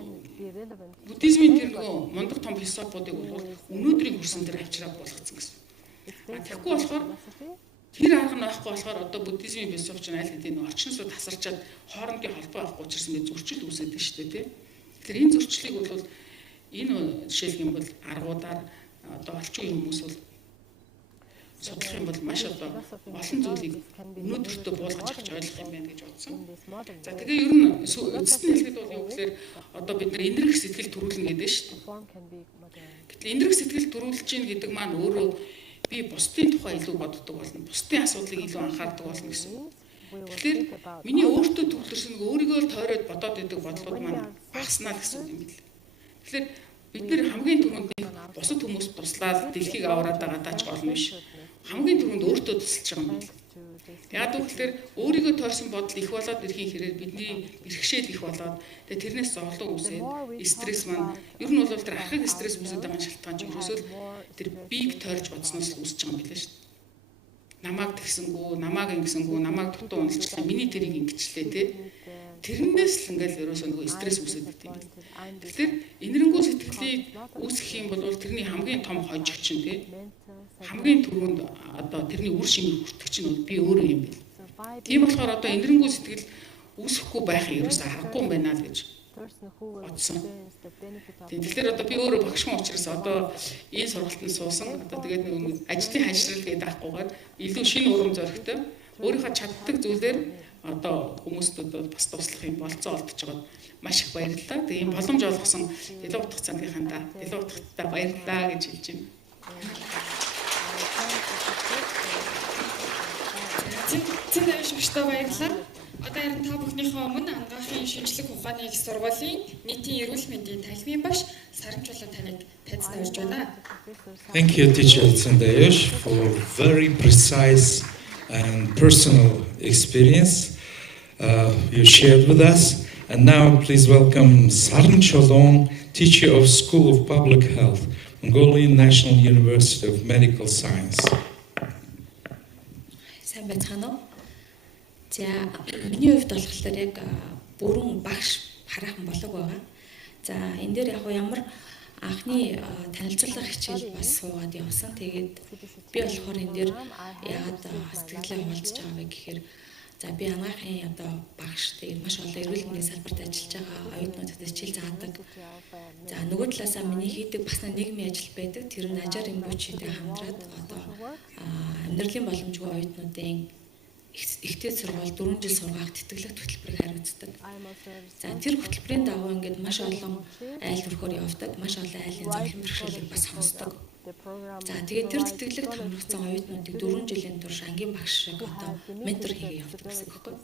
буддизмын тэр нөгөө мундаг том философиудыг бол өнөөдрийн хүрсэн дээр авчраад болгоцсон гэсэн. Тэгэхгүй болохоор тэр арга нь байхгүй болохоор одоо буддизмын философич нь аль хэдийн орчноосоо тасарчаад хоорондын холбоо авахгүй ч гэсэн зөрчил үүсээд байна шүү дээ тийм. Тэгэхээр энэ зөрчлийг бол энэ жишээлх юм бол аргуудаар одоо олчин хүмүүс бол судлах юм бол маш одоо олон зүйлийг өнөөдөртөө буулгаж авч ойлгох юм байна гэж бодсон. За тэгээ ер нь эцэст нь хэлэхэд бол юу гэхээр одоо бид нар энэрх сэтгэл төрүүлнэ гэдэг шүү дээ. Гэтэл энэрх сэтгэл төрүүлж гин гэдэг маань өөрөө би бусдын тухай илүү боддог болно. Бусдын асуудлыг илүү анхаардаг болно гэсэн. Тэгэхээр миний өөртөө төвлөрсөн өөрийгөө л тойроод бодоод идэг бодлууд маань багаснаа гэсэн үг юм билээ. Тэгэхээр бид нэр хамгийн түрүүнд бусад хүмүүст туслаад дэлхийг аваад байгаа даач гол нь биш. Хамгийн түрүүнд өөртөө тусалж байгаа юм байна. Яг тэгэхээр өөрийгөө тойрсон бодол их болоод ирэхийн хэрээр бидний бэрхшээл их болоод тэгээ тэрнээс зовлон үүсээд стресс маань ер нь бол тэр ахыг стресс үүсэж байгаа шалтгаан чинь ерөөсөө тэр бийг тойрж бодсноос үүсэж байгаа юм билээ шүү дээ. Намааг тэгсэнгүү, намааг ингэсэнгүү, намааг дутуу уналчлаа, миний тэрийг ингэчлээ тий. Тэрнээс л ингээл ерөөсөө нөгөө стресс үүсээд байт юм. Тэгэхээр инэрэнгүү сэтгэлийг үүсгэх юм бол тэрний хамгийн том хожиг чинь тий. Хамгийн түрүүнд одоо тэрний үр шимийг хүртэх чинь бол би өөрөө юм бэл. Тийм болохоор одоо инэрэнгүү сэтгэл үүсэхгүй байх ерөөсөө аргагүй юм байна л гэж бодсон. Тэгэхээр одоо би өөрөө багш хүн учраас одоо энэ сургалтанд суусан. Одоо тэгээд нэг ажлын ханшрал гэдэг даахгүйгээр илүү шинэ урам зоригтой өөрийнхөө чаддаг зүйлээр одоо хүмүүстүүд бол бас туслах юм болцоо олдож байгаад маш их баярлалаа. Тэгээд ийм боломж олгосон Дэлгэн утга цангийнхандаа Дэлгэн утгатаа баярлалаа гэж хэлж байна. Зин дэвшигчтэй баярлалаа. Одоо харин та бүхнийхээ өмнө ангаахын шинжлэх ухааны их сургуулийн нийтийн эрүүл мэндийн танхимын багш Саранчуулан таныг танилцуулж байна. Thank you, teacher Sandayosh, for very precise and personal experience you shared with us. And now please welcome Saranchуулан, teacher of School of Public Health, Mongolian National University of Medical Science. Сайн байцгаана уу? За миний хувьд болохоор яг бүрэн багш хараахан болог байгаа. За энэ дээр яг ямар анхны танилцуулга хичээл бас суугаад явсан. Тэгээд би болохоор энэ дээр яагаад сэтгэлээ хуваалцж байгаа вэ гэхээр за би анагаахын одоо багш тэгээд маш олон эрүүл мэндийн салбарт ажиллаж байгаа оюутнуудад хичээл заадаг. За нөгөө талаасаа миний хийдэг бас нийгмийн ажил байдаг. Тэр нь ажаар эмгүүчтэй хамтраад одоо амьдралын боломжгүй оюутнуудын ихтэй сургууль 4 жил сургаах тэтгэлэг хөтөлбөрийг хариуцдаг. За тэр хөтөлбөрийн дагуу ингээд маш олон айл өрхөөр явдаг, маш олон айлын зовлон бэрхшээлийг бас сонсдог. За тэгээд тэр тэтгэлэгт хамрагдсан оюутнуудыг 4 жилийн турш ангийн багш шиг одоо ментор хийгээ явдаг гэсэн үг байхгүй.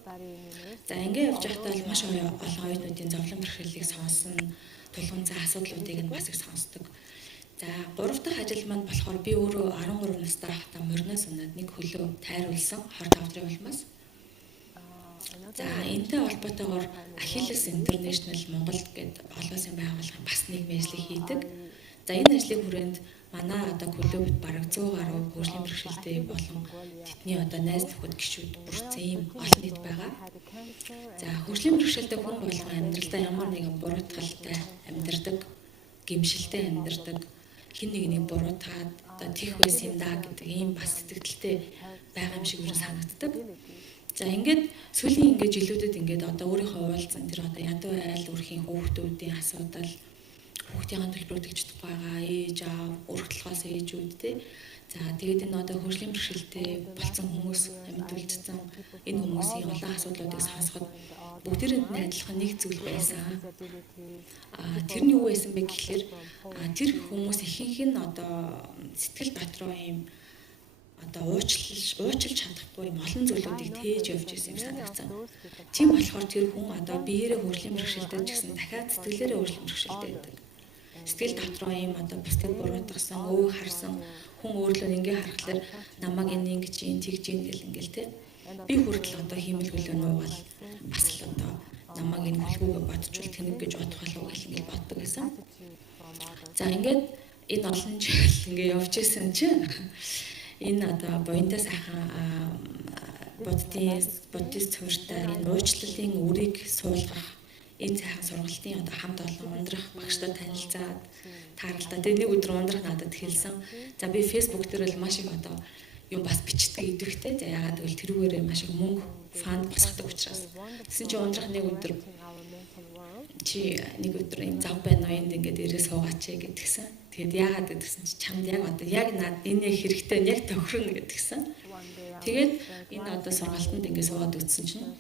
За ингээд явж байхдаа бол маш олон оюутнуудын зовлон бэрхшээлийг сонсон, тулгын заа асуудлуудыг нь бас их сонсдог. За 3 дахь ажил маань болохоор би өөрөө 13 настай байхдаа мориноос унаад нэг хөлөө тайруулсан 25 өдрийн улмаас. За энэтэй холбоотойгоор Achilles International Монголд гэдэг олон улсын байгууллага бас нэг ажлыг хийдэг. За энэ ажлын хүрээнд манай одоо клубт бараг 100 гаруй хөгжлийн бэрхшээлтэй болон тэдний одоо найз нөхөд гишүүд бүрдсэн ийм олон нийт байгаа. За хөгжлийн бэрхшээлтэй хүн болгон амьдралдаа ямар нэгэн буруутгалтай амьдардаг, гэмшилтэй амьдардаг, хин нэг буруутгаад одоо тийх байсан юм да гэдэг ийм бас сэтгэлдэлтэй байгаа юм шиг өөрөө санагддаг. За ингээд сүүлийн ингээд жилүүдэд ингээд одоо өөрийнхөө уулзсан тэр одоо ядуу айл өрхийн хүүхдүүдийн асуудал хүүхдийн төлбөрүүд гэж байгаа ээж аав өргөдлөхөөс ээжүүд те. За тэгээд энэ одоо хөгжлийн бэрхшээлтэй болсон хүмүүс амьд үлдсэн энэ хүмүүсийн олон асуудлуудыг сонсоход бүгдээрээ адилхан нэг зүйл байсан. Тэр нь юу байсан бэ гэхээр тэр хүмүүс ихэнх нь одоо сэтгэл дотроо юм одоо уучлж чадахгүй юм олон зүйлүүдийг тээж явж ирсэн юм санагдсан. Тийм болохоор тэр хүн одоо биеэрээ хөгжлийн бэрхшээлтэй ч гэсэн дахиад сэтгэлээрээ хөгжлийн бэрхшээлтэй байдаг. Сэтгэл дотроо юм одоо бусдыг буруутгасан, өвөө харсан хүн өөрлөө ингээ харахаар намайг энэ ингэж юм тэгж юм гэл ингээл те. Би хүртэл одоо хиймэл хөлөө нуугаал бас л одоо намайг энэ хөлгөөгөө бодчихвол тэнэг гэж бодох болов гэл ингээл боддог байсан. За ингээд энэ олон жил ингээ явж исэн чинь энэ одоо буянтаа сайхан бодис цувртай энэ уучлалын үрийг суулгах энэ сайхан сургалтын одоо хамт олон ундрах багштай танилцаад тааралдаа тэгээ нэг өдөр ундрах надад хэлсэн. За би фэйсбુક дээр бол маш их одоо юм бас бичдэг идэвхтэй. За яагаад гэвэл тэрүүгээрээ маш их мөнгө фанд босгодог учраас. Тэгсэн чинь ундрах нэг өдөр чи нэг өдөр энэ зав байна уу энд ингээд ирээ суугаач гэдгсэн. Тэгээд яагаад гэдгсэн чи чамд яг одоо яг над энэ хэрэгтэй яг тохирно гэдгсэн. Тэгээд энэ одоо сургалтанд ингээд суугаад үтсэн чинь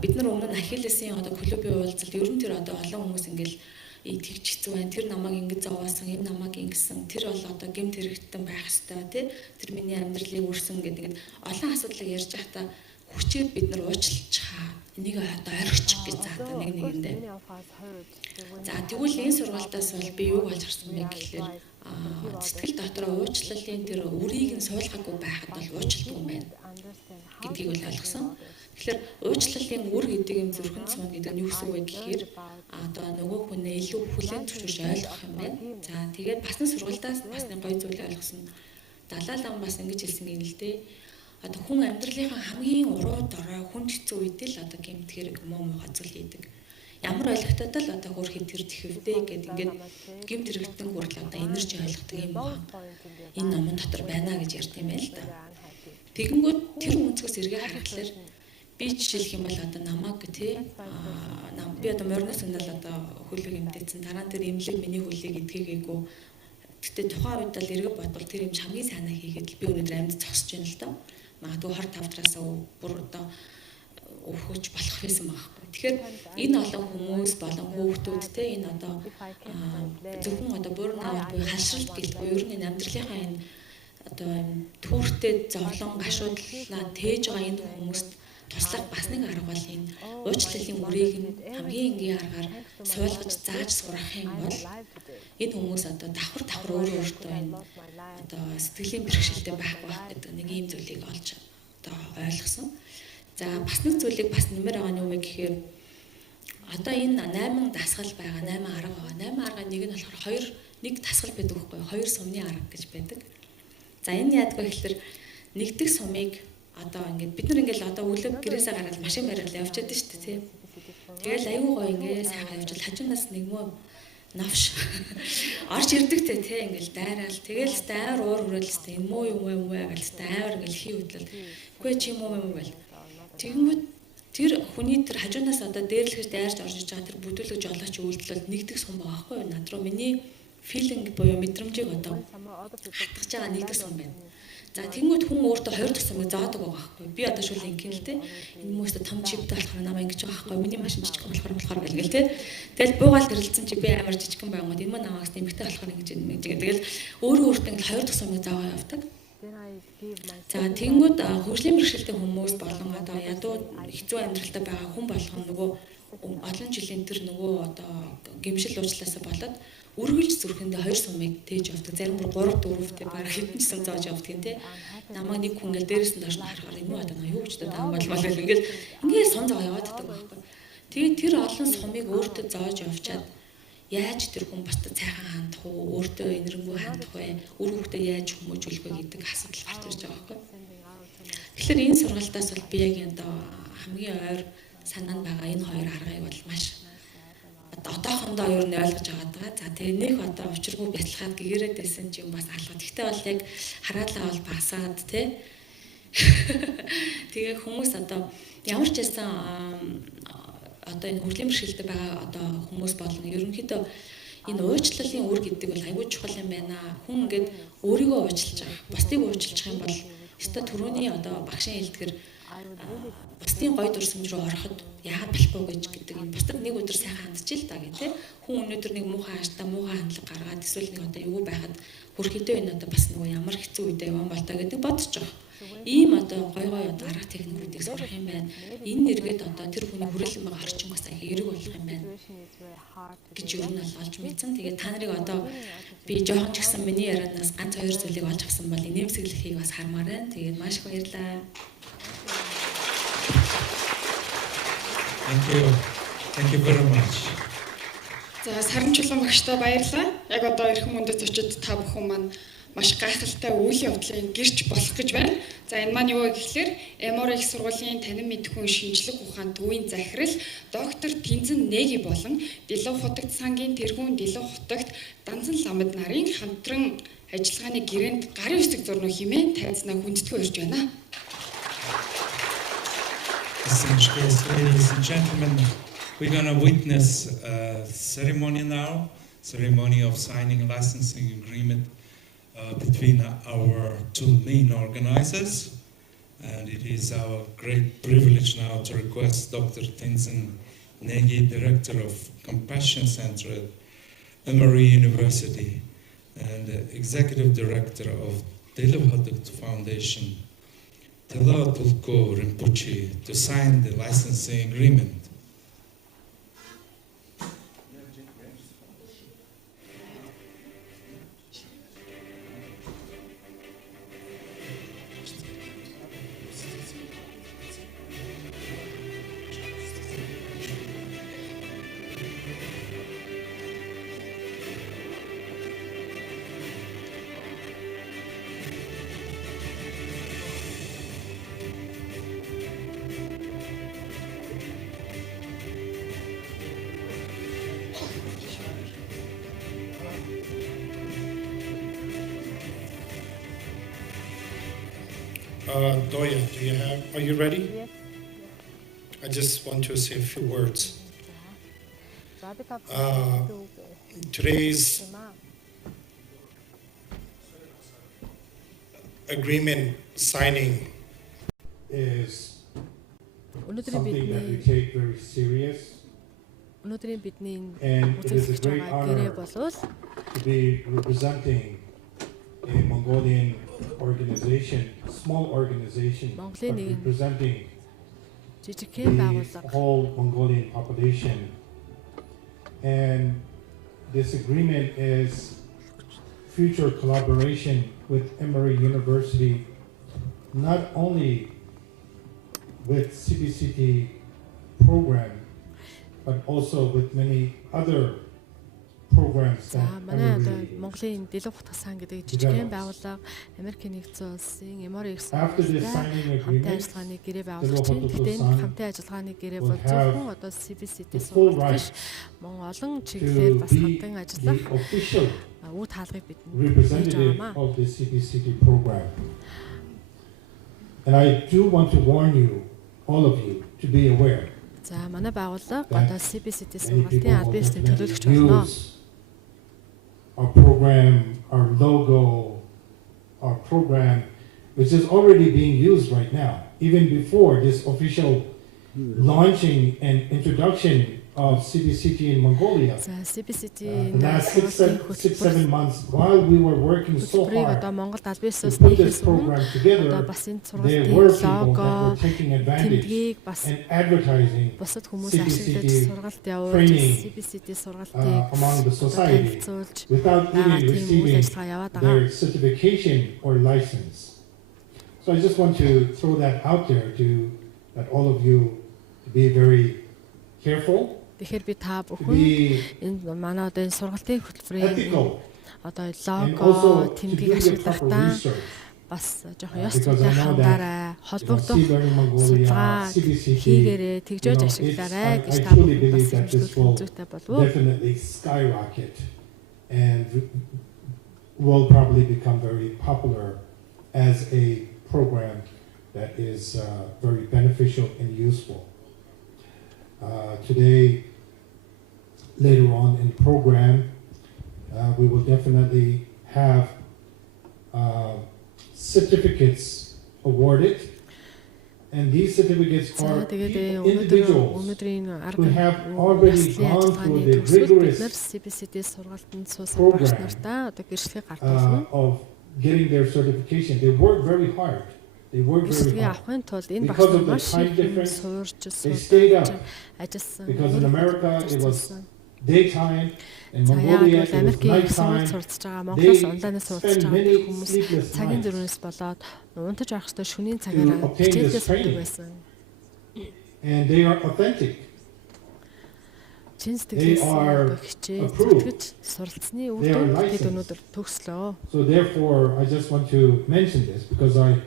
бид нар өмнө нь Achilles-ийн одоо клубын уулзалт ер нь тэр одоо олон хүмүүс ингээл тэгж хэцүү байна. Тэр намайг ингэж зовоосон, энэ намайг ингэсэн. Тэр бол одоо гэмт хэрэгтэн байх хэвээр тий. Тэр миний амьдралыг өрсөн гэдэг олон асуудлыг ярьж байхдаа хүчээр бид нар уучлалцгаа. Энийг одоо орхичих гэж заадаг нэг нэгэндээ. За тэгвэл энэ сургалтаас бол би юу болж харсан бэ гэхлээр сэтгэл дотроо уучлалын тэр үрийг нь суулгаагүй байхад бол уучлалт юм байна. гэдгийг бол ойлгосон. Тэгэхээр уучлалын үр гэдэг юм зүрхэн цун гэдэг нь юу гэсэн үг вэ гэхээр одоо нөгөө хүнээ илүү хүлээн зөвшөөрч ойлгох юм байна. За тэгээд бас нэг сургуультаас бас нэг гоё зүйл ойлгосон. Далай лам бас ингэж хэлсэн юм л дээ. Одоо хүн амьдралынхаа хамгийн уруу дорой хүнд хэцүү үед л одоо гэмт хэрэг муу хацул хийдэг. Ямар ойлгохтой л одоо хөр хэд тэр тэхвдээ гэдэг ингээд гэмт хэрэгтэн хүртэл одоо энерги ойлгохдаг юм байна. Энэ номон дотор байна гэж ярьд юм байл та. Тэгэнгүүт тэр үнцгээс эргээ харахад би жишээлх юм бол одоо намайг тий би одоо морноос нь л одоо хөлөг имдээсэн дараа нь тэр имлэг миний хөлийг эдгээгээгүй. Гэтэ тухайн үед л эргээ бодвол тэр юм хамгийн сайнаа хийгээд би өнөөдөр амьд зогсож байна л доо. Магадгүй 25-аас бүр одоо өвхөж болох байсан байхгүй. Тэгэхээр энэ олон хүмүүс болон хүүхдүүд те энэ одоо зөвхөн одоо burnout буюу халшралт гэлгүй ер нь амьдралынхаа энэ одоо түүртэй зовлон гашуудлаа тээж байгаа энэ хүмүүст туслах бас нэг арга бол энэ уучлалын үрийг нь хамгийн энгийн аргаар суулгаж зааж сурах юм бол энэ хүмүүс одоо давхар өөртөө энэ одоо сэтгэлийн бэрхшээлтэй байхгүй байх гэдэг нэг ийм зүйлийг олж одоо ойлгосон. За бас нэг зүйлийг бас нэмэр байгаа нь юу вэ гэхээр одоо энэ 8 дасгал байгаа 8 арга байгаа. 8 арга нэг нь болохоор 1 дасгал байдаг байхгүй юу? 2 сумны арга гэж байдаг. За энэ яадаг вэ гэхээр нэгдэх сумыг одоо ингээд бид нар ингээд одоо өглөө гэрээсээ гараад машин бариад явчихад шүү дээ тий. Тэгэл аюу гоо ингээд сайхан явж хажуунаас нэг мөө навш орж ирдэг тий ингээд дайраал тэгэл амар уур хүрээлс энэ мөө юм вэ гэж амар ингээд хий хөдлөл үгүй чи юм уу гэл тэгэнгүүт тэр хүний тэр хажуунаас одоо дээрлэхээс дайрч орж иж байгаа тэр бүдүүлэг жолооч үйлдэл нэгдэх сум байгаа байхгүй юу? Над руу миний филинг буюу мэдрэмжийг одоо хатгаж байгаа нэгдэх сум байна. За тэнгууд хүн өөртөө 20 тусмыг заадаг байгаа байхгүй. Би одоо шул ингэн л те. Энэ хүмүүст том чиптэй болохоор намайг ингэж байгаа байхгүй. Миний машин жижигхэн болохоор гэлгээл те. Тэгэл буугаал гэрэлцэн чи би амар жижигхэн байнгут энэ мань намайг нэмэгтэй болохоор ингэж тэгэл өөрөө ингээл 20 тусмыг заагаа явдаг. За тэнгууд хөгжлийн бэрхшээлтэй хүмүүс болон одоо ядуу хэцүү амьдралтай байгаа хүн болгон нөгөө олон жилийн тэр нөгөө одоо гэмшил уучлаасаа болоод үргэлж зүрхэндээ 2 сумыг тээж явдаг. Зарим бүр 3 4-тэй бараг хэдэн ч сум зааж явдаг юм те. Намайг нэг хүн ингээл дээрээс нь доош харахаар юм уу одоо юу гэж таам болмол ингээл сон заа яваад байдаг байхгүй. Тэгээд тэр олон сумыг өөртөө зааж явчаад яаж тэр хүн бусдад цайхан хандах уу, өөртөө энэрэнгүй хандах вэ, үр хүүхдээ яаж хүмүүжүүлэх вэ гэдэг асуудал гарч ирж байгаа байхгүй. Тэгэхээр энэ сургалтаас бол би яг одоо хамгийн ойр санаанд байгаа энэ хоёр аргыг бол маш одоохондоо ер нь ойлгож байгаа. За тэгээ нэг одоо учиргүй бяцлахад гэгэрээд байсан юм бас алга. Гэхдээ бол яг хараалаа бол басаад тий. Тэгээ хүмүүс одоо ямар ч байсан одоо энэ хөгжлийн бэрхшээлтэй байгаа одоо хүмүүс болно. Ерөнхийдөө энэ уучлалын үр гэдэг бол аюул чухал юм байна. Хүн ингээд өөрийгөө уучлж байгаа. Бусдыг уучлах юм бол өстой түрүүний одоо багшийн хэлдгэр бусдын гой дурсамж руу ороход яагаад болохгүй гэж гэдэг энэ бусдад нэг өдөр сайхан хандчих л та гэх тийм. Хүн өнөөдөр нэг муухай ааштай муухай хандлага гаргаад эсвэл нэг одоо эвгүй байхад хөрхөдөө энэ одоо бас нөгөө ямар хэцүү үедээ явсан бол та гэдэг бодож байгаа. Ийм одоо гой одоо арга техникүүдийг сурах юм байна. Энэ нэргээд одоо тэр хүний хүрээлэн байгаа орчин бас их эрэг болох юм байна гэж юу нь олж мэдсэн. Тэгээд та нарыг одоо би жоохон ч гэсэн миний ярианаас ганц 2 зүйлийг олж авсан бол нэмсэглэхийг бас хармаар байна. Тэгээд маш их баярлалаа. Thank you very much. За саран чулуун багштай баярлалаа. Яг одоо эрхэм мөндөд очиж та бүхэн маань маш гайхалтай үйл явдлын гэрч болох гэж байна. За энэ маань юу вэ гэхээр Эмори их сургуулийн танин мэдхүйн шинжлэх ухаан төвийн захирал доктор Тэнзэн Нэги болон Дэлгүү хутагт сангийн тэргүүн Дэлгүү хутагт Данзан ламд нарын хамтран ажиллагааны гэрээнд гарын үсэг зурнуу хэмээн тайзнаа хүндэтгэн урьж байна. Ladies and gentlemen, we're going to witness a ceremony now, ceremony of signing a licensing agreement between our 2 main organizers. And it is our great privilege now to request Dr. Tenzin Negi, Director of Compassion Center at Emory University and Executive Director of Delaware Foundation, Tela Tulko Rinpoche, to sign the licensing agreement. Doya, are you ready? Yes. I just want to say a few words. Today's agreement signing is something that we take very serious. And it is a great honor to be representing a Mongolian organization, small organization, but representing the whole Mongolian population. And this agreement is future collaboration with Emory University, not only with CBCT program, but also with many other programs that Emory develops. After this signing agreement, the will have the full right to be the official representative of the CBCT program. And I do want to warn you, all of you, to be aware that many people will definitely use our program, our logo, our program, which is already being used right now, even before this official launching and introduction of CBCT in Mongolia. The last 6-7 months, while we were working so hard to put this program together, there were people that were taking advantage and advertising CBCT training among the society without even receiving their certification or license. So I just want to throw that out there to that all of you to be very careful. Тэгэхээр би та бүхэн энэ манай одоо сургалтын хөтөлбөрийн одоо лого тэмдгийг ашиглахдаа бас жоохон ёс зүйтэй хандаарай, холбогдох судалгаа хийгээрэй, тэгжөөж ашиглаарай гэж та бүхэн бас хэлж зүйтэй болов уу? Definitely skyrocket and will probably become very popular as a program that is very beneficial and useful. Today, later on in the program, we will definitely have certificates awarded, and these certificates are individuals who have already gone through the rigorous program of getting their certification. They work very hard. They work very hard. Because of the time difference, they stayed up. Because in America it was daytime, in Mongolia it was nighttime. They spend many sleepless nights to obtain this training. And they are authentic. They are approved. They are licensed. So therefore, I just want to mention this because I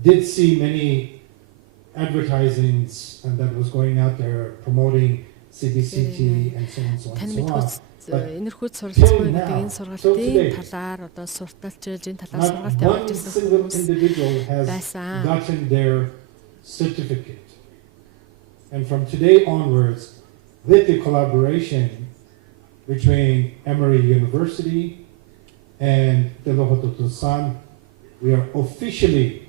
did see many advertisements and that was going out there promoting CBCT and so on and so on. Энэрхүү суралцахуй гэдэг энэ сургалтын талаар одоо сурталчилж энэ талаар сургалт явуулж ирсэн хүмүүс байсан. Gotten their certificate. And from today onwards, with the collaboration between Emory University and the Lohototosan, we are officially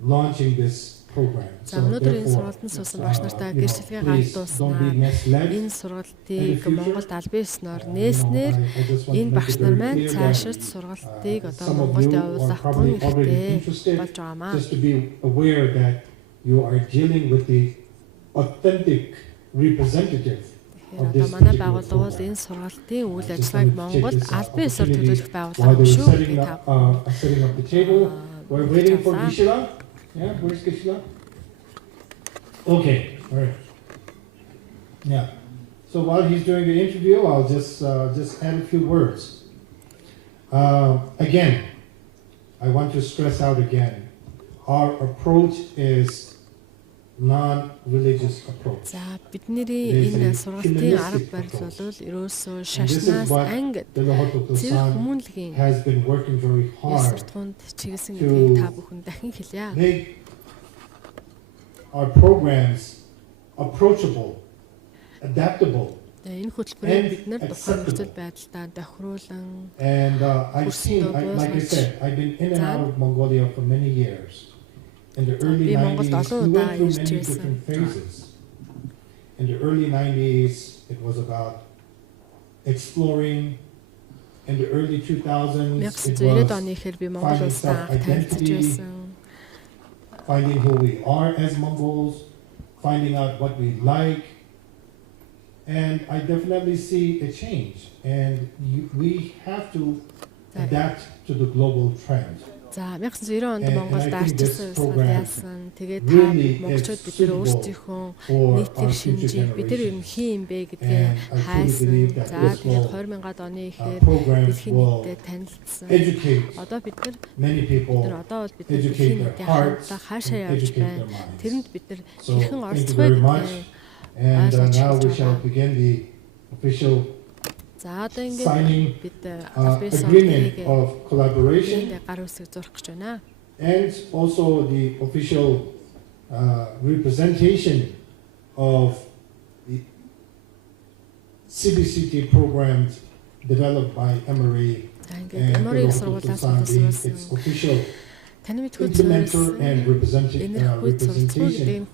launching this program. За өнөөдрийн сургалтын суусан багш нартай гэрчлэгээ гардуулснаа энэ сургалтыг Монголд аль биесноор нээснээр энэ багш нар маань цаашид сургалтыг одоо Монголд явуулах гүн ихтэй болж байгаамаа. Just to be aware that you are dealing with the authentic representative. Одоо манай байгууллага бол энэ сургалтын үйл ажиллагааг Монголд аль биесээр төлөвлөх байгууллага юм шүү гэж та. We're waiting for Gishila. Yeah, where's Gishila? Okay, all right. Yeah. So while he's doing the interview, I'll just add a few words. Again, I want to stress out again, our approach is non-religious approach. За бидний энэ сургалтын арга барил бол ерөөсөө шашнаас ангид зөв хүмүүнлэгийн суртахуунд чиглэсэн гэдгийг та бүхэн дахин хэлье. Our programs approachable, adaptable. Энэ хөтөлбөрийг бид нар тухайн нөхцөл байдалтай тохируулан and I've seen, like I said, I've been in and out of Mongolia for many years. In the early 90s, we went through many different phases. In the early 90s, it was about exploring. In the early 2000s, it was finding who we are as Mongols, finding out what we like. And I definitely see a change, and we have to adapt to the global trend. За 1990 онд Монголд арчилсан явсаар яасан. Тэгээд та монголчууд бид нар өөрсдийнхөө нийтлэг шинжийг бид нар ер нь хин юм бэ гэдгээ хайсан. За тэгээд 2000-ад оны ихээр дэлхийн нийтэд танилцсан. Одоо бид нар одоо бол бид нар дэлхийн нийтийн хандлага хаашаа явж байна. Тэрэнд бид нар хэрхэн оролцох вэ гэдгийг And now we shall begin the official signing agreement of collaboration and also the official representation of the CBCT programs developed by Emori and its official implementer and representation of the CBCT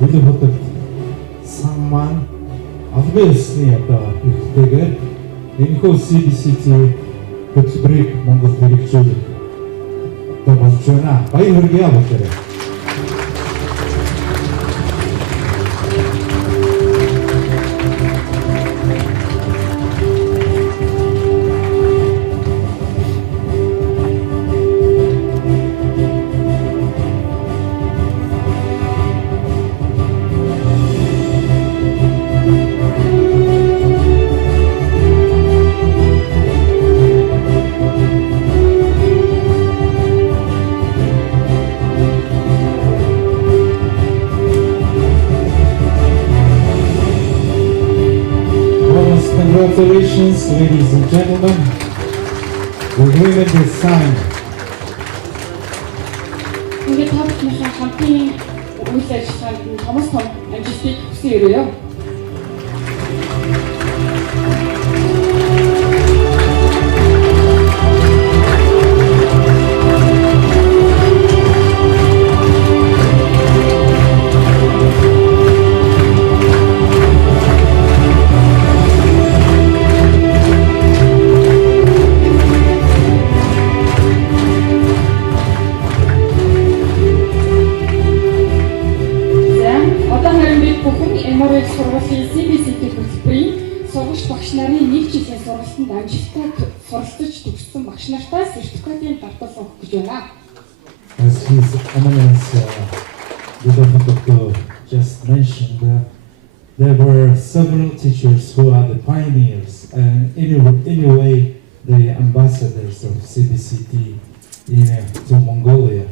Really хотод самман албан ёсны одоо ихтэйгээр энэхүү CBCT хөтөлбөрийг Монгол хэрэгжүүлэх болж байна. Баяр хүргэе бүгдээрээ. Congratulations, ladies and gentlemen. The agreement is signed. Ингээд тавчнахаа хамтын үйл ажиллагаанд томс том амжилтыг хүсье өрөөё. Эмори сургуулийн CBCT хөтөлбөрийн сурагч багш нарын нэг жилийн сургалтанд амжилттай суралцж төгссөн багш нартай сертификатын давтал өгөх гэж байна. As His Eminence just mentioned, there were several teachers who are the pioneers and anyway the ambassadors of CBCT to Mongolia.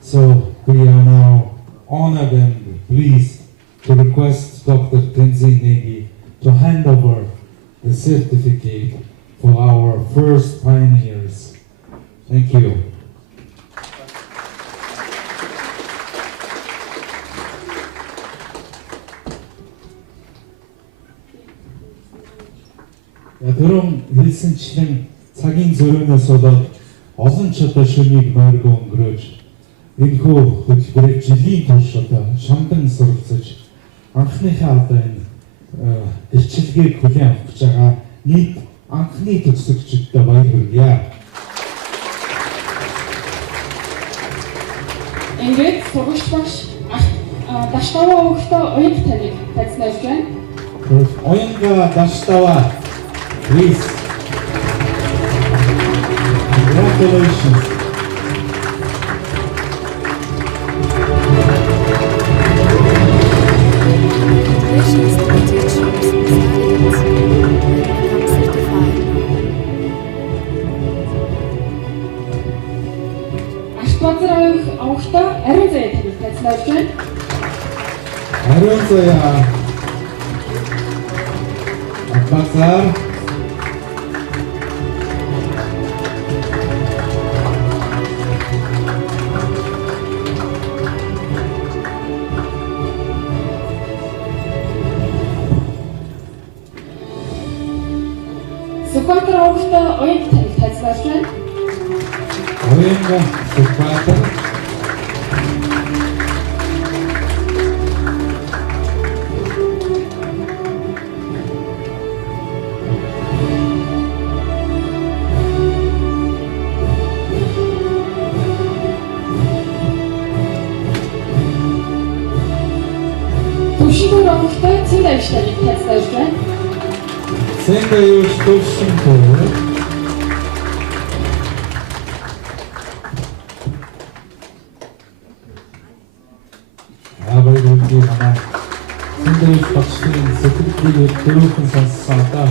So we are now honored and pleased to request Dr. Tenzin Negi to hand over the certificate for our first pioneers. Thank you. Тэрэн хэлсэнчлэн цагийн зөрөөнөөс болоод олон ч одоо шөнийг морьгоо өнгөрөөж энэхүү хөтөлбөрийг жилийн турш одоо шамдан суралцаж анхныхаа одоо энэ эрчилгээг хүлээн авах гэж байгаа нийт анхны төгсөгчдөд баяр хүргэе. Ингээд сурагч багш дашгаваа өгтөө уян таныг танилцуулж байна. Оюнга даштава. Please. Congratulations. Congratulations to the teachers who studied and become certified now. Ашбазар авахта ариун заяа тавьж тайлбарлаж байна. Ариун заяа. Ашбазар. Сүхбаатар авахта оюун тавьж тайлбарлаж байна. Оюнга Сүхбаатар. Төвшинтөр авахта цэнд ажлыг тайлбарлаж байна. Сэндаюш Төвшинтөр. Абайдгийн манай Сэндаюш багшийн сэтгэлийг төрүүлэн сонссон одоо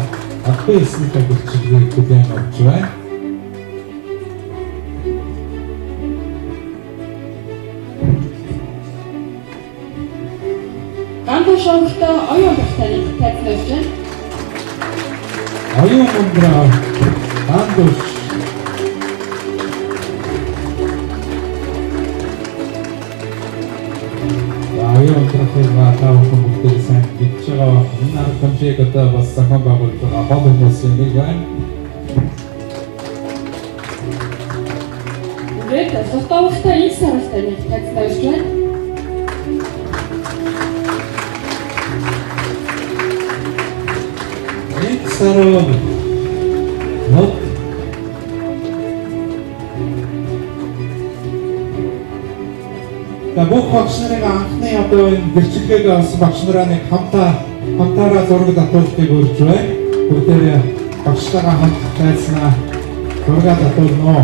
аппи эснийг бичгийг бүлээн авч байна. Гандан шоугта оюун багтааны тайлбарлаж байна. Оюун ундраа Андуш. Оюун ундраа таавах бүтээл сайн гэж байгаа. Энэ арга хэмжээг одоо бас зохион байгуулж байгаа гол хүмүүсийн нэг байна. Ингээд сотовхта энэ саралтаны тайлбарлаж байна. Сарон. Вот. Та бүх багш нарын анхны одоо энэ гэрчлэгийг авсан багш нараа нэг хамтаараа зураг татуултыг өрж байна. Бүгдээрээ багштайгаа хамт тайлснаа зураг татуулно.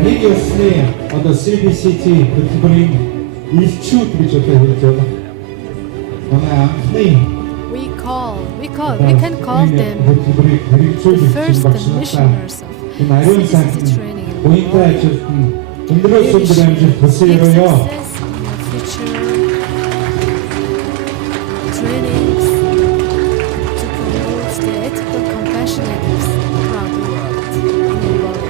Нэг ёсны одоо CBCT хөтөлбөрийн илчүүд гэж одоо хэлж байна. Манай анхны we can call them the first missioners of CBCT training in the world. Big success in your future trainings to promote the ethical compassion ethics throughout the world in Emori.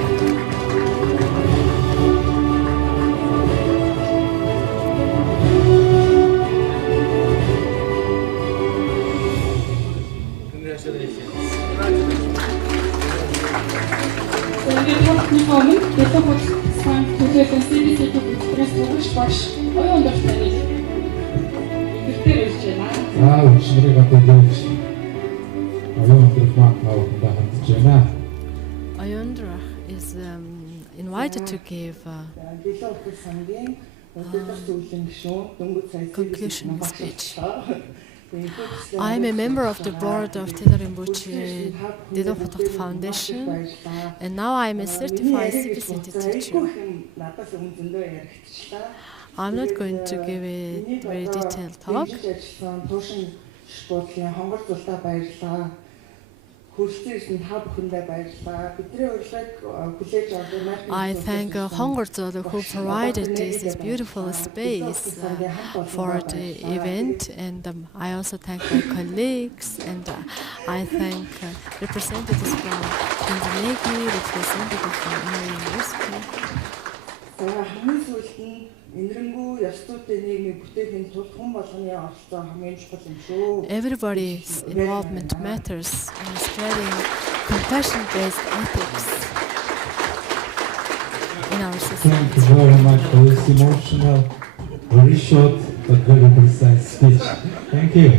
Тэгээд хатны өмнө дэвтэр хөтөлбөр төлөвлөсөн CBCT бүтгэрээс бүгш багш оюун багтааны идэвхтэй болж байна. Учрыг одоо оюун багтаанд хамтж байна. Ayundra is invited to give conclusion speech. I'm a member of the board of Taylor Rinpoche Dedophotok Foundation, and now I'm a certified CBCT teacher. I'm not going to give a very detailed talk. I thank Hongorzo who provided this beautiful space for the event, and I also thank my colleagues, and I thank representatives from Indonesia, representatives from Emori University. Everybody's involvement matters in spreading compassion-based ethics in our society. Thank you very much for this emotional, very short but very precise speech. Thank you.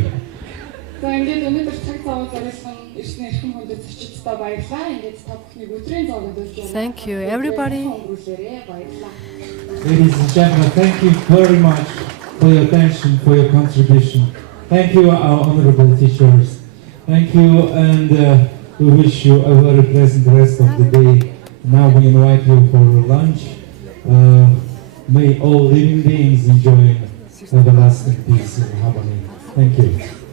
За ингээд өнөөдөр цаг зав зориулсан ирсэн эрхэм хүндэт зочдтой баярлалаа. Ингээд та бүхнийг өдрийн зоог өдөрлж байна. Thank you everybody. Ladies and gentlemen, thank you very much for your attention, for your contribution. Thank you, our honorable teachers. Thank you, and we wish you a very pleasant rest of the day. Now we invite you for lunch. May all living beings enjoy everlasting peace and harmony. Thank you.